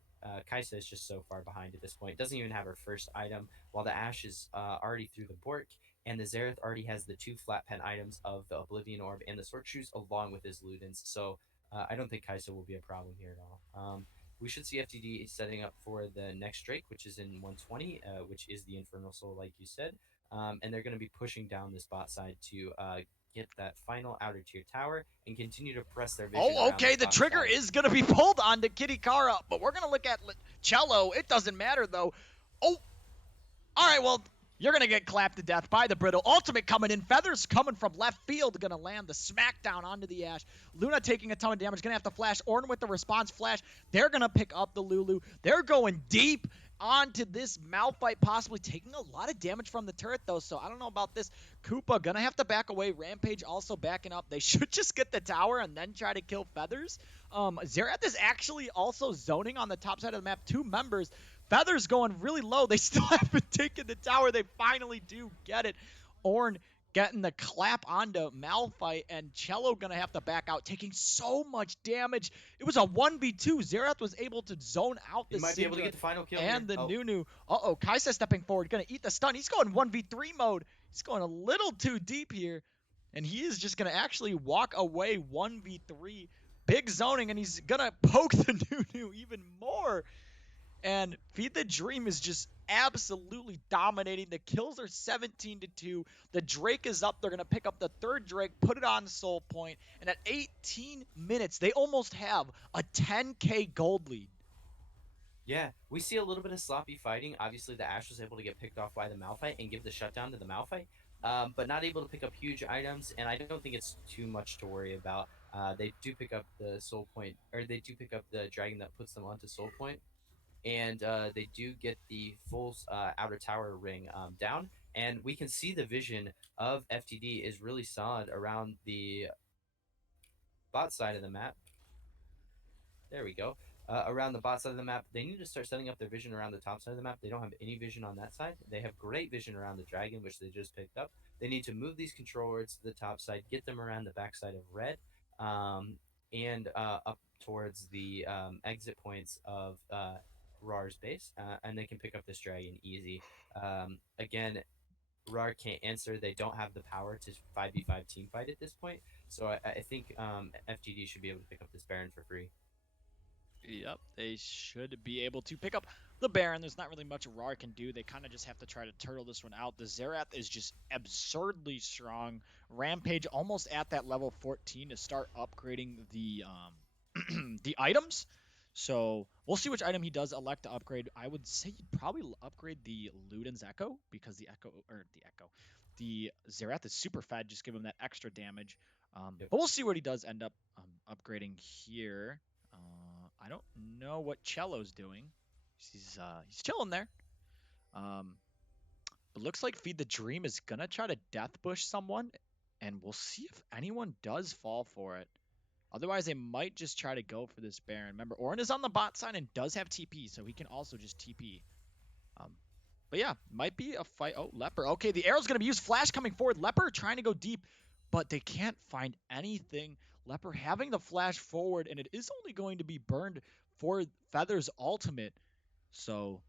Kaisa is just so far behind at this point. Doesn't even have her first item, while the Ashe is already through the Bork, and the Xerath already has the 2 flat pen items of the Oblivion Orb and the Sword Shoes along with his Ludens. So I don't think Kaisa will be a problem here at all. We should see FTD setting up for the next Drake, which is in 120, which is the Infernal Soul, like you said. And they're going to be pushing down this bot side to get that final outer tier tower and continue to press their vision Oh, around the okay. The top trigger side. is going to be pulled on to Kitty Kara, but we're going to look at Cello. It doesn't matter, though. Oh, all right, well, you're going to get clapped to death by the Brittle. Ultimate coming in. Feathers coming from left field. Going to land the smackdown onto the Ashe. Luna taking a ton of damage. Going to have to flash. Ornn with the response flash. They're going to pick up the Lulu. They're going deep onto this Malphite, possibly taking a lot of damage from the turret, though. So I don't know about this. Koopa going to have to back away. Rampage also backing up. They should just get the tower and then try to kill Feathers. Xerath is actually also zoning on the top side of the map. 2 members. Feathers going really low. They still haven't taken the tower. They finally do get it. Ornn getting the clap onto Malphite, and Cello gonna have to back out, taking so much damage. It was a 1v2. Xerath was able to zone out He the might be able to Syndra get the final kill and here. the Oh, Nunu. Uh-oh, Kaisa stepping forward, gonna eat the stun. He's going 1v3 mode. He's going a little too deep here, and he is just gonna actually walk away 1v3. Big zoning, and he's gonna poke the Nunu even more. And Feed the Dream is just absolutely dominating. The kills are 17-2. The Drake is up. They're going to pick up the 3rd Drake, put it on Soul Point, and at 18 minutes, they almost have a 10k gold lead. yeah, we see a little bit of sloppy fighting. Obviously, the Ashe was able to get picked off by the Malphite and give the shutdown to the Malphite, but not able to pick up huge items. And I don't think it's too much to worry about. They do pick up the Soul Point, or they do pick up the dragon that puts them onto Soul Point, and they do get the full outer tower ring down. And we can see the vision of FTD is really solid around the bot side of the map. There we go. Around the bot side of the map, they need to start setting up their vision around the top side of the map. They don't have any vision on that side. They have great vision around the dragon, which they just picked up. They need to move these control wards to the top side, get them around the back side of red, and up towards the exit points of Rawr's base, and they can pick up this dragon easy. Again, Rawr can't answer. They don't have the power to 5v5 team fight at this point. So I think FGD should be able to pick up this Baron for free. Yep, they should be able to pick up the Baron. There's not really much Rawr can do. They kind of just have to try to turtle this one out. The Xerath is just absurdly strong. Rampage almost at that level 14 to start upgrading the the items. So we'll see which item he does elect to upgrade. I would say you'd probably upgrade the Luden's Echo because the Xerath is super fed. Just give him that extra damage. Yep. But we'll see what he does end up upgrading here. I don't know what Cello's doing. He's chilling there. Um, but looks like Feed the Dream is gonna try to death bush someone, and we'll see if anyone does fall for it. Otherwise, they might just try to go for this Baron. Remember, Orin is on the bot side and does have TP, so he can also just TP. Um, but yeah, might be a fight. Oh, Leper. Okay, the arrow's gonna be used. Flash coming forward. Leper trying to go deep, but they can't find anything. Leper having the flash forward, and it is only going to be burned for Feather's ultimate. So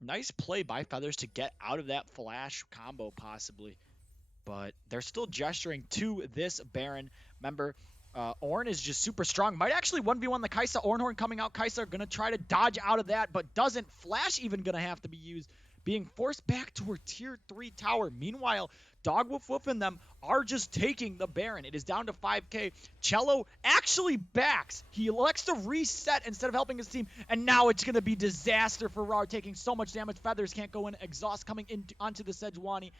nice play by Feathers to get out of that flash combo possibly. But they're still gesturing to this Baron. Remember, Ornn is just super strong. Might actually 1v1 the Kai'Sa. Ornhorn coming out. Kai'Sa gonna try to dodge out of that, but doesn't. Flash even gonna have to be used. Being forced back to her tier 3 tower. Meanwhile, Dog Woof Woof and them are just taking the Baron. It is down to 5k. Cello actually backs. He elects to reset instead of helping his team, and now it's going to be disaster for Rawr, taking so much damage. Feathers can't go in. Exhaust coming onto the Sejuani,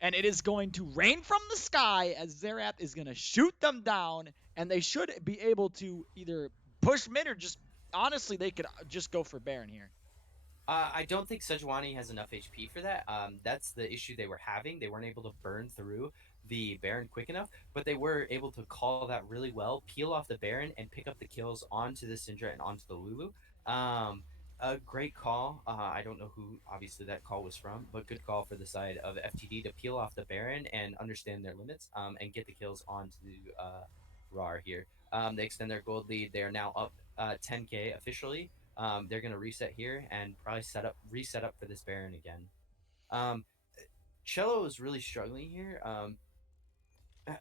and it is going to rain from the sky as Xerath is going to shoot them down, and they should be able to either push mid or just, honestly, they could just go for Baron here. I don't think Sejuani has enough HP for that. That's the issue they were having. They weren't able to burn through the Baron quick enough, but they were able to call that really well, peel off the Baron, and pick up the kills onto the Syndra and onto the Lulu. Um, a great call. I don't know who, obviously, that call was from, but good call for the side of FTD to peel off the Baron and understand their limits and get the kills onto Rawr here. They extend their gold lead. They are now up 10k officially. They're gonna reset here and probably reset up for this Baron again. Um, Cello is really struggling here.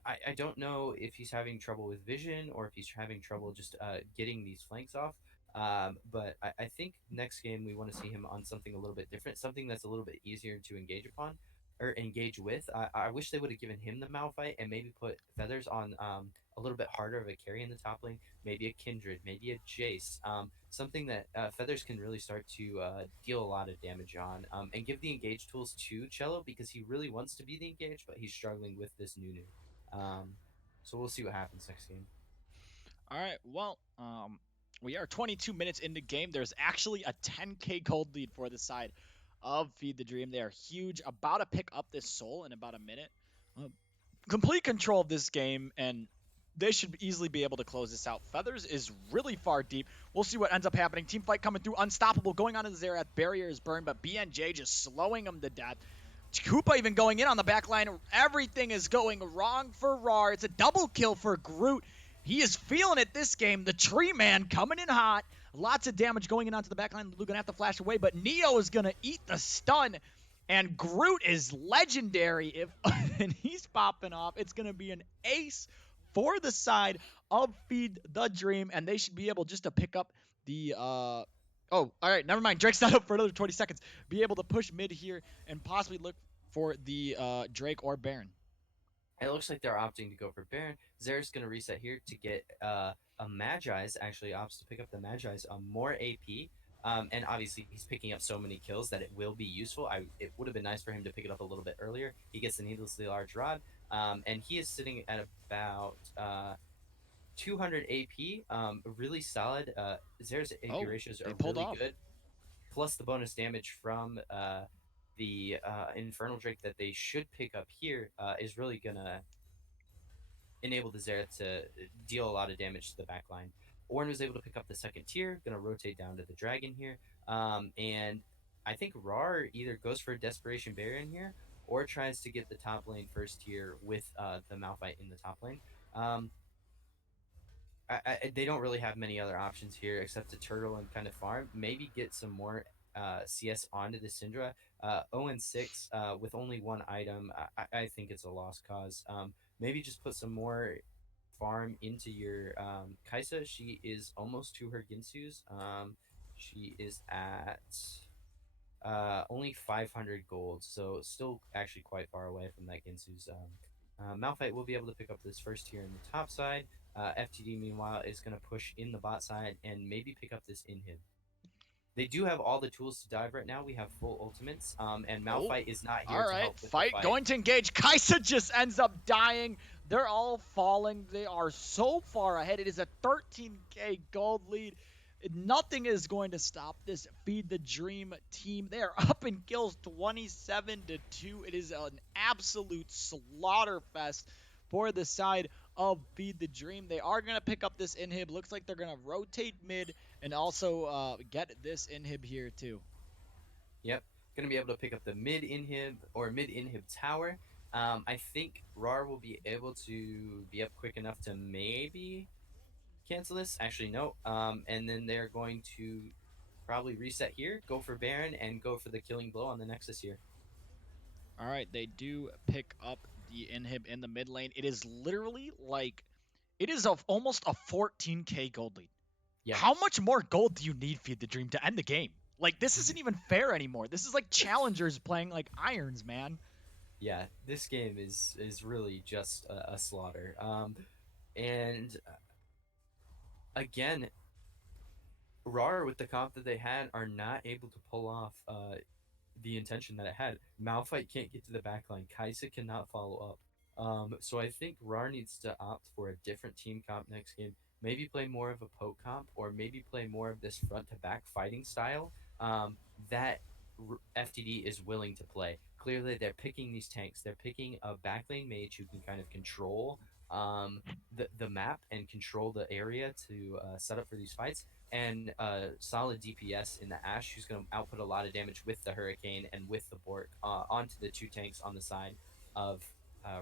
I don't know if he's having trouble with vision or if he's having trouble just getting these flanks off. But I think next game we want to see him on something a little bit different, something that's a little bit easier to engage upon or engage with. I wish they would have given him the Malphite and maybe put Feathers on a little bit harder of a carry in the top lane, maybe a Kindred, maybe a Jace, something that Feathers can really start to deal a lot of damage on, and give the engage tools to Cello because he really wants to be the engage, but he's struggling with this Nunu. So we'll see what happens next game. All right, well, we are 22 minutes into game. There's actually a 10k gold lead for the side of Feed the Dream. They are huge, about to pick up this soul in about a minute. Complete control of this game, and they should easily be able to close this out. Feathers is really far deep. We'll see what ends up happening. Team fight coming through. Unstoppable going on to the Xerath. Barrier is burned, but BNJ just slowing him to death. Koopa even going in on the back line. Everything is going wrong for Rawr. It's a double kill for Groot. He is feeling it this game. The Tree Man coming in hot. Lots of damage going in onto the back line. Luke going to have to flash away, but Neo is going to eat the stun. And Groot is legendary. And he's popping off. It's going to be an ace for the side of Feed the Dream. And they should be able just to pick up the... Oh, all right, never mind. Drake's not up for another 20 seconds. Be able to push mid here and possibly look for the Drake or Baron. It looks like they're opting to go for Baron. Zera's going to reset here to get a Magi's. Actually, opts to pick up the Magi's more AP. And obviously, he's picking up so many kills that it will be useful. It would have been nice for him to pick it up a little bit earlier. He gets the needlessly large rod. And he is sitting at about 200 AP. Really solid. Zera's AP ratios are really good. Plus the bonus damage from the Infernal Drake that they should pick up here is really going to enable the Xerath to deal a lot of damage to the back line. Ornn was able to pick up the second tier, going to rotate down to the Dragon here. And I think Rawr either goes for a Desperation Baron here or tries to get the top lane first tier with the Malphite in the top lane. They don't really have many other options here except to turtle and kind of farm. Maybe get some more CS onto the Syndra. 0-6 with only one item. I think it's a lost cause. Maybe just put some more farm into your Kaisa. She is almost to her Ginsu's. She is at only 500 gold, so still actually quite far away from that Ginsu's. Malphite will be able to pick up this first tier in the top side. FTD, meanwhile, is going to push in the bot side and maybe pick up this inhib. They do have all the tools to dive right now. We have full ultimates, and Oh, Malphite is not here all to right. help with the Fight fight. going to engage. Kaisa just ends up dying. They're all falling. They are so far ahead. It is a 13k gold lead. Nothing is going to stop this Feed the Dream team. They are up in kills 27-2. It is an absolute slaughter fest for the side of Feed the Dream. They are going to pick up this inhib. Looks like they're going to rotate mid and also get this inhib here too. Yep, going to be able to pick up the mid inhib or mid inhib tower. I think Rawr will be able to be up quick enough to maybe cancel this. Actually, no. And then they're going to probably reset here, go for Baron, and go for the killing blow on the Nexus here. All right, they do pick up the inhib in the mid lane. It is literally like it is almost a 14k gold lead. Yeah. How much more gold do you need, Feed the Dream, to end the game? Like this isn't even fair anymore. This is like challengers playing like irons, man. Yeah, this game is really just a slaughter. And again, Rawr with the comp that they had are not able to pull off the intention that it had. Malphite can't get to the backline. Kaisa cannot follow up. So I think Rawr needs to opt for a different team comp next game. Maybe play more of a poke comp, or maybe play more of this front to back fighting style that FTD is willing to play. Clearly, they're picking these tanks. They're picking a backlane mage who can kind of control the map and control the area to set up for these fights, and solid DPS in the Ashe, who's going to output a lot of damage with the Hurricane and with the Bork onto the two tanks on the side of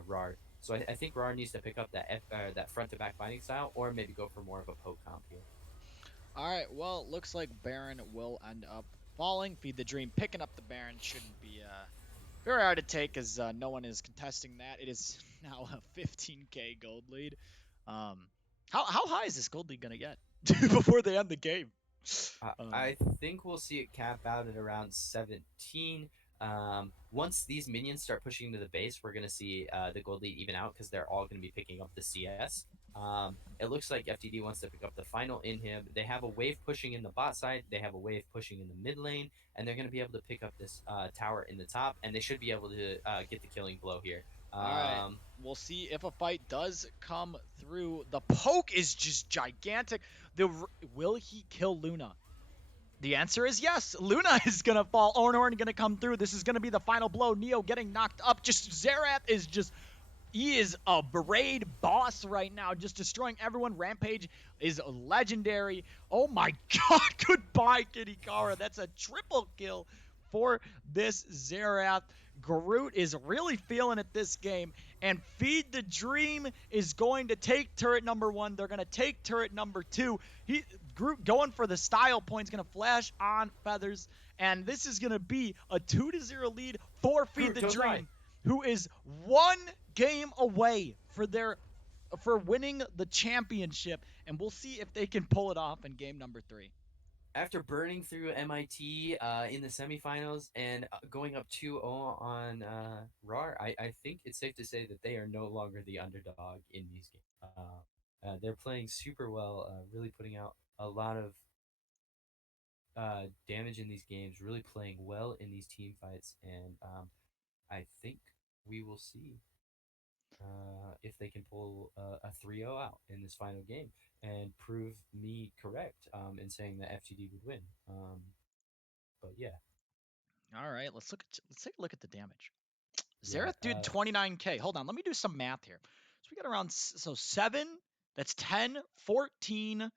Rawr. So I think Rawr needs to pick up that front to back fighting style, or maybe go for more of a poke comp here. All right, well, looks like Baron will end up falling. Feed the Dream picking up the Baron shouldn't be very hard to take as no one is contesting that. It is now a 15k gold lead. How high is this gold lead gonna get before they end the game? I think we'll see it cap out at around 17. Once these minions start pushing into the base, we're going to see the gold lead even out because they're all going to be picking up the CS. It looks like FTD wants to pick up the final inhib. They have a wave pushing in the bot side. They have a wave pushing in the mid lane. And they're going to be able to pick up this tower in the top. And they should be able to get the killing blow here. All right, we'll see if a fight does come through. The poke is just gigantic. Will he kill Luna? The answer is yes. Luna is going to fall. Ornhorn going to come through. This is going to be the final blow. Neo getting knocked up. Just Xerath is just... He is a raid boss right now, just destroying everyone. Rampage is legendary. Oh my god, goodbye, Kitty Kara. That's a triple kill for this Xerath. Groot is really feeling it this game. And Feed the Dream is going to take turret number 1. They're going to take turret number 2. Groot going for the style point is going to flash on Feathers. And this is going to be a 2-0 lead for Feed the Dream, who is one game away for winning the championship, and we'll see if they can pull it off in game number 3. After burning through MIT in the semifinals and going up 2-0 on Rawr, I think it's safe to say that they are no longer the underdog in these games. They're playing super well, really putting out a lot of damage in these games, really playing well in these team fights, and I think we will see if they can pull a 3-0 out in this final game and prove me correct in saying that FTD would win. But yeah. All right, let's take a look at the damage. Yeah, Xerath did 29k. Hold on, let me do some math here. So we got around 7. That's 10, 14,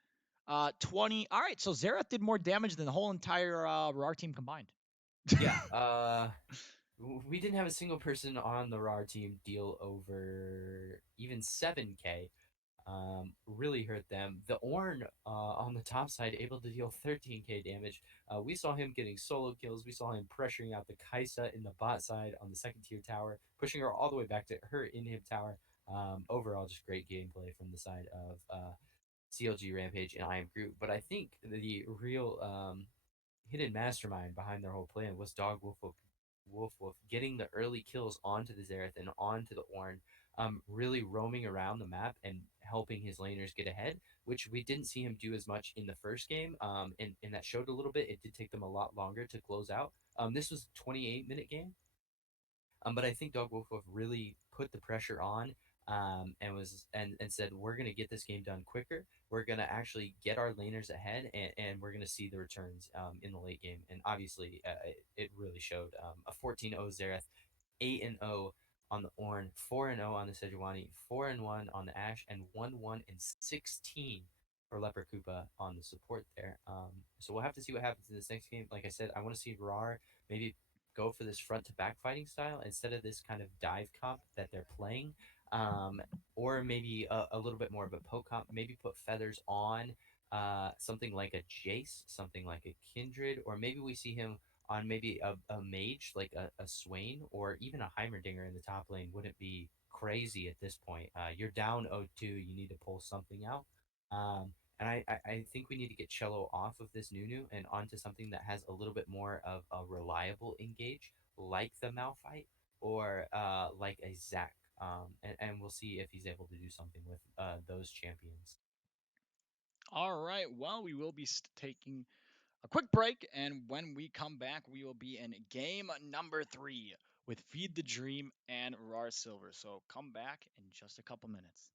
20. All right, so Xerath did more damage than the whole entire Rawr team combined. Yeah. We didn't have a single person on the Rawr team deal over even 7k. really hurt them. The Ornn on the top side able to deal 13k damage. We saw him getting solo kills. We saw him pressuring out the Kaisa in the bot side on the second tier tower, pushing her all the way back to her inhib tower. Overall, just great gameplay from the side of CLG Rampage and I Am Groot. But I think the real hidden mastermind behind their whole plan was Dog Wolf getting the early kills onto the Xerath and onto the Ornn, really roaming around the map and helping his laners get ahead, which we didn't see him do as much in the first game. And that showed a little bit. It did take them a lot longer to close out. This was a 28-minute game, but I think Dog Wolf really put the pressure on, and said we're gonna get this game done quicker. We're gonna actually get our laners ahead, and we're gonna see the returns in the late game. And obviously, it really showed. A 14-0 Xerath, 8-0 on the Ornn, 4-0 on the Sejuani, 4-1 on the Ashe, and 1-1 and 16 for Leper Koopa on the support there. So we'll have to see what happens in this next game. Like I said, I want to see Rawr maybe go for this front to back fighting style instead of this kind of dive comp that they're playing. Or maybe a little bit more of a poke comp. Maybe put feathers on something like a Jace, something like a Kindred, or maybe we see him on maybe a mage like a Swain or even a Heimerdinger in the top lane wouldn't be crazy at this point. You're down 0-2, you need to pull something out. And I think we need to get Cello off of this Nunu and onto something that has a little bit more of a reliable engage, like the Malphite or like a Zac. And we'll see if he's able to do something with those champions. All right. Well, we will be taking a quick break, and when we come back, we will be in game number 3 with Feed the Dream and Rawr Silver. So come back in just a couple minutes.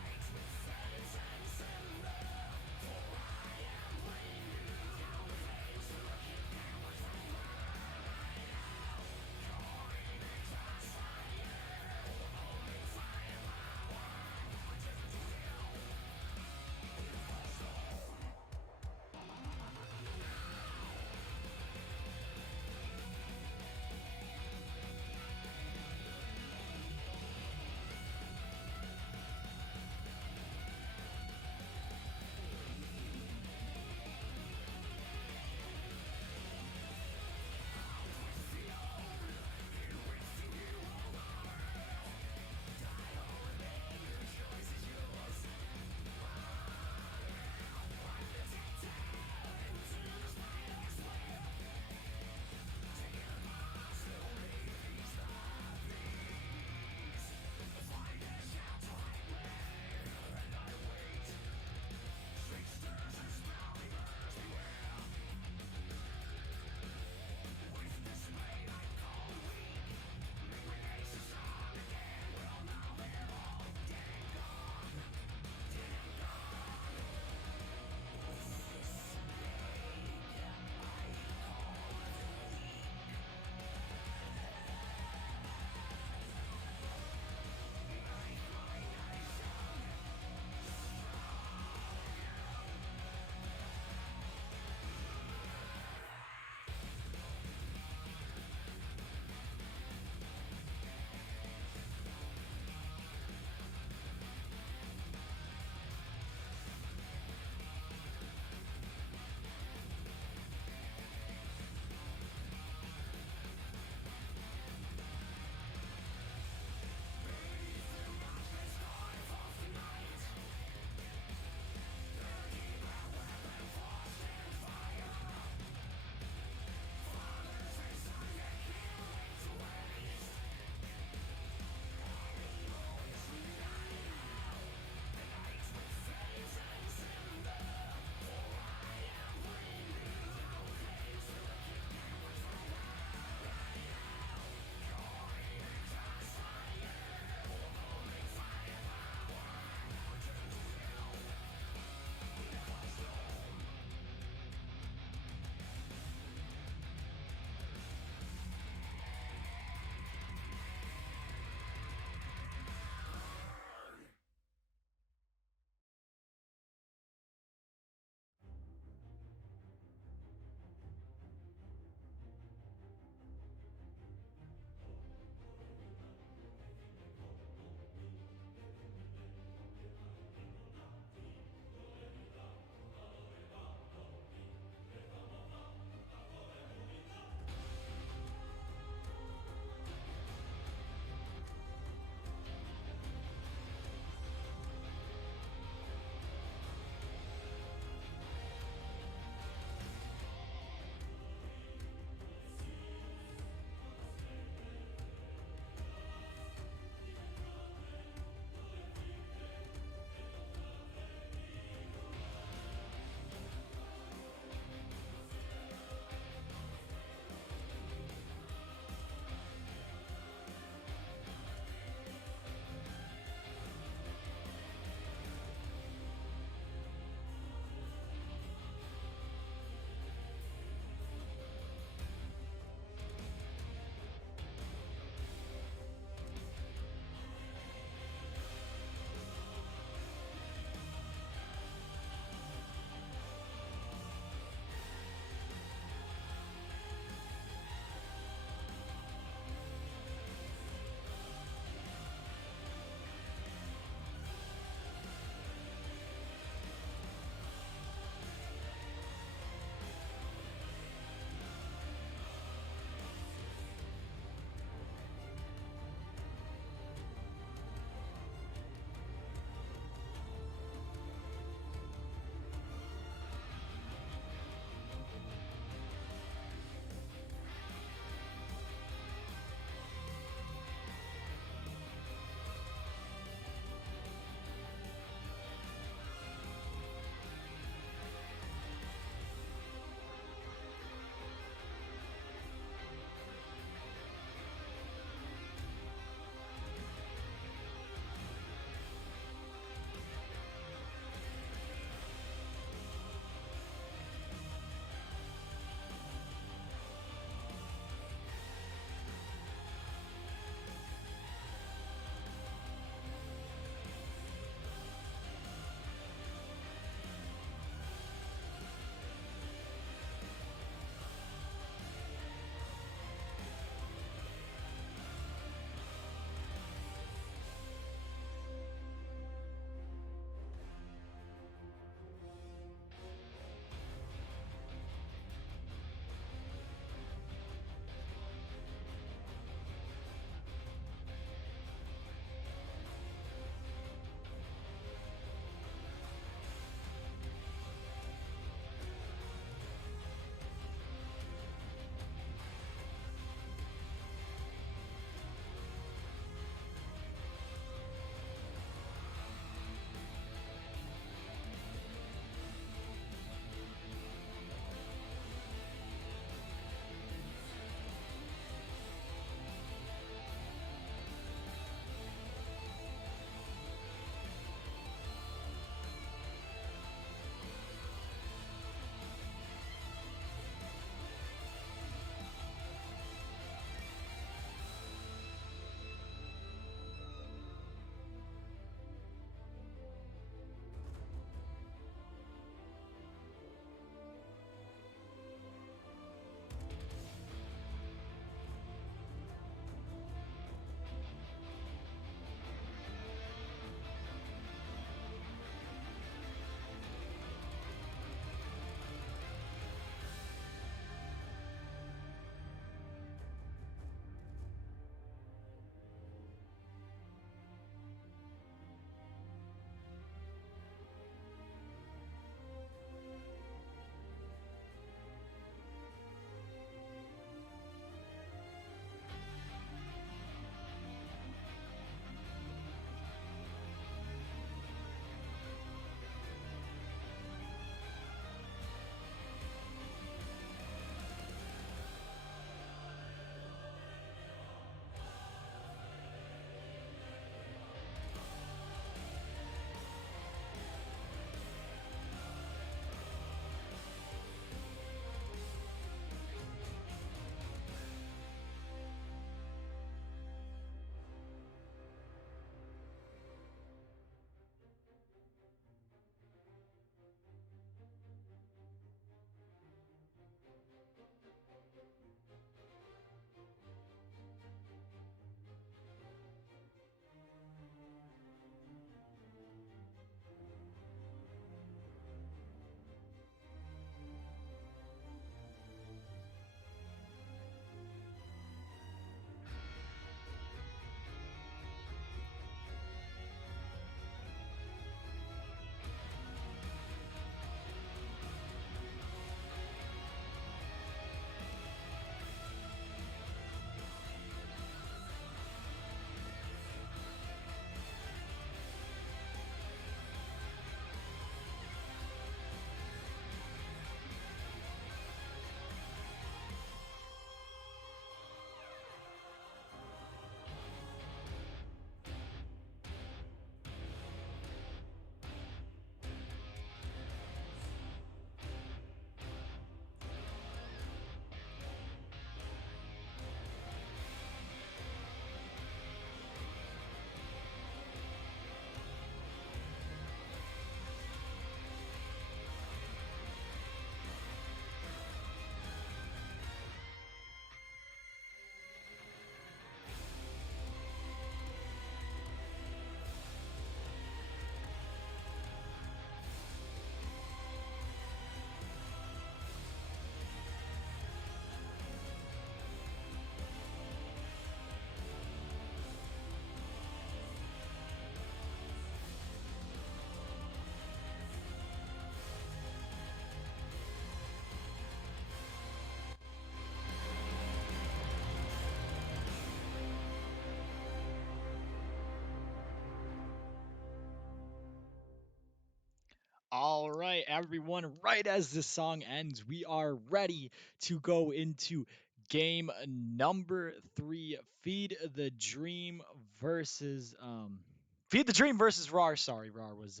All right, everyone, right as this song ends, we are ready to go into game number 3, Feed the Dream versus Rawr. Sorry, Rawr was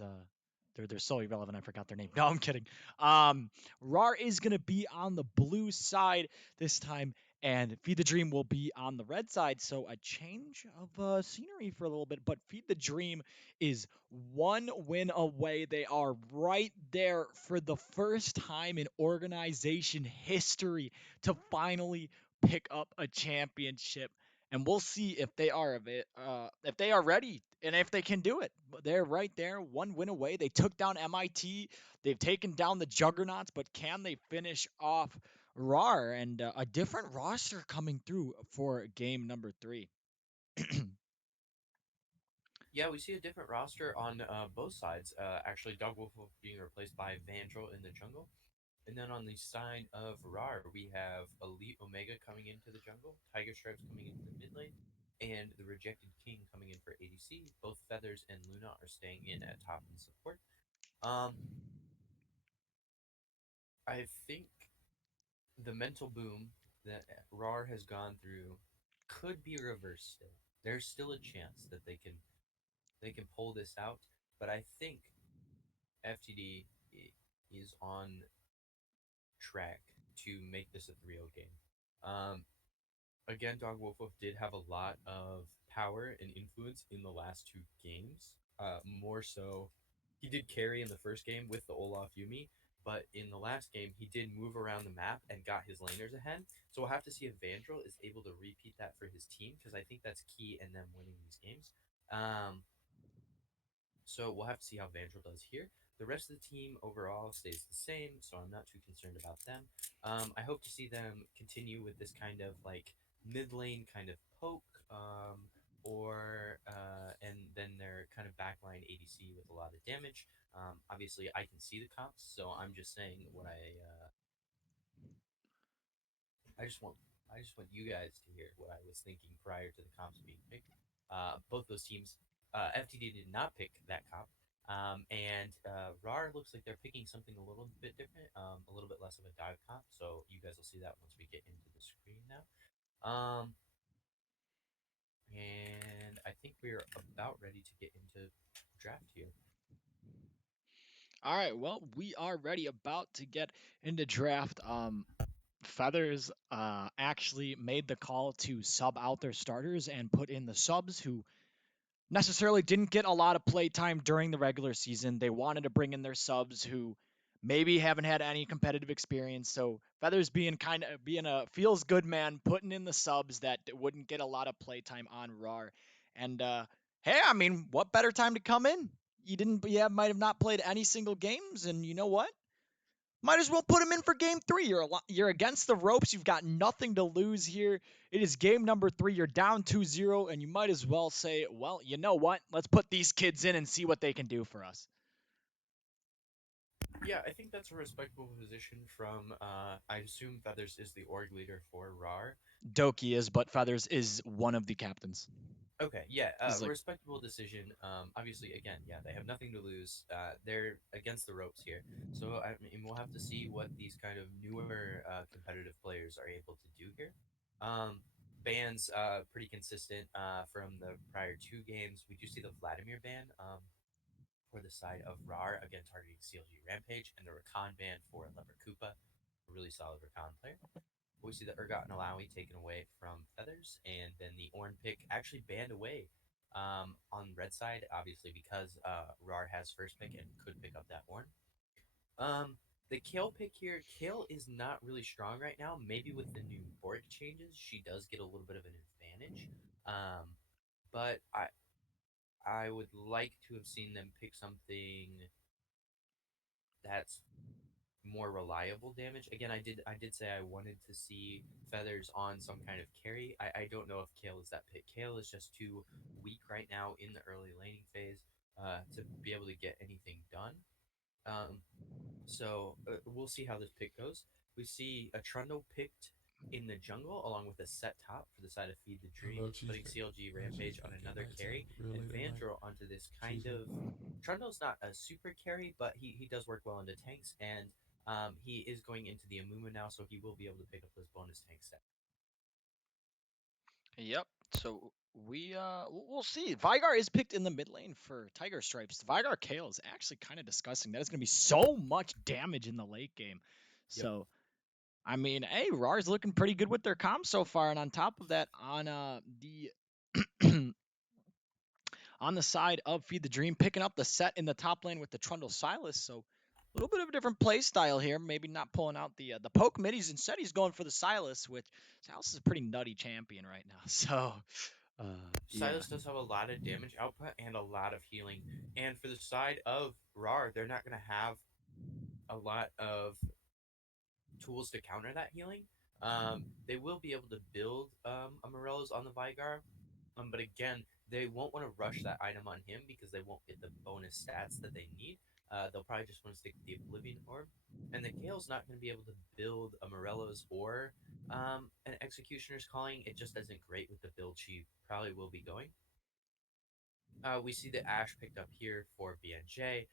they're so irrelevant I forgot their name. No, I'm kidding. Rawr is gonna be on the blue side this time, and Feed the Dream will be on the red side. So a change of scenery for a little bit, but Feed the Dream is one win away. They are right there for the first time in organization history to finally pick up a championship. And we'll see if they are ready and if they can do it. They're right there, one win away. They took down MIT. They've taken down the Juggernauts, but can they finish off Rawr and a different roster coming through for game number 3? Yeah, we see a different roster on both sides. Actually, Dog Wolf being replaced by Vandrel in the jungle. And then on the side of Rar, we have Elite Omega coming into the jungle, Tiger Stripes coming into the mid lane, and the Rejected King coming in for ADC. Both Feathers and Luna are staying in at top and support. Um, I think the mental boom that Rar has gone through could be reversed still. There's still a chance that they can pull this out, but I think FTD is on track to make this a 3-0 game. Um, Again, Dog Wolf did have a lot of power and influence in the last two games. More so, he did carry in the first game with the Olaf Yumi, but in the last game, he did move around the map and got his laners ahead. So we'll have to see if Vandrel is able to repeat that for his team, because I think that's key in them winning these games. Um, so we'll have to see how Vandrel does here. The rest of the team overall stays the same, so I'm not too concerned about them. I hope to see them continue with this kind of like mid lane kind of poke, or and then their kind of backline ADC with a lot of damage. Obviously, I can see the comps, so I'm just saying what I just want I just want you guys to hear what I was thinking prior to the comps being picked. Both those teams, FTD did not pick that comp, and RAR looks like they're picking something a little bit different, a little bit less of a dive comp. So you guys will see that once we get into the screen now. And I think we're about ready to get into draft here. All right, well, we are ready about to get into draft. Feathers actually made the call to sub out their starters and put in the subs who necessarily didn't get a lot of play time during the regular season. They wanted to bring in their subs who maybe haven't had any competitive experience. So Feathers being a feels good man, putting in the subs that wouldn't get a lot of play time on Rawr. And hey, I mean, what better time to come in? Might have not played any single games, and you know what? Might as well put him in for game 3. You're against the ropes. You've got nothing to lose here. It is game number 3. You're down 2-0, and you might as well say, well, you know what? Let's put these kids in and see what they can do for us. Yeah, I think that's a respectable position from. I assume Feathers is the org leader for RAR. Doki is, but Feathers is one of the captains. Okay, yeah, He's like, respectable decision. Obviously, again, yeah, they have nothing to lose. They're against the ropes here, so I mean, we'll have to see what these kind of newer competitive players are able to do here. Um, Ban's pretty consistent from the prior two games. We do see the Vladimir ban for the side of RAR, again targeting CLG Rampage, and the Rakan ban for Lever Koopa, a really solid Rakan player. We see the Urgot and Alawi taken away from Feathers, and then the Orn pick actually banned away on red side, obviously because Rar has first pick and could pick up that Orn. The Kale pick here, Kale is not really strong right now. Maybe with the new Bork changes, she does get a little bit of an advantage. But I would like to have seen them pick something that's more reliable damage. Again, I did say I wanted to see Feathers on some kind of carry. I don't know if Kale is that pick. Kale is just too weak right now in the early laning phase to be able to get anything done. So we'll see how this pick goes. We see a Trundle picked in the jungle, along with a set top for the side of Feed the I Dream, love putting cheesecake. CLG I love Rampage on cheesecake at another nighttime, carry, real and late at night. Vandrel onto this kind Cheesecake. of. Trundle's not a super carry, but he does work well into tanks, and he is going into the Amumu now, so he will be able to pick up those bonus tank stats. Yep. So we'll see. Vigar is picked in the mid lane for Tiger Stripes. Vigar Kale is actually kind of disgusting. That is going to be so much damage in the late game. Yep. So I mean, hey, Rawr's looking pretty good with their comms so far, and on top of that, on the on the side of Feed the Dream, picking up the set in the top lane with the Trundle Silas. So a little bit of a different play style here. Maybe not pulling out the poke middies. Instead, he's going for the Silas, which Silas is a pretty nutty champion right now. So uh, yeah. Silas does have a lot of damage output and a lot of healing. And for the side of Rawr, they're not going to have a lot of tools to counter that healing. They will be able to build Amarellos on the Vigar, but again, they won't want to rush that item on him because they won't get the bonus stats that they need. They'll probably just want to stick with the Oblivion Orb. And the Kale's not going to be able to build a Morello's or an Executioner's Calling. It just isn't great with the build she probably will be going. We see the Ash picked up here for BNJ.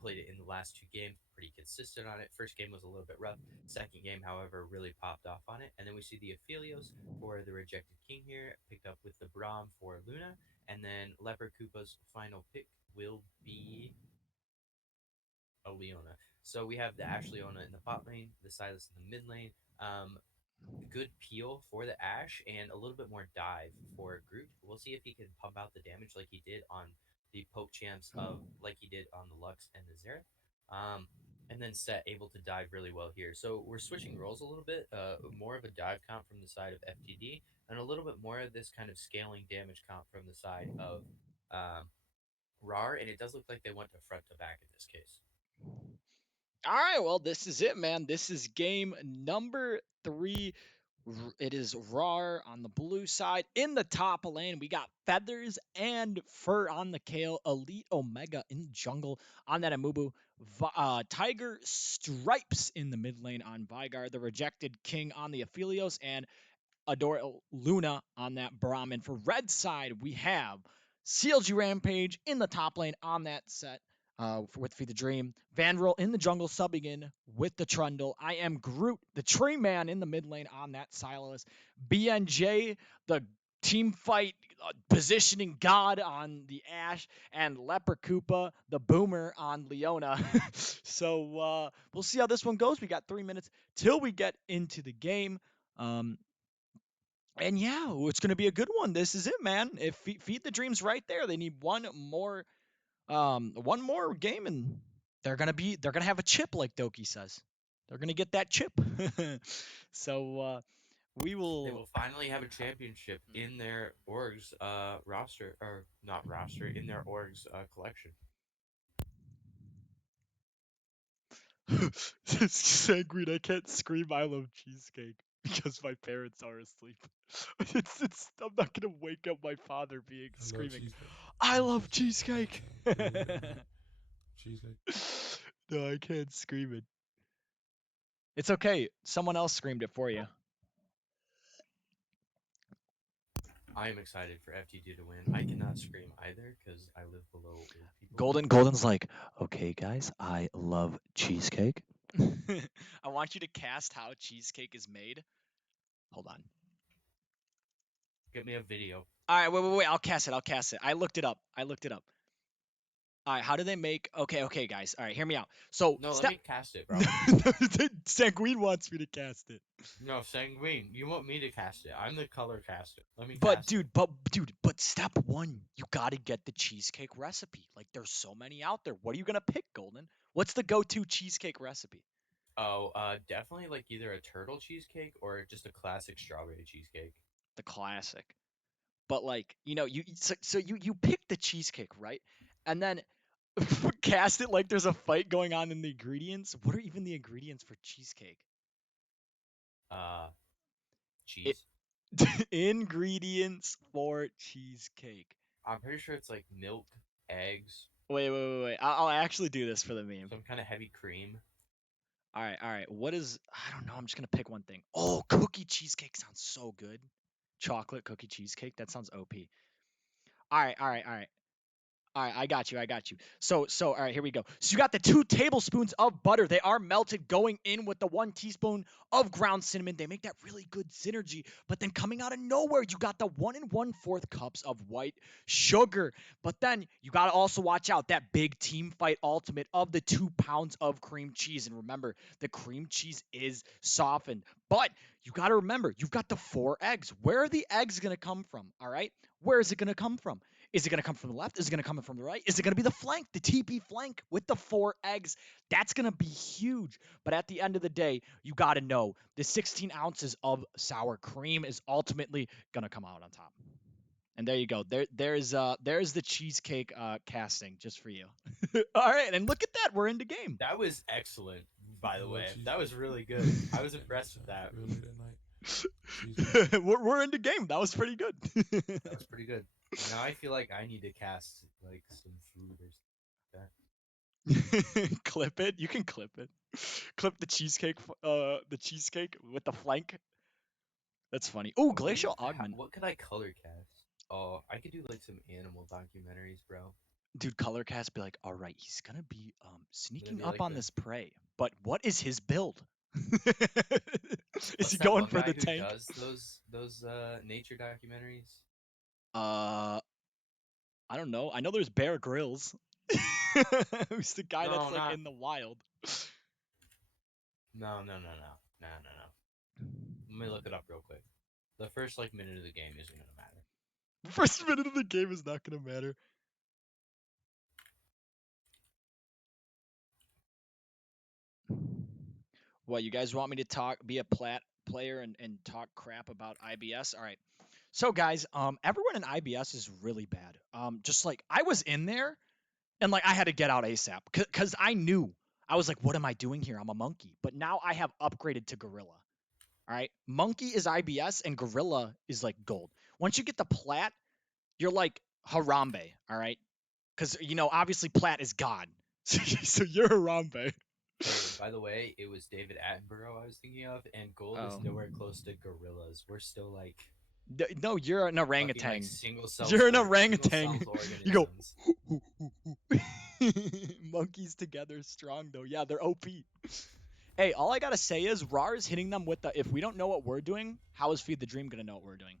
Played it in the last two games, pretty consistent on it. First game was a little bit rough. Second game, however, really popped off on it. And then we see the Aphelios for the Rejected King here, picked up with the Braum for Luna. And then Leper Koopa's final pick will be a Leona. So we have the Ash Leona in the bot lane, the Silas in the mid lane. Good peel for the Ash and a little bit more dive for Groot. We'll see if he can pump out the damage like he did on the poke champs of like he did on the Lux and the Xerath. And then Set able to dive really well here. So we're switching roles a little bit. More of a dive comp from the side of FTD, and a little bit more of this kind of scaling damage comp from the side of Rawr. And it does look like they went to front to back in this case. All right, well, this is it, man. This is game number 3. It is Rawr on the blue side. In the top lane, we got Feathers and Fur on the Kale. Elite Omega in the jungle on that Amubu. Tiger Stripes in the mid lane on Vigar. The Rejected King on the Aphelios. And Adore Luna on that Brahmin. For red side, we have CLG Rampage in the top lane on that set with Feed the Dream. Vandrel in the jungle subbing in with the Trundle. I am Groot, the Tree Man in the mid lane on that Silas. BNJ, the team fight positioning god on the Ash. And Leper Koopa, the Boomer on Leona. So we'll see how this one goes. We got 3 minutes till we get into the game. And yeah, it's going to be a good one. This is it, man. If Feed the Dreams right there, they need one more game, and they're gonna have a chip, like Doki says. They're gonna get that chip. So we They will. will finally have a championship in their org's roster, or not roster, in their org's collection. Sanguine, I can't scream I love cheesecake because my parents are asleep. I'm not gonna wake up my father being I love screaming, cheesecake. I love Cheesecake cheesecake. at nighttime, real late at night. Cheesecake. No, I can't scream it. It's okay. Someone else screamed it for you. I am excited for FTD to win. I cannot scream either because I live below old people. Golden's like, okay, guys, I love cheesecake. I want you to cast how cheesecake is made. Hold on. Get me a video. All right, wait. I'll cast it. I looked it up. All right, how do they make? Okay, guys. All right, hear me out. So No, let step. me cast it, bro. Sanguine wants me to cast it. No, Sanguine, you want me to cast it. I'm the color caster. Let me But cast it. but step one, you gotta get the cheesecake recipe. Like there's so many out there. What are you gonna pick, Golden? What's the go-to cheesecake recipe? Oh, definitely like either a turtle cheesecake or just a classic strawberry cheesecake. The classic. But like you pick the cheesecake, right? And then cast it like there's a fight going on in the ingredients. What are even the ingredients for cheesecake? Uh, It cheese. ingredients for cheesecake. I'm pretty sure it's like milk, eggs, Wait. I'll actually do this for the meme. some kind of heavy cream. All right, all right. What is? I don't know. I'm just gonna pick one thing. Oh, cookie cheesecake sounds so good. Chocolate cookie cheesecake. That sounds OP. All right, all right, all right. All right, I got you. I got you. So, all right, here we go. So you got the 2 tablespoons of butter. They are melted, going in with the 1 teaspoon of ground cinnamon. They make that really good synergy. But then coming out of nowhere, you got the 1 1/4 cups of white sugar. But then you got to also watch out that big team fight ultimate of the 2 pounds of cream cheese. And remember, the cream cheese is softened. But you got to remember, you've got the 4 eggs. Where are the eggs going to come from? All right. Where is it going to come from? Is it going to come from the left? Is it going to come from the right? Is it going to be the flank, the TP flank with the 4 eggs? That's going to be huge. But at the end of the day, you got to know the 16 ounces of sour cream is ultimately going to come out on top. And there you go. There's the cheesecake casting just for you. All right, and look at that. We're in the game. That was excellent, by the Vanilla way. cheesecake. That was really good. I was Yeah, impressed with so that. real late at night. Cheesecake. we're in the game. That was pretty good. That was pretty good. Now I feel like I need to cast like some food or Clip it. You can clip it. Clip the cheesecake with the flank. That's funny. Oh, I wonder glacial augment. what could I color cast? Oh, I could do like some animal documentaries, bro. Dude, color cast be like, all right, he's gonna be sneaking be up like on the this prey, but what is his build? Is what's he that going one for guy the who tank? does those nature documentaries? Uh, I don't know. I know there's Bear Grylls, who's the guy that's No, like not in the wild. no. Let me look it up real quick. The first like minute of the game isn't gonna matter. The first minute of the game is not gonna matter. What, you guys want me to be a plat player and talk crap about IBS? All right. So guys, everyone in IBS is really bad. Just like I was in there and like I had to get out ASAP because I knew I was like, what am I doing here? I'm a monkey. But now I have upgraded to gorilla. All right. Monkey is IBS and gorilla is like gold. Once you get the plat, you're like Harambe. All right. Because obviously plat is God. So you're Harambe. Hey, by the way, it was David Attenborough I was thinking of, and gold is Oh. nowhere close to gorillas. We're still like No, you're an fucking like orangutan. single cells You're an single orangutan. cells You go. organisms. Monkeys together strong though. Yeah, they're OP. Hey, all I gotta say is Rawr is hitting them with the. If we don't know what we're doing, how is Feed the Dream gonna know what we're doing?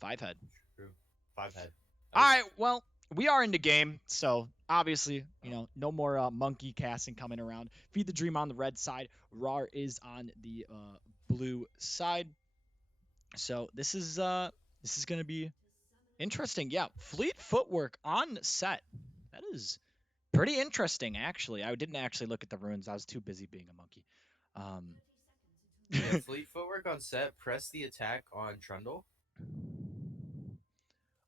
5 head. True. 5 head. All right. Well, we are in the game, so obviously, no more monkey casting coming around. Feed the Dream on the red side. Rawr is on the blue side. So this is gonna be interesting. Yeah, fleet footwork on set. That is pretty interesting, actually. I didn't actually look at the runes. I was too busy being a monkey. Yeah, fleet footwork on set. Press the attack on Trundle.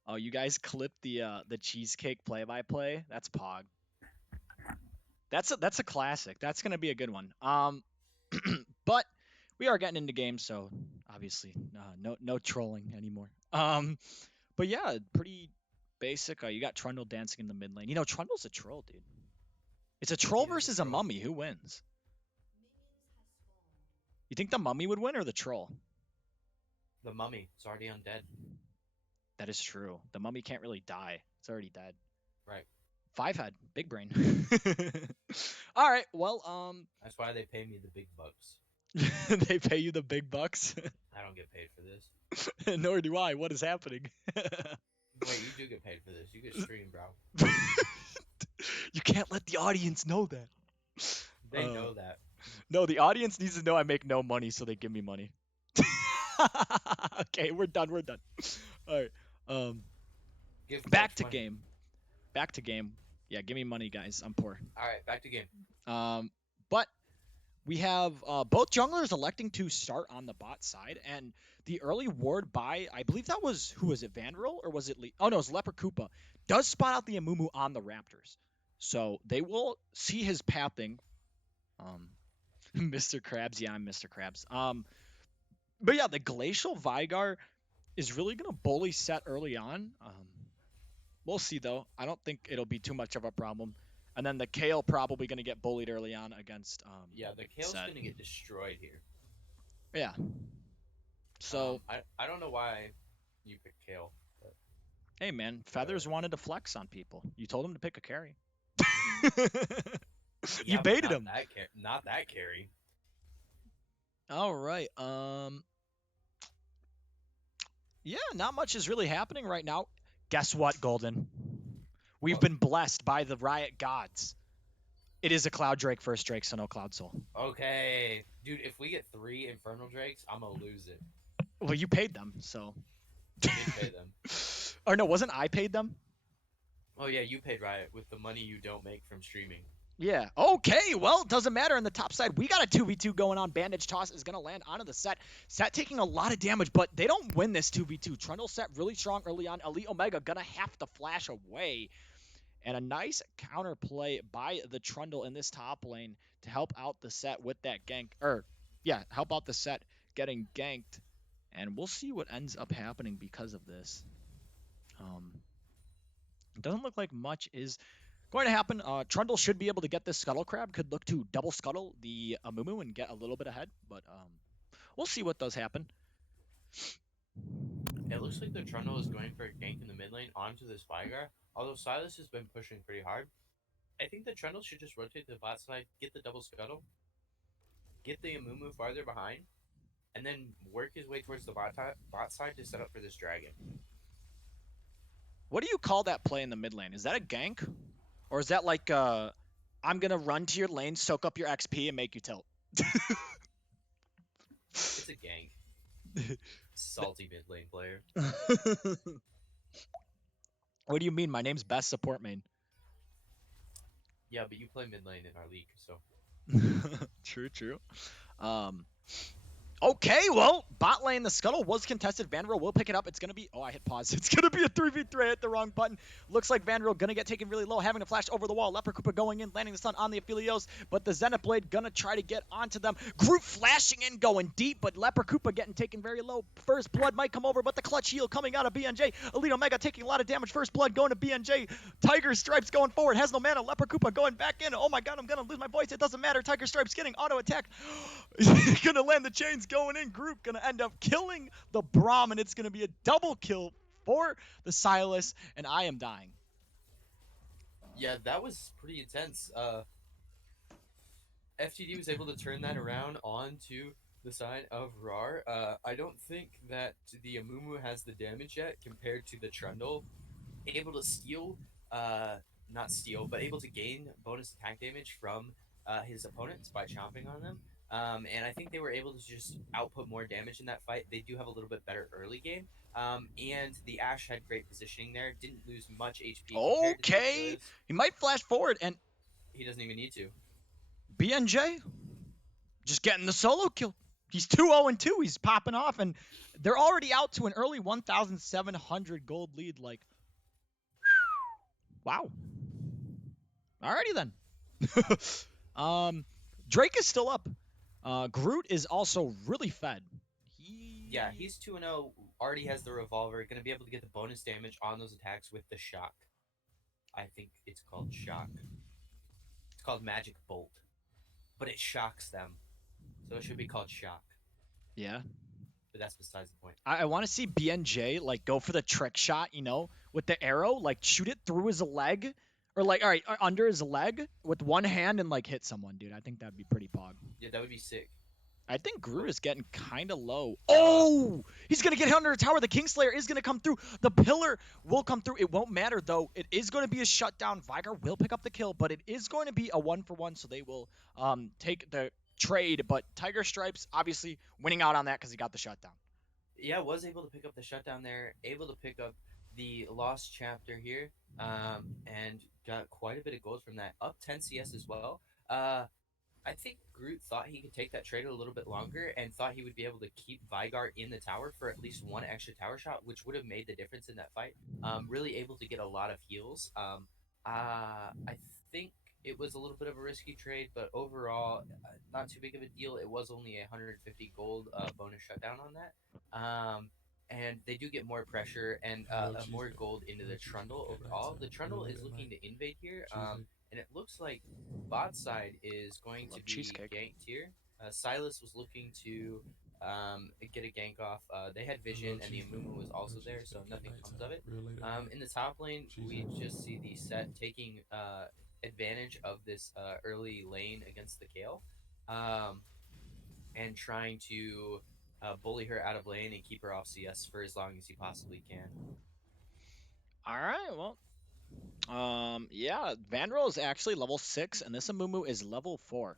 Oh, you guys clipped the cheesecake play-by-play. That's Pog. That's a classic. That's gonna be a good one. But we are getting into games, so obviously no trolling anymore. But yeah, pretty basic. You got Trundle dancing in the mid lane. Trundle's a troll, dude. It's a troll He is a versus a troll. mummy. Who wins? You think the mummy would win or the troll? The mummy. It's already undead. That is true. The mummy can't really die. It's already dead. Right. 5 head, big brain. All right. Well, That's why they pay me the big bucks. they pay you the big bucks. I don't get paid for this. Nor do I. What is happening? Wait, you do get paid for this. You get stream, bro. You can't let the audience know that. They know that. No, the audience needs to know I make no money, so they give me money. Okay, we're done. We're done. All right. Give Back Clutch to money. game. Back to game. Yeah, give me money, guys. I'm poor. All right, back to game. But we have both junglers electing to start on the bot side, and the early ward by, I believe that was, who was it, Vandrel, or was it Oh, no, it was Leper Koopa, does spot out the Amumu on the Raptors. So they will see his pathing. Mr. Krabs, yeah, I'm Mr. Krabs. But yeah, the Glacial Vigar is really going to bully set early on. We'll see, though. I don't think it'll be too much of a problem. And then the Kale probably going to get bullied early on against Yeah, the Kale's Set. gonna get destroyed here. Yeah. So, I don't know why you picked Kale, but hey man, Feathers whatever. wanted to flex on people. You told him to pick a carry. You Yeah, but baited him. not that carry. All right. Yeah, not much is really happening right now. Guess what, Golden? We've What? been blessed by the Riot gods. It is a Cloud Drake first Drake, so no Cloud Soul. Okay, dude. If we get 3 Infernal Drakes, I'm gonna lose it. Well, you paid them, so. I did pay them. Or no, wasn't I paid them? Oh yeah, you paid Riot with the money you don't make from streaming. Yeah. Okay. Well, it doesn't matter. On the top side, we got a 2v2 going on. Bandage Toss is going to land onto the Set. Set taking a lot of damage, but they don't win this 2v2. Trundle Set really strong early on. Elite Omega going to have to flash away. And a nice counterplay by the Trundle in this top lane to help out the Set with that gank. Help out the Set getting ganked. And we'll see what ends up happening because of this. It doesn't look like much is going to happen. Trundle should be able to get this Scuttle Crab. Could look to double Scuttle the Amumu and get a little bit ahead. But we'll see what does happen. It looks like the Trundle is going for a gank in the mid lane onto this Vigar. Although Silas has been pushing pretty hard, I think the Trundle should just rotate to the bot side, get the double Scuttle, get the Amumu farther behind, and then work his way towards the bot side to set up for this dragon. What do you call that play in the mid lane? Is that a gank? Or is that like, I'm going to run to your lane, soak up your XP, and make you tilt? It's a gank. Salty mid lane player. What do you mean? My name's best support main. Yeah, but you play mid lane in our league, so. True. Okay, well, bot lane, the Scuttle was contested. Vandal will pick it up. It's going to be... Oh, I hit pause. It's going to be a 3v3. I hit the wrong button. Looks like Vandal going to get taken really low, having to flash over the wall. Leper Koopa going in, landing the stun on the Aphelios, but the Zenith Blade going to try to get onto them. Groot flashing in, going deep, but Leper Koopa getting taken very low. First Blood might come over, but the clutch heal coming out of BNJ. Elite Omega taking a lot of damage. First Blood going to BNJ. Tiger Stripes going forward. Has no mana. Leper Koopa going back in. Oh my god, I'm going to lose my voice. It doesn't matter. Tiger Stripes getting auto-attacked. Going to land the chains going in. Groot going to end up killing the Braum, and it's going to be a double kill for the Silas, and I am dying. Yeah, that was pretty intense. FTD was able to turn that around onto the side of Rawr. I don't think that the Amumu has the damage yet compared to the Trundle. Able to steal, not steal, but able to gain bonus attack damage from his opponents by chomping on them. And I think they were able to just output more damage in that fight. They do have a little bit better early game. And the Ashe had great positioning there. Didn't lose much HP. Okay, he might flash forward, and he doesn't even need to. BNJ just getting the solo kill. He's 2-0-2. He's popping off, and they're already out to an early 1,700 gold lead. Like, wow. Alrighty then. Drake is still up. Groot is also really fed. Yeah, he's 2-0. Already has the revolver. Going to be able to get the bonus damage on those attacks with the shock. I think it's called shock. It's called Magic Bolt. But it shocks them. So it should be called shock. Yeah. But that's besides the point. I want to see BNJ like go for the trick shot, with the arrow, like shoot it through his leg, or like under his leg with one hand and like hit someone, dude. I think that'd be pretty pog. Yeah, that would be sick. I think Groot is getting kind of low. Oh, he's gonna get hit under a tower. The Kingslayer is gonna come through. The pillar will come through. It won't matter though. It is going to be a shutdown. Vigar will pick up the kill, but it is going to be a 1-for-1, so they will take the trade. But Tiger Stripes obviously winning out on that because he got the shutdown. Yeah, was able to pick up the shutdown there. Able to pick up the lost chapter here, and got quite a bit of gold from that. Up 10 CS as well. I think Groot thought he could take that trade a little bit longer and thought he would be able to keep Vigar in the tower for at least one extra tower shot, which would have made the difference in that fight. Really able to get a lot of heals. I think it was a little bit of a risky trade, but overall, not too big of a deal. It was only 150 gold bonus shutdown on that. and they do get more pressure and Hello, more cheesecake. gold into Hello, the cheesecake. Trundle Good night, overall. sir. The Trundle Really is good looking night. to invade here, Cheesecake. and it looks like bot side is going to Love be cheesecake. ganked here. Silas was looking to get a gank off. They had Hello, vision, and the cheesecake. Amumu was Hello, also there, so cheesecake. Good nothing night, comes sir. of it. Real late at night. In the top lane, we Cheesecake. just see the set taking advantage of this early lane against the Kale, um, and trying to bully her out of lane and keep her off CS for as long as he possibly can. All right, well, yeah, Vandal is actually level 6, and this Amumu is level 4.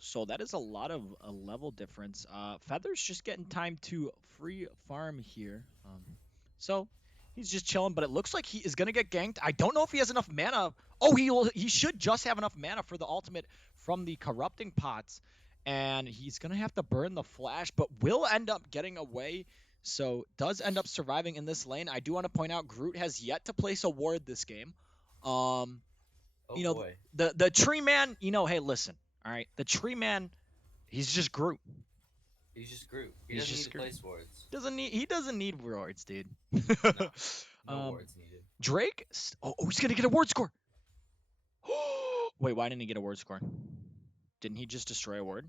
So that is a lot of a level difference. Feather's just getting time to free farm here. So he's just chilling, but it looks like he is gonna get ganked. I don't know if he has enough mana. Oh, he should just have enough mana for the ultimate from the corrupting pots, and he's gonna have to burn the flash, but will end up getting away. So does end up surviving in this lane. I do want to point out Groot has yet to place a ward this game. Um, Oh you know, boy, the tree man, hey, listen, all right, the tree man, he's just Groot. he's just Groot. He He's doesn't need just to Groot. play swords. He doesn't need wards, dude. No, no um, wards needed. Drake, he's gonna get a ward score. Wait, why didn't he get a word score? Didn't he just destroy a word?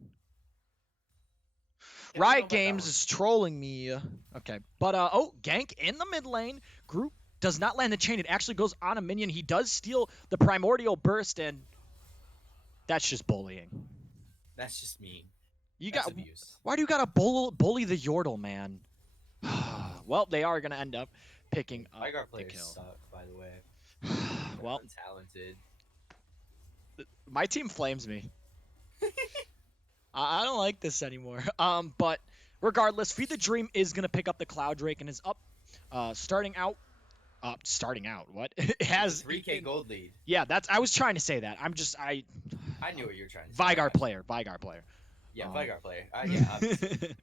Yeah, I don't know Riot about that Games one. is trolling me. Okay, but gank in the mid lane. Groot does not land the chain. It actually goes on a minion. He does steal the primordial burst, and that's just bullying. That's just mean. You That's got abuse. Why do you gotta bully the Yordle, man? Well, they are gonna end up picking up Vygar the players kill. suck, by the way. They're Well, untalented. my team flames me. I don't like this anymore. But regardless, Feed the Dream is gonna pick up the Cloud Drake and is up, starting out. Starting out. What it has? 3K gold lead. Yeah, I was trying to say that. I knew what you were trying to say. I Vygar got you. player. Vygar player. Yeah, Um, Vygar player. Yeah, obviously.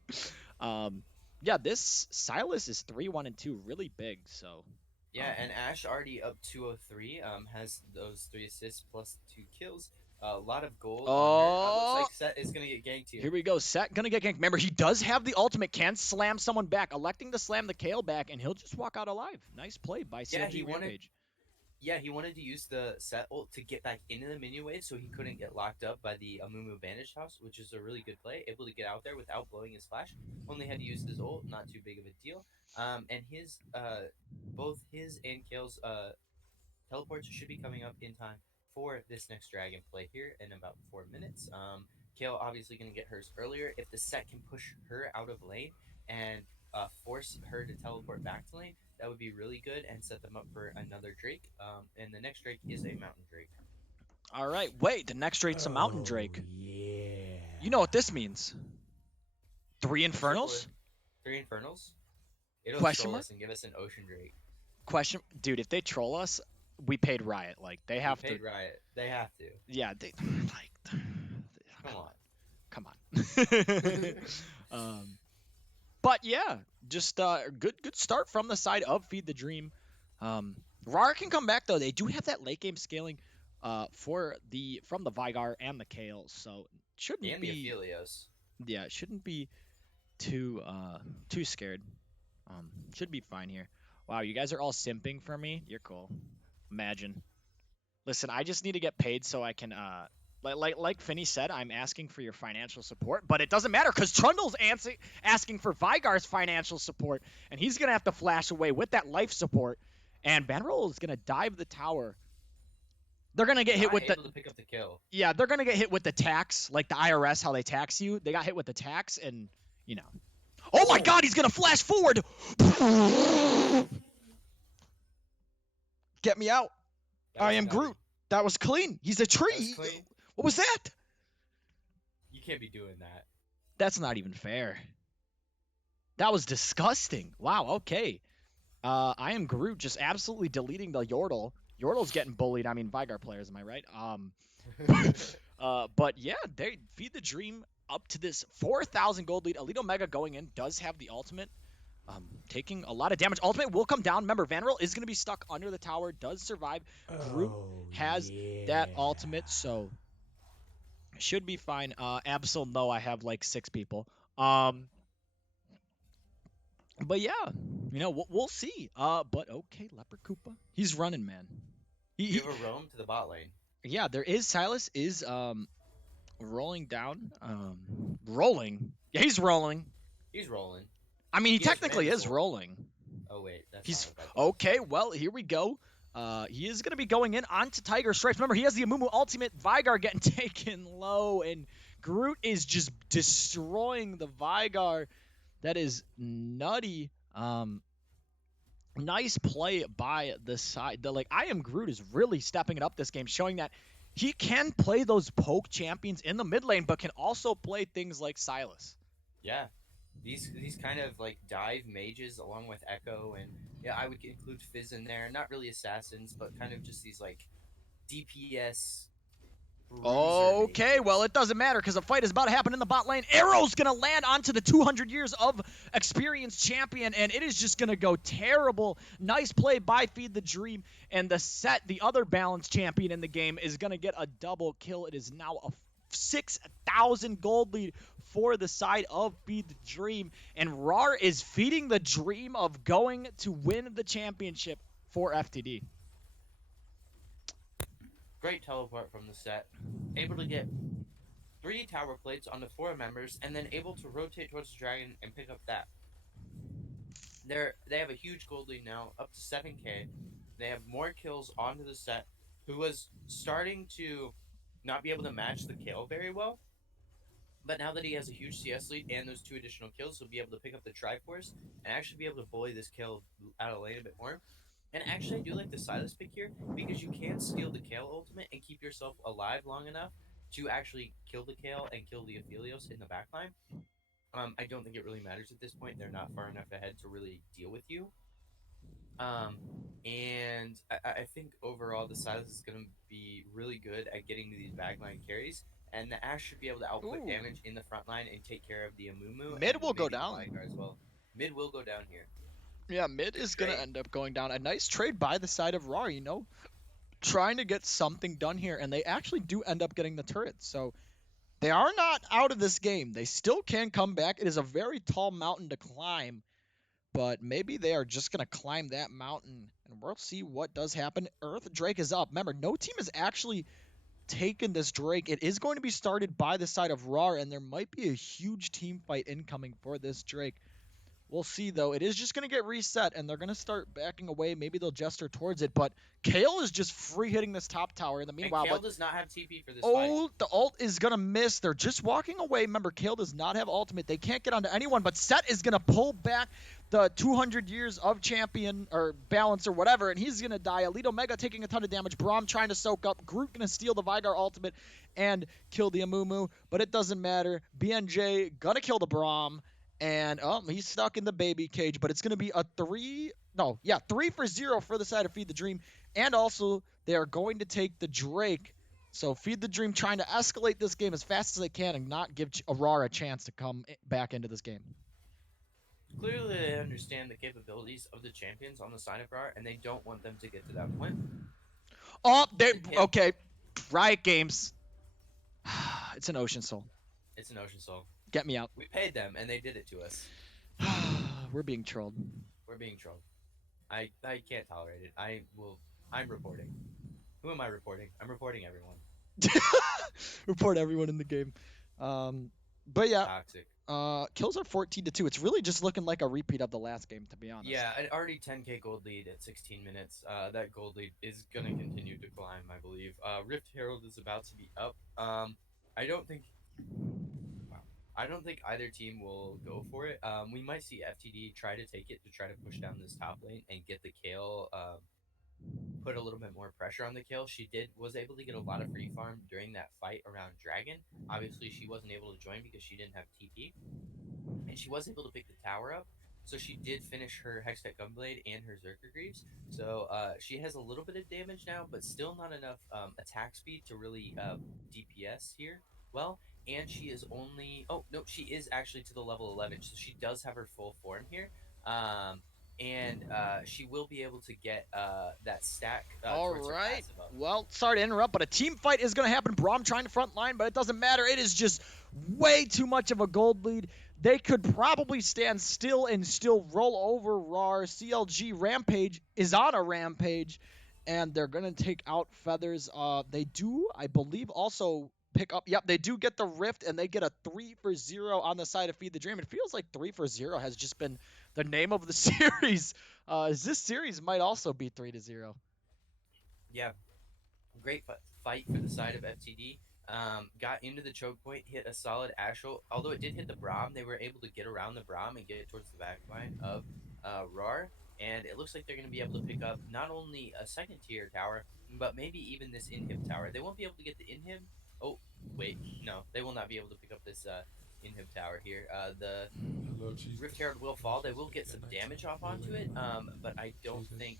yeah, this Silas is 3-1-2, really big. So Yeah, and Ash already up 203. Has those 3 assists plus 2 kills. A lot of gold on her. Looks oh, like Set is gonna get ganked here. here we go. Set gonna get ganked. Remember, he does have the ultimate. Can slam someone back. Electing to slam the Kale back, and he'll just walk out alive. Nice play by Yeah, CLG Rampage. he wanted to use the Set ult to get back into the minion wave so he couldn't get locked up by the Amumu Bandaged House, which is a really good play. Able to get out there without blowing his flash. Only had to use his ult, not too big of a deal. And his both his and Kale's teleports should be coming up in time for this next dragon play here in about 4 minutes. Kale obviously going to get hers earlier. If the Set can push her out of lane and force her to teleport back to lane, that would be really good and set them up for another Drake. And the next Drake is a Mountain Drake. All right, wait. The next Drake's a Mountain Drake. Yeah. You know what this means? 3 Infernals? 3 Infernals? It'll Question troll mark? us and give us an Ocean Drake. Dude, if they troll us, we paid Riot. Like they have We paid to. Riot. They have to. Yeah, they like. Come on. Come on. But yeah, just good start from the side of Feed the Dream. Rawr can come back though. They do have that late game scaling from the Vygar and the Kale, so shouldn't And be the Aphelios. yeah, shouldn't be too scared. Should be fine here. Wow, you guys are all simping for me. You're cool. Imagine. Listen, I just need to get paid so I can like Finney said, I'm asking for your financial support, but it doesn't matter because Trundle's asking for Vygar's financial support, and he's gonna have to flash away with that life support, and Banroll is gonna dive the tower. They're gonna get hit with able to pick up the kill. Yeah, they're gonna get hit with the tax, like the IRS, how they tax you. They got hit with the tax, and you know. Oh my God, he's gonna flash forward. Get me out. I am Groot. That was clean. He's a tree. That was clean. What was that? You can't be doing that. That's not even fair. That was disgusting. Wow, okay. I am Groot just absolutely deleting the Yordle. Yordle's getting bullied. I mean, Vygar players, am I right? But yeah, they Feed the Dream up to this 4,000 gold lead. Elite Omega going in does have the ultimate. Taking a lot of damage. Ultimate will come down. Remember, Vanderbilt is going to be stuck under the tower. Does survive. Groot has that ultimate, so should be fine. Absol, no, I have like 6 people. But yeah, we'll see. But okay, Leper Koopa, he's running, man. You He have a roam to the bot lane. yeah, there is Silas is rolling down, rolling. Yeah, he's rolling. He's rolling. I mean, he He has technically is Mandatory. rolling. Oh wait, that's He's not what that does. okay. Well, here we go. He is going to be going in onto Tiger Stripes. Remember, he has the Amumu ultimate. Vigar getting taken low, and Groot is just destroying the Vigar. That is nutty. Nice play by the side. I Am Groot is really stepping it up this game, showing that he can play those poke champions in the mid lane, but can also play things like Silas. Yeah, these kind of like dive mages along with Echo, and yeah, I would include Fizz in there. Not really assassins, but kind of just these like DPS bruiser Okay, well, mages. it doesn't matter because a fight is about to happen in the bot lane. Arrow's going to land onto the 200 years of experience champion, and it is just going to go terrible. Nice play by Feed the Dream, and the Set, the other balanced champion in the game, is going to get a double kill. It is now a 6,000 gold lead for the side of Feed the Dream, and Rawr is feeding the dream of going to win the championship for FTD. Great teleport from the set. Able to get 3 tower plates on the 4 members, and then able to rotate towards the dragon and pick up that. They have a huge gold lead now, up to 7k. They have more kills onto the set, who was starting to not be able to match the kill very well. But now that he has a huge CS lead and those 2 additional kills, he'll be able to pick up the Triforce and actually be able to bully this kill out of lane a bit more. And actually, I do like the Silas pick here because you can steal the Kale ultimate and keep yourself alive long enough to actually kill the Kale and kill the Aphelios in the backline. I don't think it really matters at this point. They're not far enough ahead to really deal with you. And I think overall the Silas is going to be really good at getting to these backline carries. And the Ashe should be able to output Ooh. damage in the front line and take care of the Amumu. Mid and will go maybe the down. Vigar as well. Mid will go down here. Yeah, mid Good is going to trade. end up going down. A nice trade by the side of Rawr, trying to get something done here, and they actually do end up getting the turret. So they are not out of this game. They still can come back. It is a very tall mountain to climb, but maybe they are just going to climb that mountain, and we'll see what does happen. Earth Drake is up. Remember, no team has actually taken this Drake. It is going to be started by the side of Rawr, and there might be a huge team fight incoming for this Drake. We'll see, though. It is just going to get reset, and they're going to start backing away. Maybe they'll gesture towards it, but Kale is just free hitting this top tower in the And meanwhile. Kale But does not have TP for this fight. oh, the ult is going to miss. They're just walking away. Remember, Kale does not have ultimate. They can't get onto anyone, but Set is going to pull back the 200 years of champion or balance or whatever, and he's going to die. Elite Omega taking a ton of damage. Braum trying to soak up. Groot going to steal the Vigar ultimate and kill the Amumu, but it doesn't matter. BNJ going to kill the Braum. And he's stuck in the baby cage, but it's going to be a 3-0 for the side of Feed the Dream. And also, they are going to take the Drake. So Feed the Dream trying to escalate this game as fast as they can and not give Aurora a chance to come back into this game. Clearly, they understand the capabilities of the champions on the side of Rawr, and they don't want them to get to that point. Oh, Okay. okay. Riot Games. It's an Ocean Soul. It's an Ocean Soul. Get me out. We paid them, and they did it to us. We're being trolled. We're being trolled. I can't tolerate it. I'm reporting. Who am I reporting? I'm reporting everyone. Report everyone in the game. But yeah, Toxic. kills are 14-2. It's really just looking like a repeat of the last game, to be honest. Yeah, an already 10k gold lead at 16 minutes. That gold lead is gonna continue to climb, I believe. Rift Herald is about to be up. I don't think either team will go for it. We might see FTD try to take it to try to push down this top lane and get the Kale, put a little bit more pressure on the Kale. She was able to get a lot of free farm during that fight around Dragon. Obviously, she wasn't able to join because she didn't have TP, and she was able to pick the tower up. So she did finish her Hextech Gunblade and her Zerker Greaves. So she has a little bit of damage now, but still not enough attack speed to really DPS here. Well, and she is only she is actually to the level 11, so she does have her full form here. And she will be able to get that stack towards her Alright. passive up. Well, sorry to interrupt, but a team fight is going to happen. Braum trying to front line, but it doesn't matter. It is just way too much of a gold lead. they could probably stand still and still roll over Rawr. CLG Rampage is on a rampage, and they're going to take out Feathers. They do, I believe, also pick up. Yep, they do get the Rift, and they get a 3-for-0 on the side of Feed the Dream. It feels like 3-for-0 has just been the name of the series. This series might also be 3-0. Yeah, great fight for the side of FTD. Got into the choke point, hit a solid Ashel. Although it did hit the Braum, they were able to get around the Braum and get towards the back line of Rawr. And it looks like they're going to be able to pick up not only a second tier tower, but maybe even this inhib tower. They won't be able to get the inhib. Oh, wait, no, they will not be able to pick up this inhib tower here. The Hello, Jesus. Rift Herald will fall. They will get Yeah, some nice. damage off onto it, but I don't Jesus. think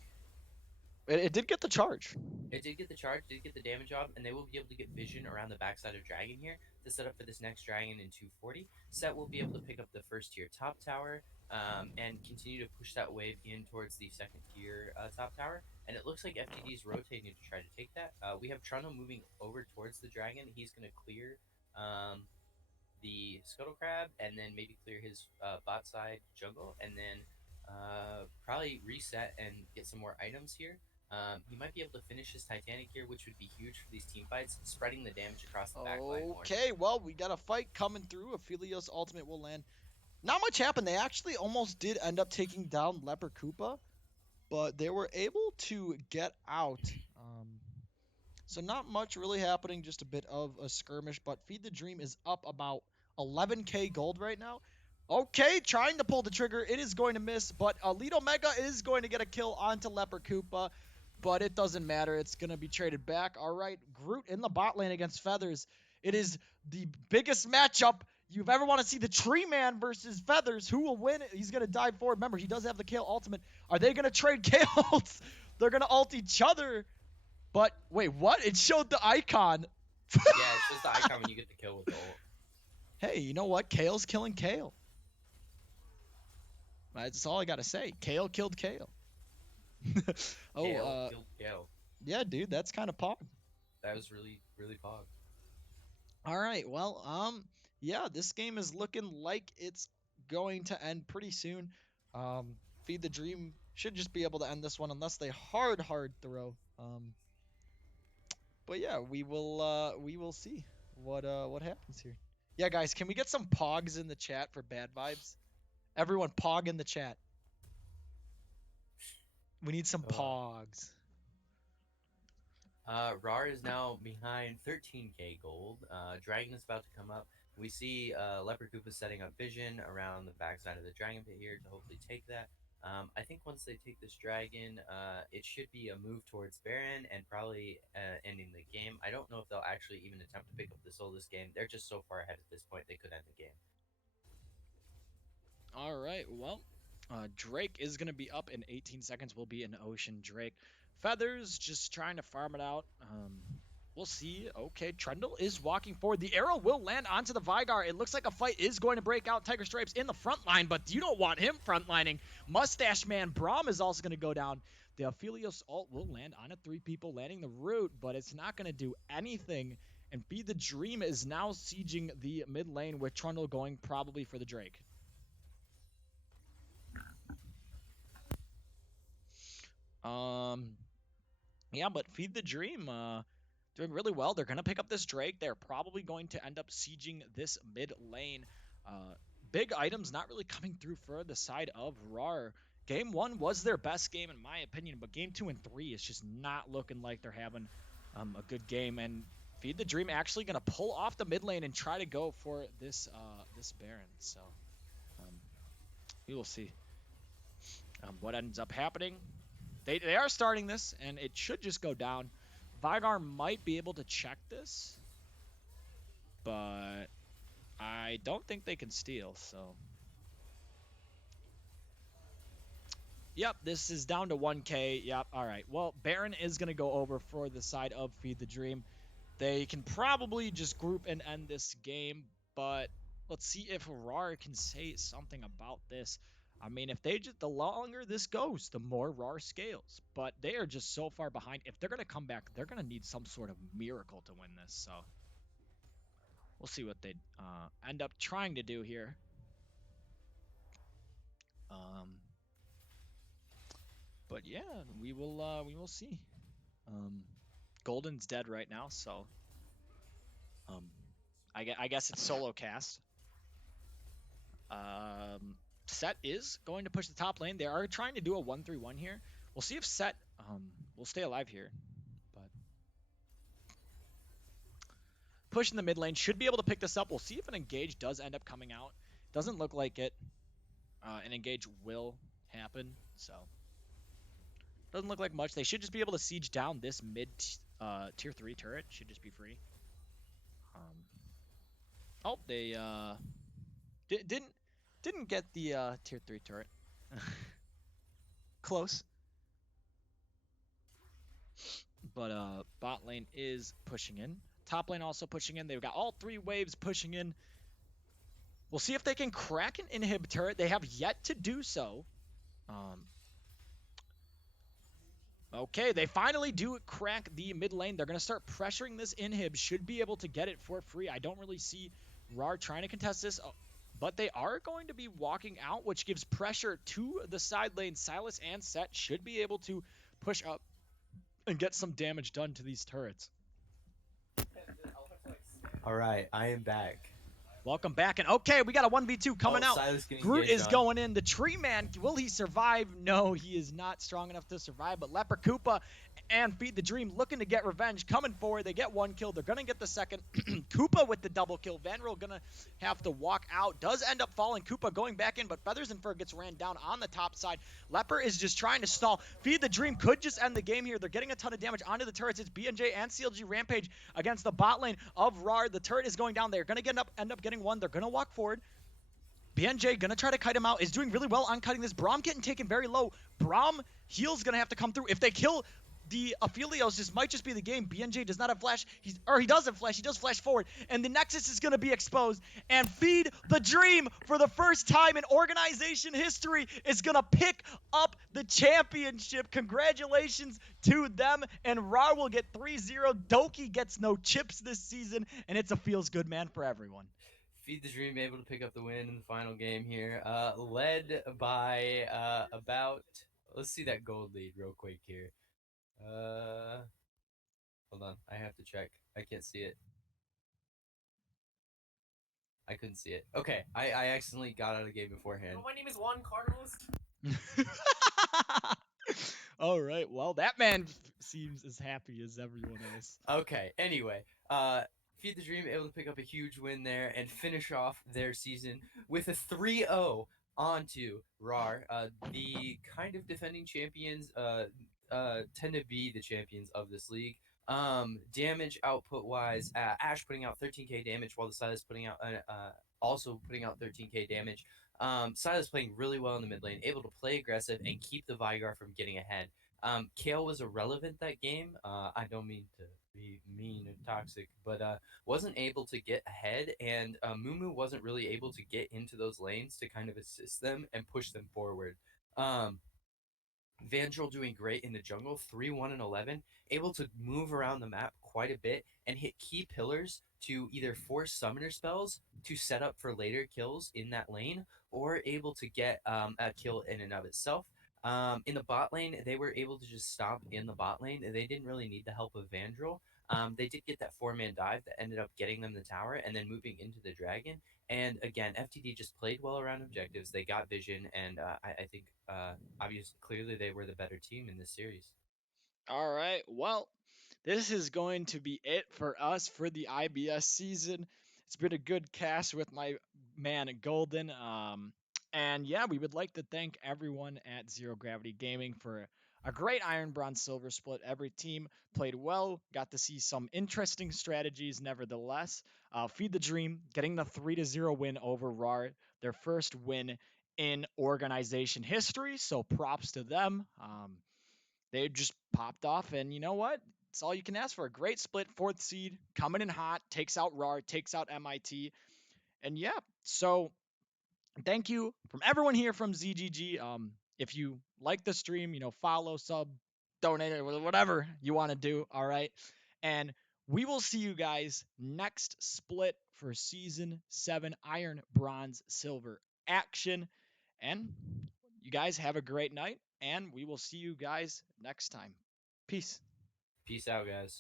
It did get the charge. it did get the charge, did get the damage off, and they will be able to get vision around the backside of Dragon here to set up for this next Dragon in 240. Set will be able to pick up the first tier top tower and continue to push that wave in towards the second tier top tower. And it looks like FTD is rotating to try to take that. We have Trundle moving over towards the Dragon. He's going to clear the Scuttle Crab and then maybe clear his bot side jungle and then probably reset and get some more items here. He might be able to finish his Titanic here, which would be huge for these team fights, spreading the damage across the backline more. Okay, well, we got a fight coming through. Aphelios ultimate will land. Not much happened. They actually almost did end up taking down Leper Koopa, but they were able to get out. So not much really happening, just a bit of a skirmish, but Feed the Dream is up about 11k gold right now. Okay, trying to pull the trigger. It is going to miss, but Elite Omega is going to get a kill onto Leper Koopa, but it doesn't matter. It's going to be traded back. All right, Groot in the bot lane against Feathers. It is the biggest matchup you've ever want to see. The Tree Man versus Feathers. Who will win? He's going to dive forward. Remember, he does have the Kale ultimate. Are they going to trade Kale ults? They're going to ult each other. But wait, what? It showed the icon. Yeah, it's just the icon when you get the kill with the ult. Hey, you know what? Kale's killing Kale. That's all I gotta say. Kale killed Kale. Kale killed Kale. Yeah, dude, that's kind of pog. That was really, really pog. All right, well, yeah, this game is looking like it's going to end pretty soon. Feed the Dream should just be able to end this one unless they hard throw. But yeah, we will see what happens here. Yeah, guys, can we get some pogs in the chat for bad vibes? Everyone, pog in the chat. We need some pogs. Rawr is now behind 13k gold. Dragon is about to come up. We see Leper Koopa setting up vision around the backside of the Dragon Pit here to hopefully take that. I think once they take this Dragon, it should be a move towards Baron and probably ending the game. I don't know if they'll actually even attempt to pick up the soul this game. They're just so far ahead at this point, they could end the game. All right, well, Drake is going to be up in 18 seconds. Will be an Ocean Drake. Feathers just trying to farm it out. We'll see. Okay, Trundle is walking forward. The arrow will land onto the Vigar. It looks like a fight is going to break out. Tiger Stripes in the front line, but you don't want him frontlining. Mustache Man Braum is also going to go down. The Aphelios ult will land on 3 people, landing the root, but it's not going to do anything. And Feed the Dream is now sieging the mid lane with Trundle going probably for the Drake. Yeah, but Feed the Dream, doing really well. They're going to pick up this Drake. They're probably going to end up sieging this mid lane. Big items not really coming through for the side of Rawr. Game 1 was their best game in my opinion, but game 2 and 3 is just not looking like they're having a good game. And Feed the Dream actually going to pull off the mid lane and try to go for this this Baron. So we will see what ends up happening. They are starting this, and it should just go down. Vigar might be able to check this, but I don't think they can steal, so. Yep, this is down to 1k. Yep, all right. Well, Baron is going to go over for the side of Feed the Dream. They can probably just group and end this game, but let's see if Rawr can say something about this. I mean, if they just, the longer this goes, the more Rawr scales. But they are just so far behind. If they're going to come back, they're going to need some sort of miracle to win this. So we'll see what they end up trying to do here. Um, but yeah, we will see. Um, Golden's dead right now, so um, I guess it's solo cast. Um, Set is going to push the top lane. They are trying to do a 1-3-1 here. We'll see if Set will stay alive here. But pushing the mid lane should be able to pick this up. We'll see if an engage does end up coming out. Doesn't look like it. An engage will happen, so doesn't look like much. They should just be able to siege down this mid tier 3 turret. Should just be free. Um, oh, they didn't get the tier 3 turret. Close. But bot lane is pushing in. Top lane also pushing in. They've got all 3 waves pushing in. We'll see if they can crack an inhib turret. They have yet to do so. Okay, they finally do crack the mid lane. They're going to start pressuring this inhib. Should be able to get it for free. I don't really see Rawr trying to contest this, but they are going to be walking out, which gives pressure to the side lane. Silas and Set should be able to push up and get some damage done to these turrets. All right, I am back. Welcome back, and okay, we got a 1v2 coming out. Silas getting Groot engaged is on. going in. The Tree Man, will he survive? No, he is not strong enough to survive, but Leper Koopa and Feed the Dream looking to get revenge, coming forward. They get 1 kill. They're going to get the second. Koopa with the double kill. Vanderil going to have to walk out. Does end up falling. Koopa going back in, but Feathers and Fur gets ran down on the top side. Leper is just trying to stall. Feed the Dream could just end the game here. They're getting a ton of damage onto the turrets. It's BNJ and CLG Rampage against the bot lane of Rawr. The turret is going down. They're going to end up getting one. They're going to walk forward. BNJ gonna try to kite him out. Is doing really well on cutting this. Braum getting taken very low. Braum heal's gonna have to come through. If they kill the Aphelios, this might just be the game. BNJ does not have flash. He does have flash. He does flash forward. And the Nexus is gonna be exposed. And Feed the Dream, for the first time in organization history, is gonna pick up the championship. Congratulations to them. And Rawr will get 3-0. Doki gets no chips this season. And it's a feels good man for everyone. Feed the Dream able to pick up the win in the final game here, led by about. Let's see that gold lead real quick here. Hold on, I have to check. I can't see it. I couldn't see it. Okay, I accidentally got out of the game beforehand. My name is Juan Carlos. All right. Well, that man seems as happy as everyone else. Okay. Anyway, Feed the Dream able to pick up a huge win there and finish off their season with a 3-0 onto Rawr. The kind of defending champions tend to be the champions of this league. Damage output wise, Ash putting out 13k damage while the Silas putting out also putting out 13k damage. Silas playing really well in the mid lane, able to play aggressive and keep the Vigar from getting ahead. Kale was irrelevant that game. I don't mean to be mean and toxic, but wasn't able to get ahead, and Mumu wasn't really able to get into those lanes to kind of assist them and push them forward. Vandrel doing great in the jungle, 3-1 and 11, able to move around the map quite a bit and hit key pillars to either force summoner spells to set up for later kills in that lane, or able to get a kill in and of itself. In the bot lane, they were able to just stop in the bot lane. They didn't really need the help of Vandrel. They did get that 4-man dive that ended up getting them the tower and then moving into the dragon. And again, FTD just played well around objectives. They got vision, and I think obviously, clearly they were the better team in this series. All right. Well, this is going to be it for us for the IBS season. It's been a good cast with my man Golden. And yeah, we would like to thank everyone at Zero Gravity Gaming for a great Iron Bronze Silver split. Every team played well, got to see some interesting strategies nevertheless. Feed the Dream getting the 3-0 win over Rawr, their first win in organization history. So props to them. They just popped off, and you know what? It's all you can ask for. A great split, 4th seed, coming in hot, takes out Rawr, takes out MIT. And yeah, so thank you from everyone here from ZGG. If you like the stream, follow, sub, donate, or whatever you want to do. All right. And we will see you guys next split for season 7 Iron, Bronze, Silver action. And You guys have a great night, and we will see you guys next time. Peace. Peace out, guys.